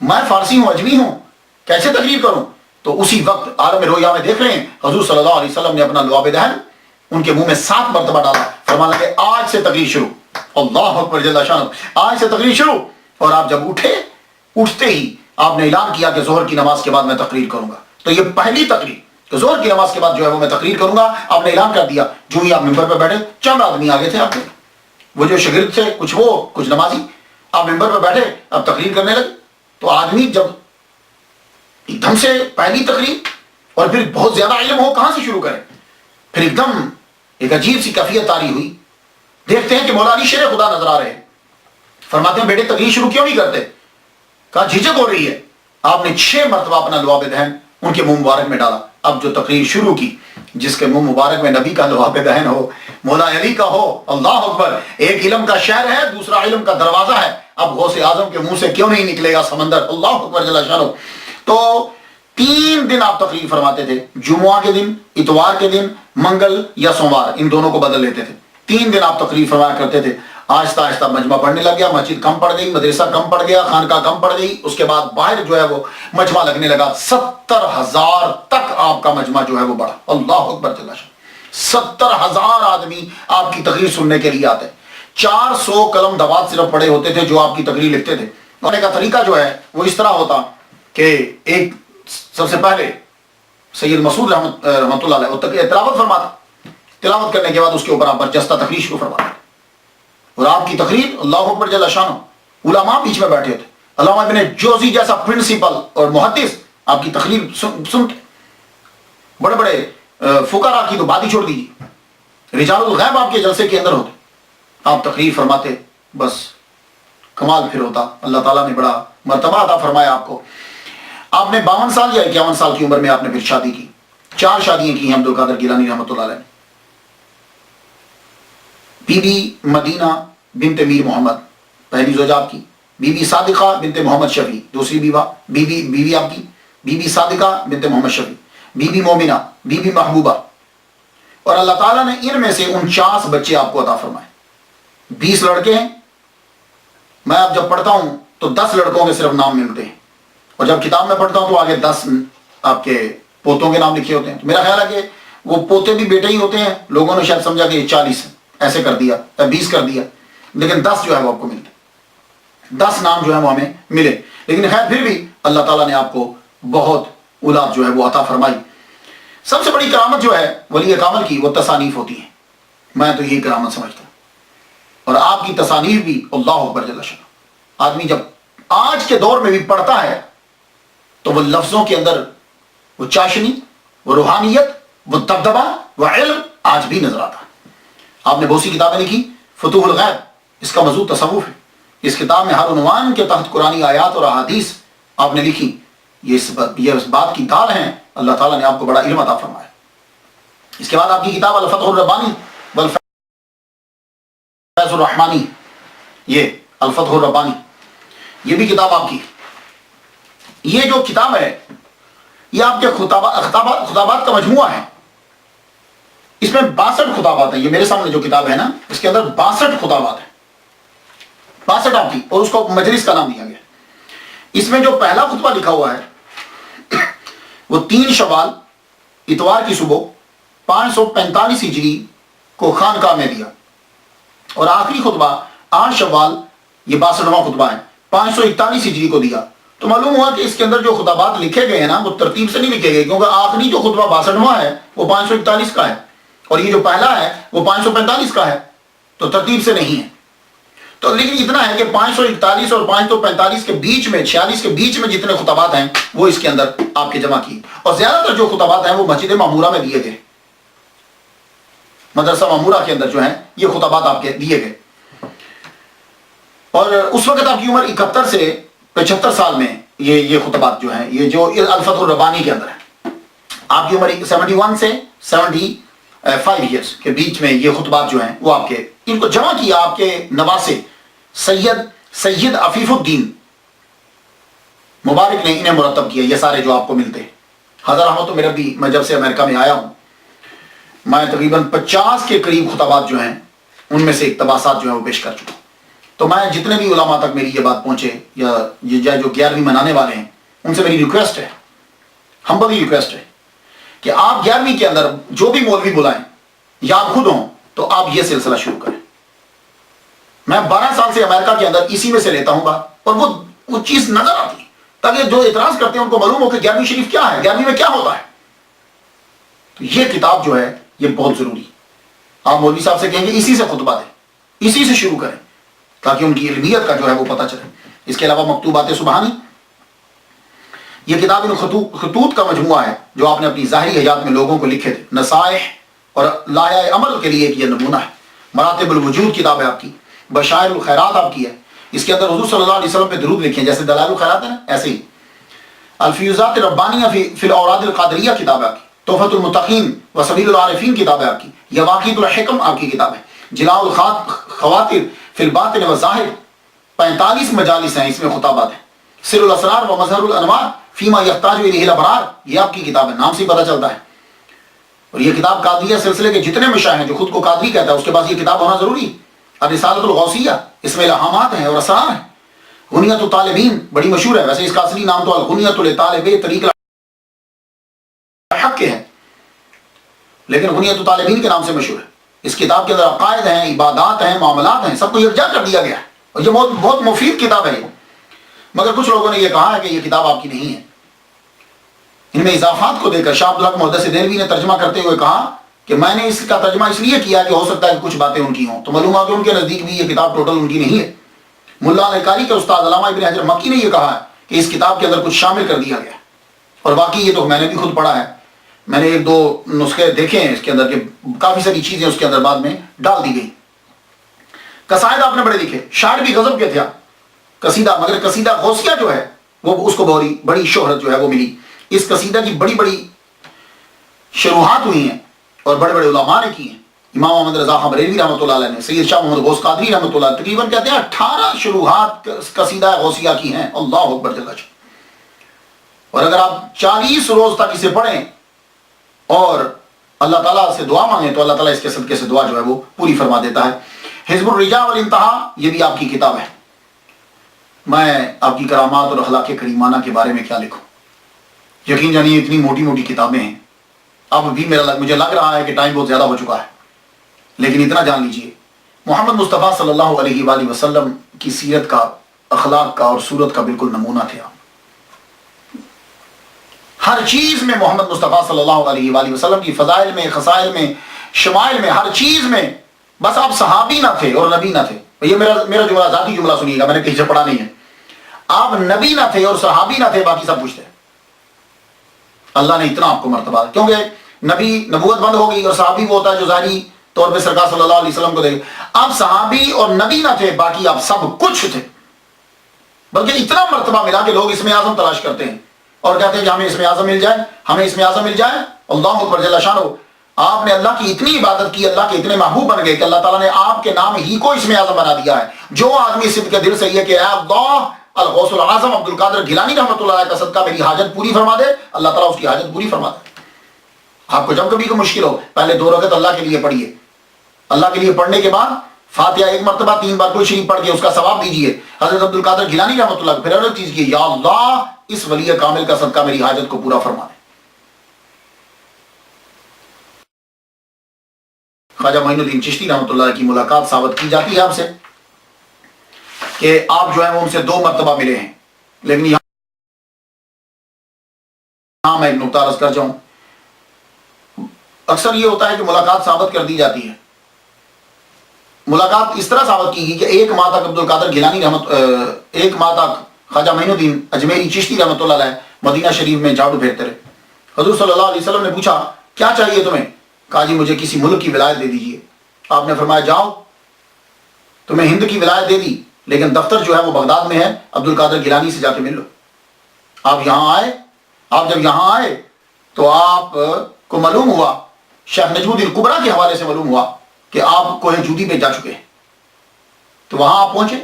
میں فارسی ہوں، اجمی ہوں، کیسے تقریر کروں؟ تو اسی وقت عالم رویا میں دیکھ رہے ہیں حضور صلی اللہ علیہ وسلم نے اپنا لعاب دہن ان کے منہ میں 7 مرتبہ ڈالا. فرمانے لگے آج سے تقریر شروع. اللہ اکبر جل شانہ. آج سے تقریر شروع. اور آپ جب اٹھتے ہی آپ نے اعلان کیا کہ ظہر کی نماز کے بعد میں تقریر کروں گا. تو یہ پہلی تقریر کہ ظہر کی نماز کے بعد جو ہے وہ میں تقریر کروں گا آپ نے اعلان کر دیا. جو ہی آپ ممبر پہ بیٹھے چند آدمی آگے تھے آپ کے، وہ جو شاگرد تھے کچھ وہ کچھ نمازی، آپ ممبر پہ بیٹھے اب تقریر کرنے لگے. تو آدمی جب ایک دم سے پہلی تقریر اور پھر بہت زیادہ علم ہو کہاں سے شروع کرے، پھر ایک دم ایک عجیب سی کیفیت طاری ہوئی. دیکھتے ہیں کہ مولا علی شیر خدا نظر آ رہے ہیں. فرماتے ہیں بیٹے تقریر شروع کیوں نہیں کرتے؟ کہا جھجک ہو رہی ہے. آپ نے 6 مرتبہ اپنا لعاب دہن ان کے منہ مبارک میں ڈالا. اب جو تقریر شروع کی، جس کے منہ مبارک میں نبی کا لعاب دہن ہو، مولا علی کا ہو، اللہ اکبر. ایک علم کا شہر ہے، دوسرا علم کا دروازہ ہے. اب غوث اعظم کے منہ سے کیوں نہیں نکلے گا سمندر؟ اللہ اکبر جل شانہ. تو 3 دن آپ تقریر فرماتے تھے، جمعہ کے دن، اتوار کے دن، منگل یا سوموار، ان دونوں کو بدل لیتے تھے. 3 دن آپ تقریر فرمایا کرتے تھے. آہستہ آہستہ مجمع بڑھنے لگ گیا، مسجد کم پڑ گئی، مدرسہ کم پڑ گیا، خانقاہ کم پڑ گئی. اس کے بعد باہر جو ہے وہ مجمع لگنے لگا. 70,000 تک آپ کا مجمع جو ہے وہ بڑھا. اللہ اکبر جل شانہ. 70,000 آدمی آپ کی تقریر سننے کے لیے آتے. 400 قلم دوات صرف پڑے ہوتے تھے جو آپ کی تقریر لکھتے تھے. پڑھنے کا طریقہ جو ہے وہ اس طرح ہوتا کہ ایک سب سے پہلے سید مسعود رحمۃ اللہ علیہ وہ تلاوت فرماتا. تلاوت کرنے کے بعد اس کے اوپر آپ برجستہ تقریر شروع فرماتے اور آپ کی تقریر اللہ اکبر جل شانہ. علماء بیچ میں بیٹھے ہوتے. علامہ ابن جوزی جیسا پرنسپل اور محدث آپ کی تقریر سنتے. بڑے بڑے فقہاء کی تو بات ہی چھوڑ دیجیے. رجال الغیب آپ کے جلسے کے اندر ہوتے. آپ تقریر فرماتے، بس کمال پھر ہوتا. اللہ تعالیٰ نے بڑا مرتبہ عطا فرمایا آپ کو. آپ نے 52 سال یا 51 سال کی عمر میں آپ نے پھر شادی کی. 4 شادیاں کی ہیں عبد القادر گیلانی رحمۃ اللہ علیہ نے. بی بی مدینہ بنت میر محمد پہلی زوجہ آپ کی. بی بی صادقہ بنت محمد شفیع دوسری بیوہ. بیوی آپ کی بی بی صادقہ بنت محمد شفیع. Be be Momina, be be محبوبہ. اور اللہ تعالیٰ نے ان میں سے 49 بچے آپ کو عطا فرمائے. 20 لڑکے ہیں. میں اب جب پڑھتا ہوں تو 10 لڑکوں کے صرف نام ملتے ہیں، اور جب کتاب میں پڑھتا ہوں تو آگے 10 آپ کے پوتوں کے نام لکھے ہوتے ہیں. تو میرا خیال ہے کہ وہ پوتے بھی بیٹے ہی ہوتے ہیں. لوگوں نے شاید سمجھا کہ یہ 40 ایسے کر دیا یا 20 کر دیا، لیکن 10 جو ہے وہ آپ کو ملتے. 10 نام جو ہے وہ ہمیں ملے. لیکن خیر پھر بھی اللہ تعالیٰ نے آپ کو بہت اولاد جو ہے وہ عطا فرمائی. سب سے بڑی کرامت جو ہے ولی کامل کی وہ تصانیف ہوتی ہے. میں تو یہی کرامت سمجھتا ہوں. اور آپ کی تصانیف بھی اللہ اکبر جل شانہ. آدمی جب آج کے دور میں بھی پڑھتا ہے تو وہ لفظوں کے اندر وہ چاشنی، وہ روحانیت، وہ دبدبہ، وہ علم آج بھی نظر آتا ہے. آپ نے بہت سی کتابیں لکھی. فتوح الغیب اس کا موضوع تصوف ہے. اس کتاب میں ہر عنوان کے تحت قرآنی آیات اور احادیث آپ نے لکھی. یہ اس بات کی دال ہیں اللہ تعالیٰ نے آپ کو بڑا علم عطا فرمایا. اس کے بعد آپ کی کتاب الفتح الربانی والفیض الرحمانی، یہ الفتح الربانی یہ بھی کتاب آپ کی. یہ جو کتاب ہے یہ آپ کے خطابات کا مجموعہ ہے. اس میں 62 خطابات ہیں. یہ میرے سامنے جو کتاب ہے نا اس کے اندر 62 خطابات ہیں. 62 آپ کی، اور اس کو مجلس کا نام دیا گیا. اس میں جو پہلا خطبہ لکھا ہوا ہے وہ 3 شوال اتوار کی صبح 545 ہجری کو خانقاہ میں دیا. اور آخری خطبہ 8 شوال یہ 62واں خطبہ ہے 541 ہجری کو دیا. تو معلوم ہوا کہ اس کے اندر جو خطابات لکھے گئے ہیں نا وہ ترتیب سے نہیں لکھے گئے، کیونکہ آخری جو خطبہ 62واں ہے وہ 541 کا ہے اور یہ جو پہلا ہے وہ 545 کا ہے، تو ترتیب سے نہیں ہے. تو لیکن اتنا ہے کہ 541 اور 545 کے بیچ میں 46 کے بیچ میں جتنے خطبات ہیں وہ اس کے اندر آپ کے جمع کیے. اور زیادہ تر جو خطبات ہیں وہ مسجد معمورہ میں دیے گئے. مدرسہ معمورہ کے اندر جو ہیں یہ خطبات آپ کے دیے گئے. اور اس وقت آپ کی عمر 71 سے 75 سال میں یہ خطبات جو ہیں یہ جو الفتح الربانی کے اندر ہے آپ کی عمر 71 سے 75 ایئرس کے بیچ میں یہ خطبات جو ہیں وہ آپ کے ان کو جمع کیا آپ کے نواسے سید عفیف الدین مبارک نے انہیں مرتب کیا. یہ سارے جو آپ کو ملتے ہیں. حضرت احمد میرا بھی میں جب سے امریکہ میں آیا ہوں میں تقریباً 50 کے قریب خطبات جو ہیں ان میں سے اقتباسات جو ہیں وہ پیش کر چکا. تو میں جتنے بھی علماء تک میری یہ بات پہنچے یا یہ جو 11ویں منانے والے ہیں ان سے میری ریکویسٹ ہے، ہمبلی ریکویسٹ ہے کہ آپ 11ویں کے اندر جو بھی مولوی بلائیں یا آپ خود ہوں تو آپ یہ سلسلہ شروع کریں. میں 12 سال سے امریکہ کے اندر اسی میں سے لیتا ہوں بات، اور وہ چیز نظر آتی ہے تاکہ جو اعتراض کرتے ہیں ان کو معلوم ہو کہ 11ویں شریف کیا ہے، 11ویں میں کیا ہوتا ہے. تو یہ کتاب جو ہے یہ بہت ضروری. آپ مولوی صاحب سے کہیں گے اسی سے خطبہ دیں، اسی سے شروع کریں تاکہ ان کی علمیت کا جو ہے وہ پتہ چلے. اس کے علاوہ مکتوبات سبحانی یہ کتاب ان خطوط کا مجموعہ ہے جو آپ نے اپنی ظاہری حیات میں لوگوں کو لکھے تھے. نصائح اور لایہ عمل کے لیے ایک یہ نمونہ ہے. مراتب الوجود کتاب ہے آپ کی. بشائر الخیرات آپ کی ہے. اس کے اندر حضور صلی اللہ علیہ وسلم پہ درود لکھے ہیں جیسے دلائل الخیرات ہے نا ایسے ہی. الفیوزات ربانیہ فی الاوراد القادریہ کتاب ہے آپ کی، تحفۃ المتقین و سبیل العارفین کتاب ہے آپ کی، یواقیت الحکم آپ کی کتاب ہے، جلاء الخواطر فی الباطن والظاہر 45 مجالس ہیں، اس میں خطابات ہیں، سر الاسرار و مظہر الانوار فیما یحتاج الیہ الابرار، یہ آپ کی کتاب ہے، نام سے ہی پتہ چلتا ہے۔ اور یہ کتاب قادریہ سلسلے کے جتنے مشائخ ہیں جو خود کو قادری کہتا ہے اس کے پاس یہ کتاب ہونا ضروری ہے۔ الرسالۃ الغوثیہ، اس میں الہامات ہیں اور اسرار ہیں۔ غنیۃ الطالبین بڑی مشہور ہے، ویسے اس کا اصلی نام تو الغنیۃ لطالب طریق الحق ہے، لیکن غنیۃ الطالبین کے نام سے مشہور ہے۔ اس کتاب کے اندر عقائد ہیں، عبادات ہیں، معاملات ہیں، سب کو یکجا کر دیا گیا ہے، اور یہ بہت مفید کتاب ہے یہ۔ مگر کچھ لوگوں نے یہ کہا ہے کہ یہ کتاب آپ کی نہیں ہے۔ ان میں اضافات کو دے کر شاہ عبدالحق محدث دہلوی نے ترجمہ کرتے ہوئے کہا کہ میں نے اس کا ترجمہ اس لیے کیا کہ ہو سکتا ہے کہ کچھ باتیں ان کی ہوں، تو معلوم ہوا کہ ان کے نزدیک بھی یہ کتاب ٹوٹل ان کی نہیں ہے۔ ملا القاری کے استاد علامہ ابن حجر مکی نے یہ کہا ہے کہ اس کتاب کے اندر کچھ شامل کر دیا گیا، اور باقی یہ تو میں نے بھی خود پڑھا ہے، میں نے ایک دو نسخے دیکھے ہیں اس کے اندر کہ کافی ساری چیزیں اس کے اندر بعد میں ڈال دی گئی۔ قصائد آپ نے بڑے لکھے، شاعر بھی غضب کے تھا قصیدہ، مگر قصیدہ غوثیہ جو ہے وہ اس کو بڑی شہرت جو ہے وہ ملی۔ اس قصیدہ کی بڑی بڑی شروحات ہوئی ہیں اور بڑے بڑے علماء نے کی ہیں۔ امام محمد رضا خان بریلوی رحمۃ اللہ علیہ نے، سید شاہ محمد غوث قادری رحمۃ اللہ علیہ، تقریباً کہتے ہیں 18 شروحات قصیدہ غوثیہ کی ہیں۔ اللہ اکبر جل جلالہ۔ اور اگر آپ 40 روز تک اسے پڑھیں اور اللہ تعالیٰ سے دعا مانگیں تو اللہ تعالیٰ اس کے صدقے سے دعا جو ہے وہ پوری فرما دیتا ہے۔ حزب الرجاء والانتہا، یہ بھی آپ کی کتاب ہے۔ میں آپ کی کرامات اور اخلاق کریمانہ کے بارے میں کیا لکھوں، یقین جانیے اتنی موٹی موٹی کتابیں ہیں۔ اب بھی مجھے لگ رہا ہے کہ ٹائم بہت زیادہ ہو چکا ہے، لیکن اتنا جان لیجئے محمد مصطفیٰ صلی اللہ علیہ وآلہ وسلم کی سیرت کا، اخلاق کا اور صورت کا بالکل نمونہ تھے آپ۔ ہر چیز میں محمد مصطفیٰ صلی اللہ علیہ وآلہ وسلم کی فضائل میں، خصائل میں، شمائل میں، ہر چیز میں، بس آپ صحابی نہ تھے اور نبی نہ تھے۔ یہ میرا جملہ، ذاتی جملہ سنیے گا، میں نے کہیں سے پڑھا نہیں ہے۔ آپ نبی نہ تھے اور صحابی نہ تھے، باقی سب کچھ تھے۔ اللہ نے اتنا آپ کو مرتبہ، کیونکہ نبی نبوت بند ہو گئی اور صحابی وہ ہوتا ہے جو ظاہری طور پہ سرکار صلی اللہ علیہ وسلم کو دے گا۔ آپ صحابی اور نبی نہ تھے، باقی آپ سب کچھ تھے، بلکہ اتنا مرتبہ ملا کہ لوگ اسم اعظم تلاش کرتے ہیں اور کہتے ہیں کہ ہمیں اسم اعظم مل جائے، ہمیں اسم اعظم مل جائے۔ اللہ اکبر جل شانہ، آپ نے اللہ کی اتنی عبادت کی، اللہ کے اتنے محبوب بن گئے کہ اللہ تعالیٰ نے آپ کے نام ہی کو اسم اعظم بنا دیا ہے۔ جو آدمی صدق کے دل سے یہ کہ اے اللہ الغوث العظم عبد القادر گیلانی رحمۃ اللہ علیہ کا صدقہ میری حاجت پوری فرما دے، اللہ تعالیٰ اس کی حاجت پوری فرما دے۔ آپ کو جب کبھی کوئی مشکل ہو، پہلے 2 رکعت اللہ کے لیے پڑھیے، اللہ کے لیے پڑھنے کے بعد فاتحہ ایک مرتبہ 3 بار کوئی شریف پڑھ کے اس کا ثواب دیجیے حضرت عبد القادر گیلانی رحمۃ اللہ، پھر عرض کیجیے یا اللہ اس ولی کامل کا صدقہ میری حاجت کو پورا فرما دے۔ خواجہ معین الدین چشتی رحمۃ اللہ کی ملاقات ثابت کی جاتی ہے آپ سے کہ آپ جو ہے وہ ان سے 2 مرتبہ ملے ہیں، لیکن یہاں میں ایک نقطہ عرض کر جاؤں۔ اکثر یہ ہوتا ہے کہ ملاقات ثابت کر دی جاتی ہے، ملاقات اس طرح ثابت کی گئی کہ 1 ماہ تک عبد القادر گیلانی 1 ماہ تک خواجہ معین الدین اجمیری چشتی رحمۃ اللہ علیہ مدینہ شریف میں جھاڑو پھیرتے رہے۔ حضور صلی اللہ علیہ وسلم نے پوچھا کیا چاہیے تمہیں؟ کہا جی مجھے کسی ملک کی ولایت دے دیجیے۔ آپ نے فرمایا جاؤ، تمہیں ہند کی ولایت دے دی، لیکن دفتر جو ہے وہ بغداد میں ہے، عبد القادر گیلانی سے جا کے مل لو۔ آپ یہاں آئے، آپ جب یہاں آئے تو آپ کو معلوم ہوا، شیخ نجم الدین کبریٰ کے حوالے سے معلوم ہوا کہ آپ کوہ جودی پہ جا چکے ہیں۔ تو وہاں آپ پہنچے،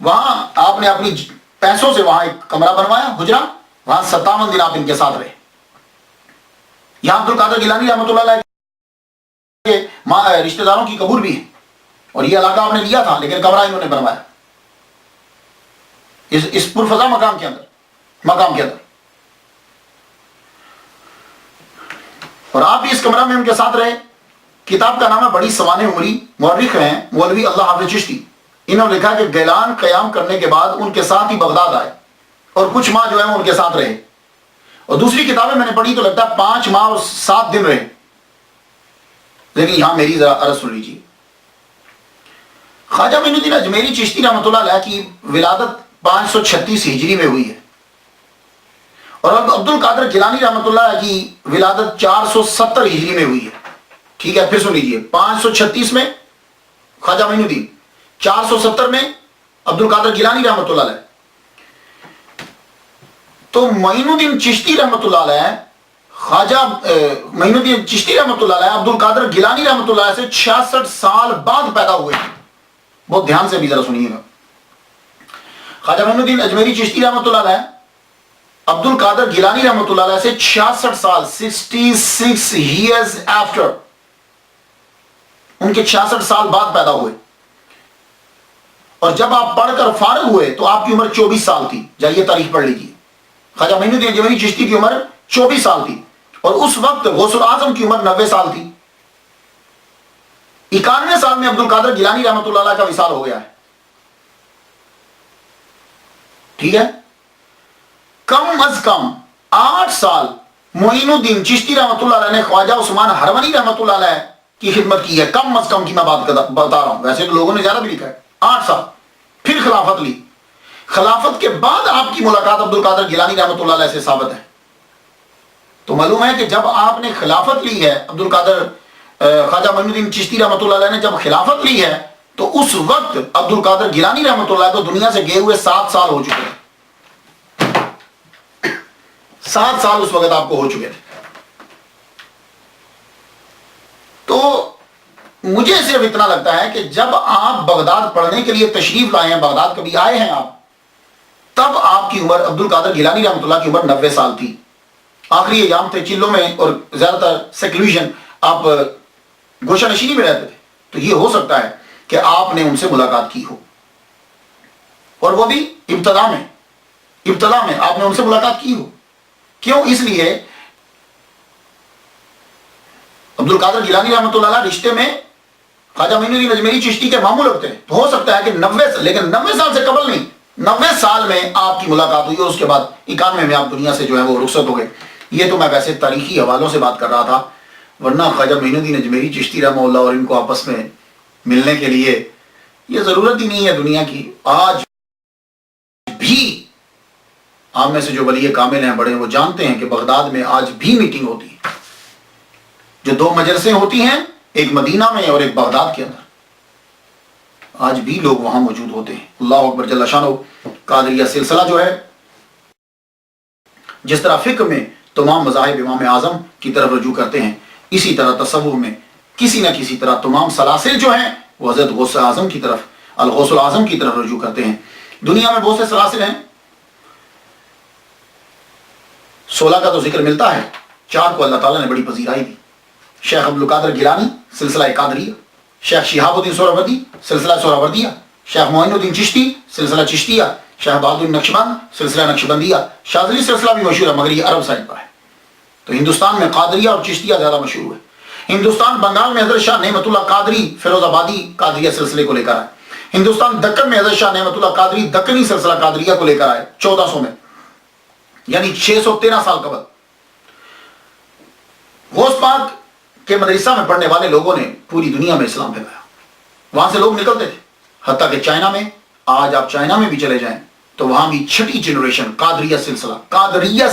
وہاں آپ نے اپنی پیسوں سے وہاں ایک کمرہ بنوایا، حجرہ، وہاں 57 دن آپ ان کے ساتھ رہے۔ یہاں عبد القادر گیلانی رحمۃ اللہ علیہ کے رشتہ داروں کی قبور بھی ہے، اور یہ علاقہ آپ نے لیا تھا لیکن کمرہ انہوں نے بنوایا اس پرفضا مقام کے اندر، اور آپ بھی اس کمرہ میں ان کے ساتھ رہے۔ کتاب کا نام ہے بڑی سوانح عمری، مورخ ہیں مولوی اللہ حافظ چشتی، انہوں نے لکھا کہ گیلان قیام کرنے کے بعد ان کے ساتھ ہی بغداد آئے اور کچھ ماہ جو ہے ان کے ساتھ رہے، اور دوسری کتابیں میں نے پڑھی تو لگتا ہے 5 ماہ اور 7 دن رہے، لیکن یہاں میری ذرا عرض سن لیجیے۔ خواجہ معین الدین اجمیری چشتی رحمۃ اللہ علیہ کی ولادت 536 ہجری میں ہوئی ہے، اور عبد القادر گیلانی رحمۃ اللہ علیہ کی ولادت 470 ہجری میں ہوئی ہے۔ ٹھیک ہے، پھر سن لیجیے، 536 میں خواجہ معین الدین، 470 میں عبد القادر گیلانی رحمۃ اللہ علیہ۔ تو معین الدین چشتی رحمۃ اللہ علیہ، خواجہ معین الدین چشتی رحمۃ اللہ علیہ عبد القادر گیلانی رحمۃ اللہ علیہ سے 66 سال بعد پیدا ہوئے ہیں. بہت دھیان سے بھی ذرا سنیے گا. خواجہ معین الدین اجمیری چشتی رحمۃ اللہ علیہ عبد القادر گیلانی رحمۃ اللہ علیہ سے 66 سال 66 years after، ان کے 66 سال بعد پیدا ہوئے. اور جب آپ پڑھ کر فارغ ہوئے تو آپ کی عمر 24 سال تھی. جائیے تاریخ پڑھ لیجیے. خواجہ معین الدین اجمیری چشتی کی عمر 24 سال تھی اور اس وقت غوث الاعظم کی عمر 90 سال تھی. 91 سال میں عبد القادر گیلانی رحمۃ اللہ علیہ کا وصال ہو گیا ہے. ٹھیک ہے. کم از کم 8 سال معین الدین چشتی رحمۃ اللہ علیہ نے خواجہ عثمان ہرمنی رحمۃ اللہ علیہ کی خدمت کی ہے. کم از کم کی میں بات بتا رہا ہوں، ویسے تو لوگوں نے زیادہ بھی لکھا ہے. 8 سال. پھر خلافت لی. خلافت کے بعد آپ کی ملاقات عبد القادر گیلانی رحمۃ اللہ علیہ سے ثابت ہے. تو معلوم ہے کہ جب آپ نے خلافت لی ہے، عبد القادر خواجہ معین الدین چشتی رحمۃ اللہ علیہ نے جب خلافت لی ہے تو اس وقت عبد القادر گیلانی رحمۃ اللہ کو دنیا سے گئے ہوئے 7 سال ہو چکے ہیں. 7 سال اس وقت آپ کو ہو چکے تھے. تو مجھے صرف اتنا لگتا ہے کہ جب آپ بغداد پڑھنے کے لیے تشریف لائے ہیں، بغداد کبھی آئے ہیں آپ، تب آپ کی عمر عبد القادر گیلانی رحمۃ اللہ کی عمر 90 سال تھی. آخری ایام تھے چلوں میں اور زیادہ تر سیکلوژن، آپ گوشہ نشینی میں رہتے تھے. تو یہ ہو سکتا ہے کہ آپ نے ان سے ملاقات کی ہو، اور وہ بھی ابتدا میں آپ نے ان سے ملاقات کی ہو. کیوں؟ اس لیے عبد القادر گیلانی رحمۃ اللہ علیہ رشتے میں خواجہ معین الدین اجمیری چشتی کے ماموں لگتے ہیں. تو ہو سکتا ہے کہ 90، لیکن 90 سال سے قبل نہیں، 90 سال میں آپ کی ملاقات ہوئی اور اس کے بعد 91 میں آپ دنیا سے جو ہے وہ رخصت ہو گئے. یہ تو میں ویسے تاریخی حوالوں سے بات کر رہا تھا، ورنہ خواجہ معین الدین اجمیری چشتی رحمہ اللہ اور ان کو آپس میں ملنے کے لیے یہ ضرورت ہی نہیں ہے دنیا کی. آج بھی آپ میں سے جو ولی کامل ہیں بڑے، وہ جانتے ہیں کہ بغداد میں آج بھی میٹنگ ہوتی ہے. جو 2 مجلسیں ہوتی ہیں، ایک مدینہ میں اور ایک بغداد کے اندر، آج بھی لوگ وہاں موجود ہوتے ہیں. اللہ اکبر جل شانہ. قادریہ سلسلہ جو ہے، جس طرح فقہ میں تمام مذاہب امام اعظم کی طرف رجوع کرتے ہیں، اسی طرح تصوف میں کسی نہ کسی طرح تمام سلاسل جو ہیں وہ حضرت غوث اعظم کی طرف، الغوث الاعظم کی طرف رجوع کرتے ہیں. دنیا میں بہت سے سلاسل ہیں، 16 کا تو ذکر ملتا ہے، 4 کو اللہ تعالیٰ نے بڑی پذیرائی دی. شیخ عبد القادر گیلانی سلسلہ قادریہ، شیخ شہاب الدین سہروردی سلسلہ سہروردیہ، شیخ معین الدین چشتی سلسلہ چشتیہ، شیخ بہادر نقشبند سلسلہ نقشبندیہ. شاذلی سلسلہ بھی مشہور ہے مگر یہ عرب سائڈ پر ہے. تو ہندوستان میں قادریہ اور چشتیہ زیادہ مشہور ہے. ہندوستان بنگال میں حضرت شاہ نعمت اللہ قادری فیروز آبادی قادریہ سلسلے کو لے کر آئے. ہندوستان دکن میں حضرت شاہ نعمت اللہ قادری دکنی سلسلہ قادریہ کو لے کر آئے 1400 میں، یعنی 613 سال قبل. غوث پاک کے مدرسہ میں پڑھنے والے لوگوں نے پوری دنیا میں اسلام پھیلایا. وہاں سے لوگ نکلتے تھے، حتیٰ کہ چائنا میں، آج آپ چائنا میں بھی چلے جائیں تو وہاں بھی 6ٹھی جنریشن قادریہ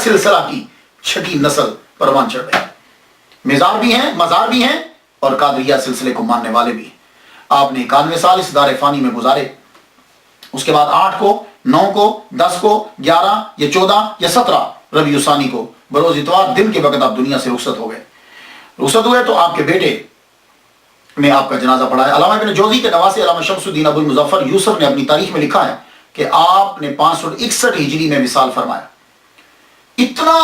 سلسلہ کی 6ٹھی نسل پروان چڑھ رہے ہیں. مزار بھی ہیں اور قادریہ سلسلے کو ماننے والے بھی ہیں. آپ نے 91 سال اس دار فانی میں گزارے. اس کے بعد 8 کو، 9 کو، 10 کو، 11 یا 14 یا 17 ربیع الثانی کو بروز اتوار دن کے وقت آپ دنیا سے رخصت ہو گئے. رخصت ہوئے تو آپ کے بیٹے نے آپ کا جنازہ پڑھا ہے. علامہ ابن جوزی کے نواسے علامہ شمس الدین ابو المظفر یوسف نے اپنی تاریخ میں لکھا ہے کہ آپ نے 561 ہجری میں وصال فرمایا. اتنا،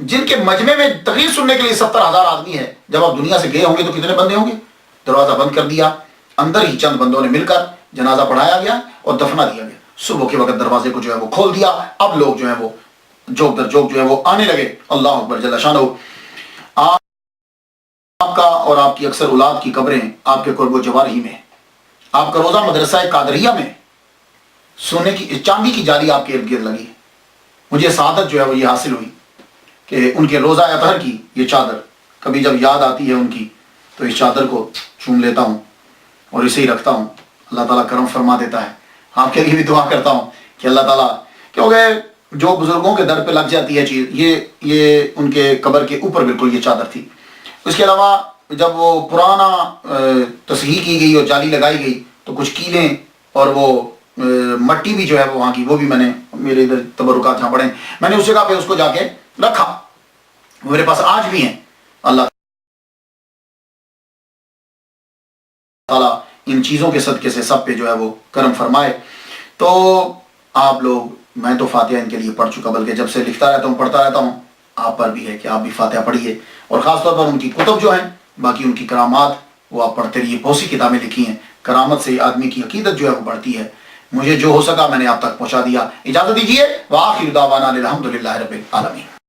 جن کے مجمع میں تقریر سننے کے لیے 70,000 آدمی ہے، جب آپ دنیا سے گئے ہوں گے تو کتنے بندے ہوں گے؟ دروازہ بند کر دیا، اندر ہی چند بندوں نے مل کر جنازہ پڑھایا گیا اور دفنا دیا گیا. صبح کے وقت دروازے کو جو ہے وہ کھول دیا. اب لوگ جو ہے وہ جوک در جوک جو ہے وہ آنے لگے. اللہ اکبر جل شانہ. آپ کا اور آپ کی اکثر اولاد کی قبریں آپ کے قرب و جوار ہی میں. آپ کا روزہ مدرسہ قادریہ میں سونے کی چاندی کی جالی آپ کے ارد گرد لگی ہے. مجھے سعادت جو ہے وہ یہ حاصل ہوئی کہ ان کے روزہ اطہر کی یہ چادر کبھی جب یاد آتی ہے ان کی تو اس چادر کو چوم لیتا ہوں اور اسے ہی رکھتا ہوں. اللہ تعالیٰ کرم فرما دیتا ہے. آپ کے لیے بھی دعا کرتا ہوں کہ اللہ تعالیٰ، کیونکہ جو بزرگوں کے در پہ لگ جاتی ہے چیز، یہ ان کے قبر کے اوپر بالکل یہ چادر تھی. اس کے علاوہ جب وہ پرانا تصحیح کی گئی اور جالی لگائی گئی تو کچھ کیلیں اور وہ مٹی بھی جو ہے وہاں کی وہ بھی میں نے میرے ادھر تبرکات جہاں پڑے میں نے اس جگہ پہ اس کو جا کے رکھا، میرے پاس آج بھی ہیں۔ اللہ تعالیٰ ان چیزوں کے صدقے سے سب پہ جو ہے وہ کرم فرمائے۔ تو آپ لوگ، میں تو فاتحہ ان کے لیے پڑھ چکا، بلکہ جب سے لکھتا رہتا ہوں پڑھتا رہتا ہوں، آپ پر بھی ہے کہ آپ بھی فاتحہ پڑھیے، اور خاص طور پر ان کی کتب جو ہیں، باقی ان کی کرامات وہ آپ پڑھتے رہیے، بہت سی کتابیں لکھی ہیں، کرامت سے آدمی کی عقیدت جو ہے وہ بڑھتی ہے۔ مجھے جو ہو سکا میں نے آپ تک پہنچا دیا، اجازت دیجیے، وآخر دعوانا الحمدللہ رب العالمین۔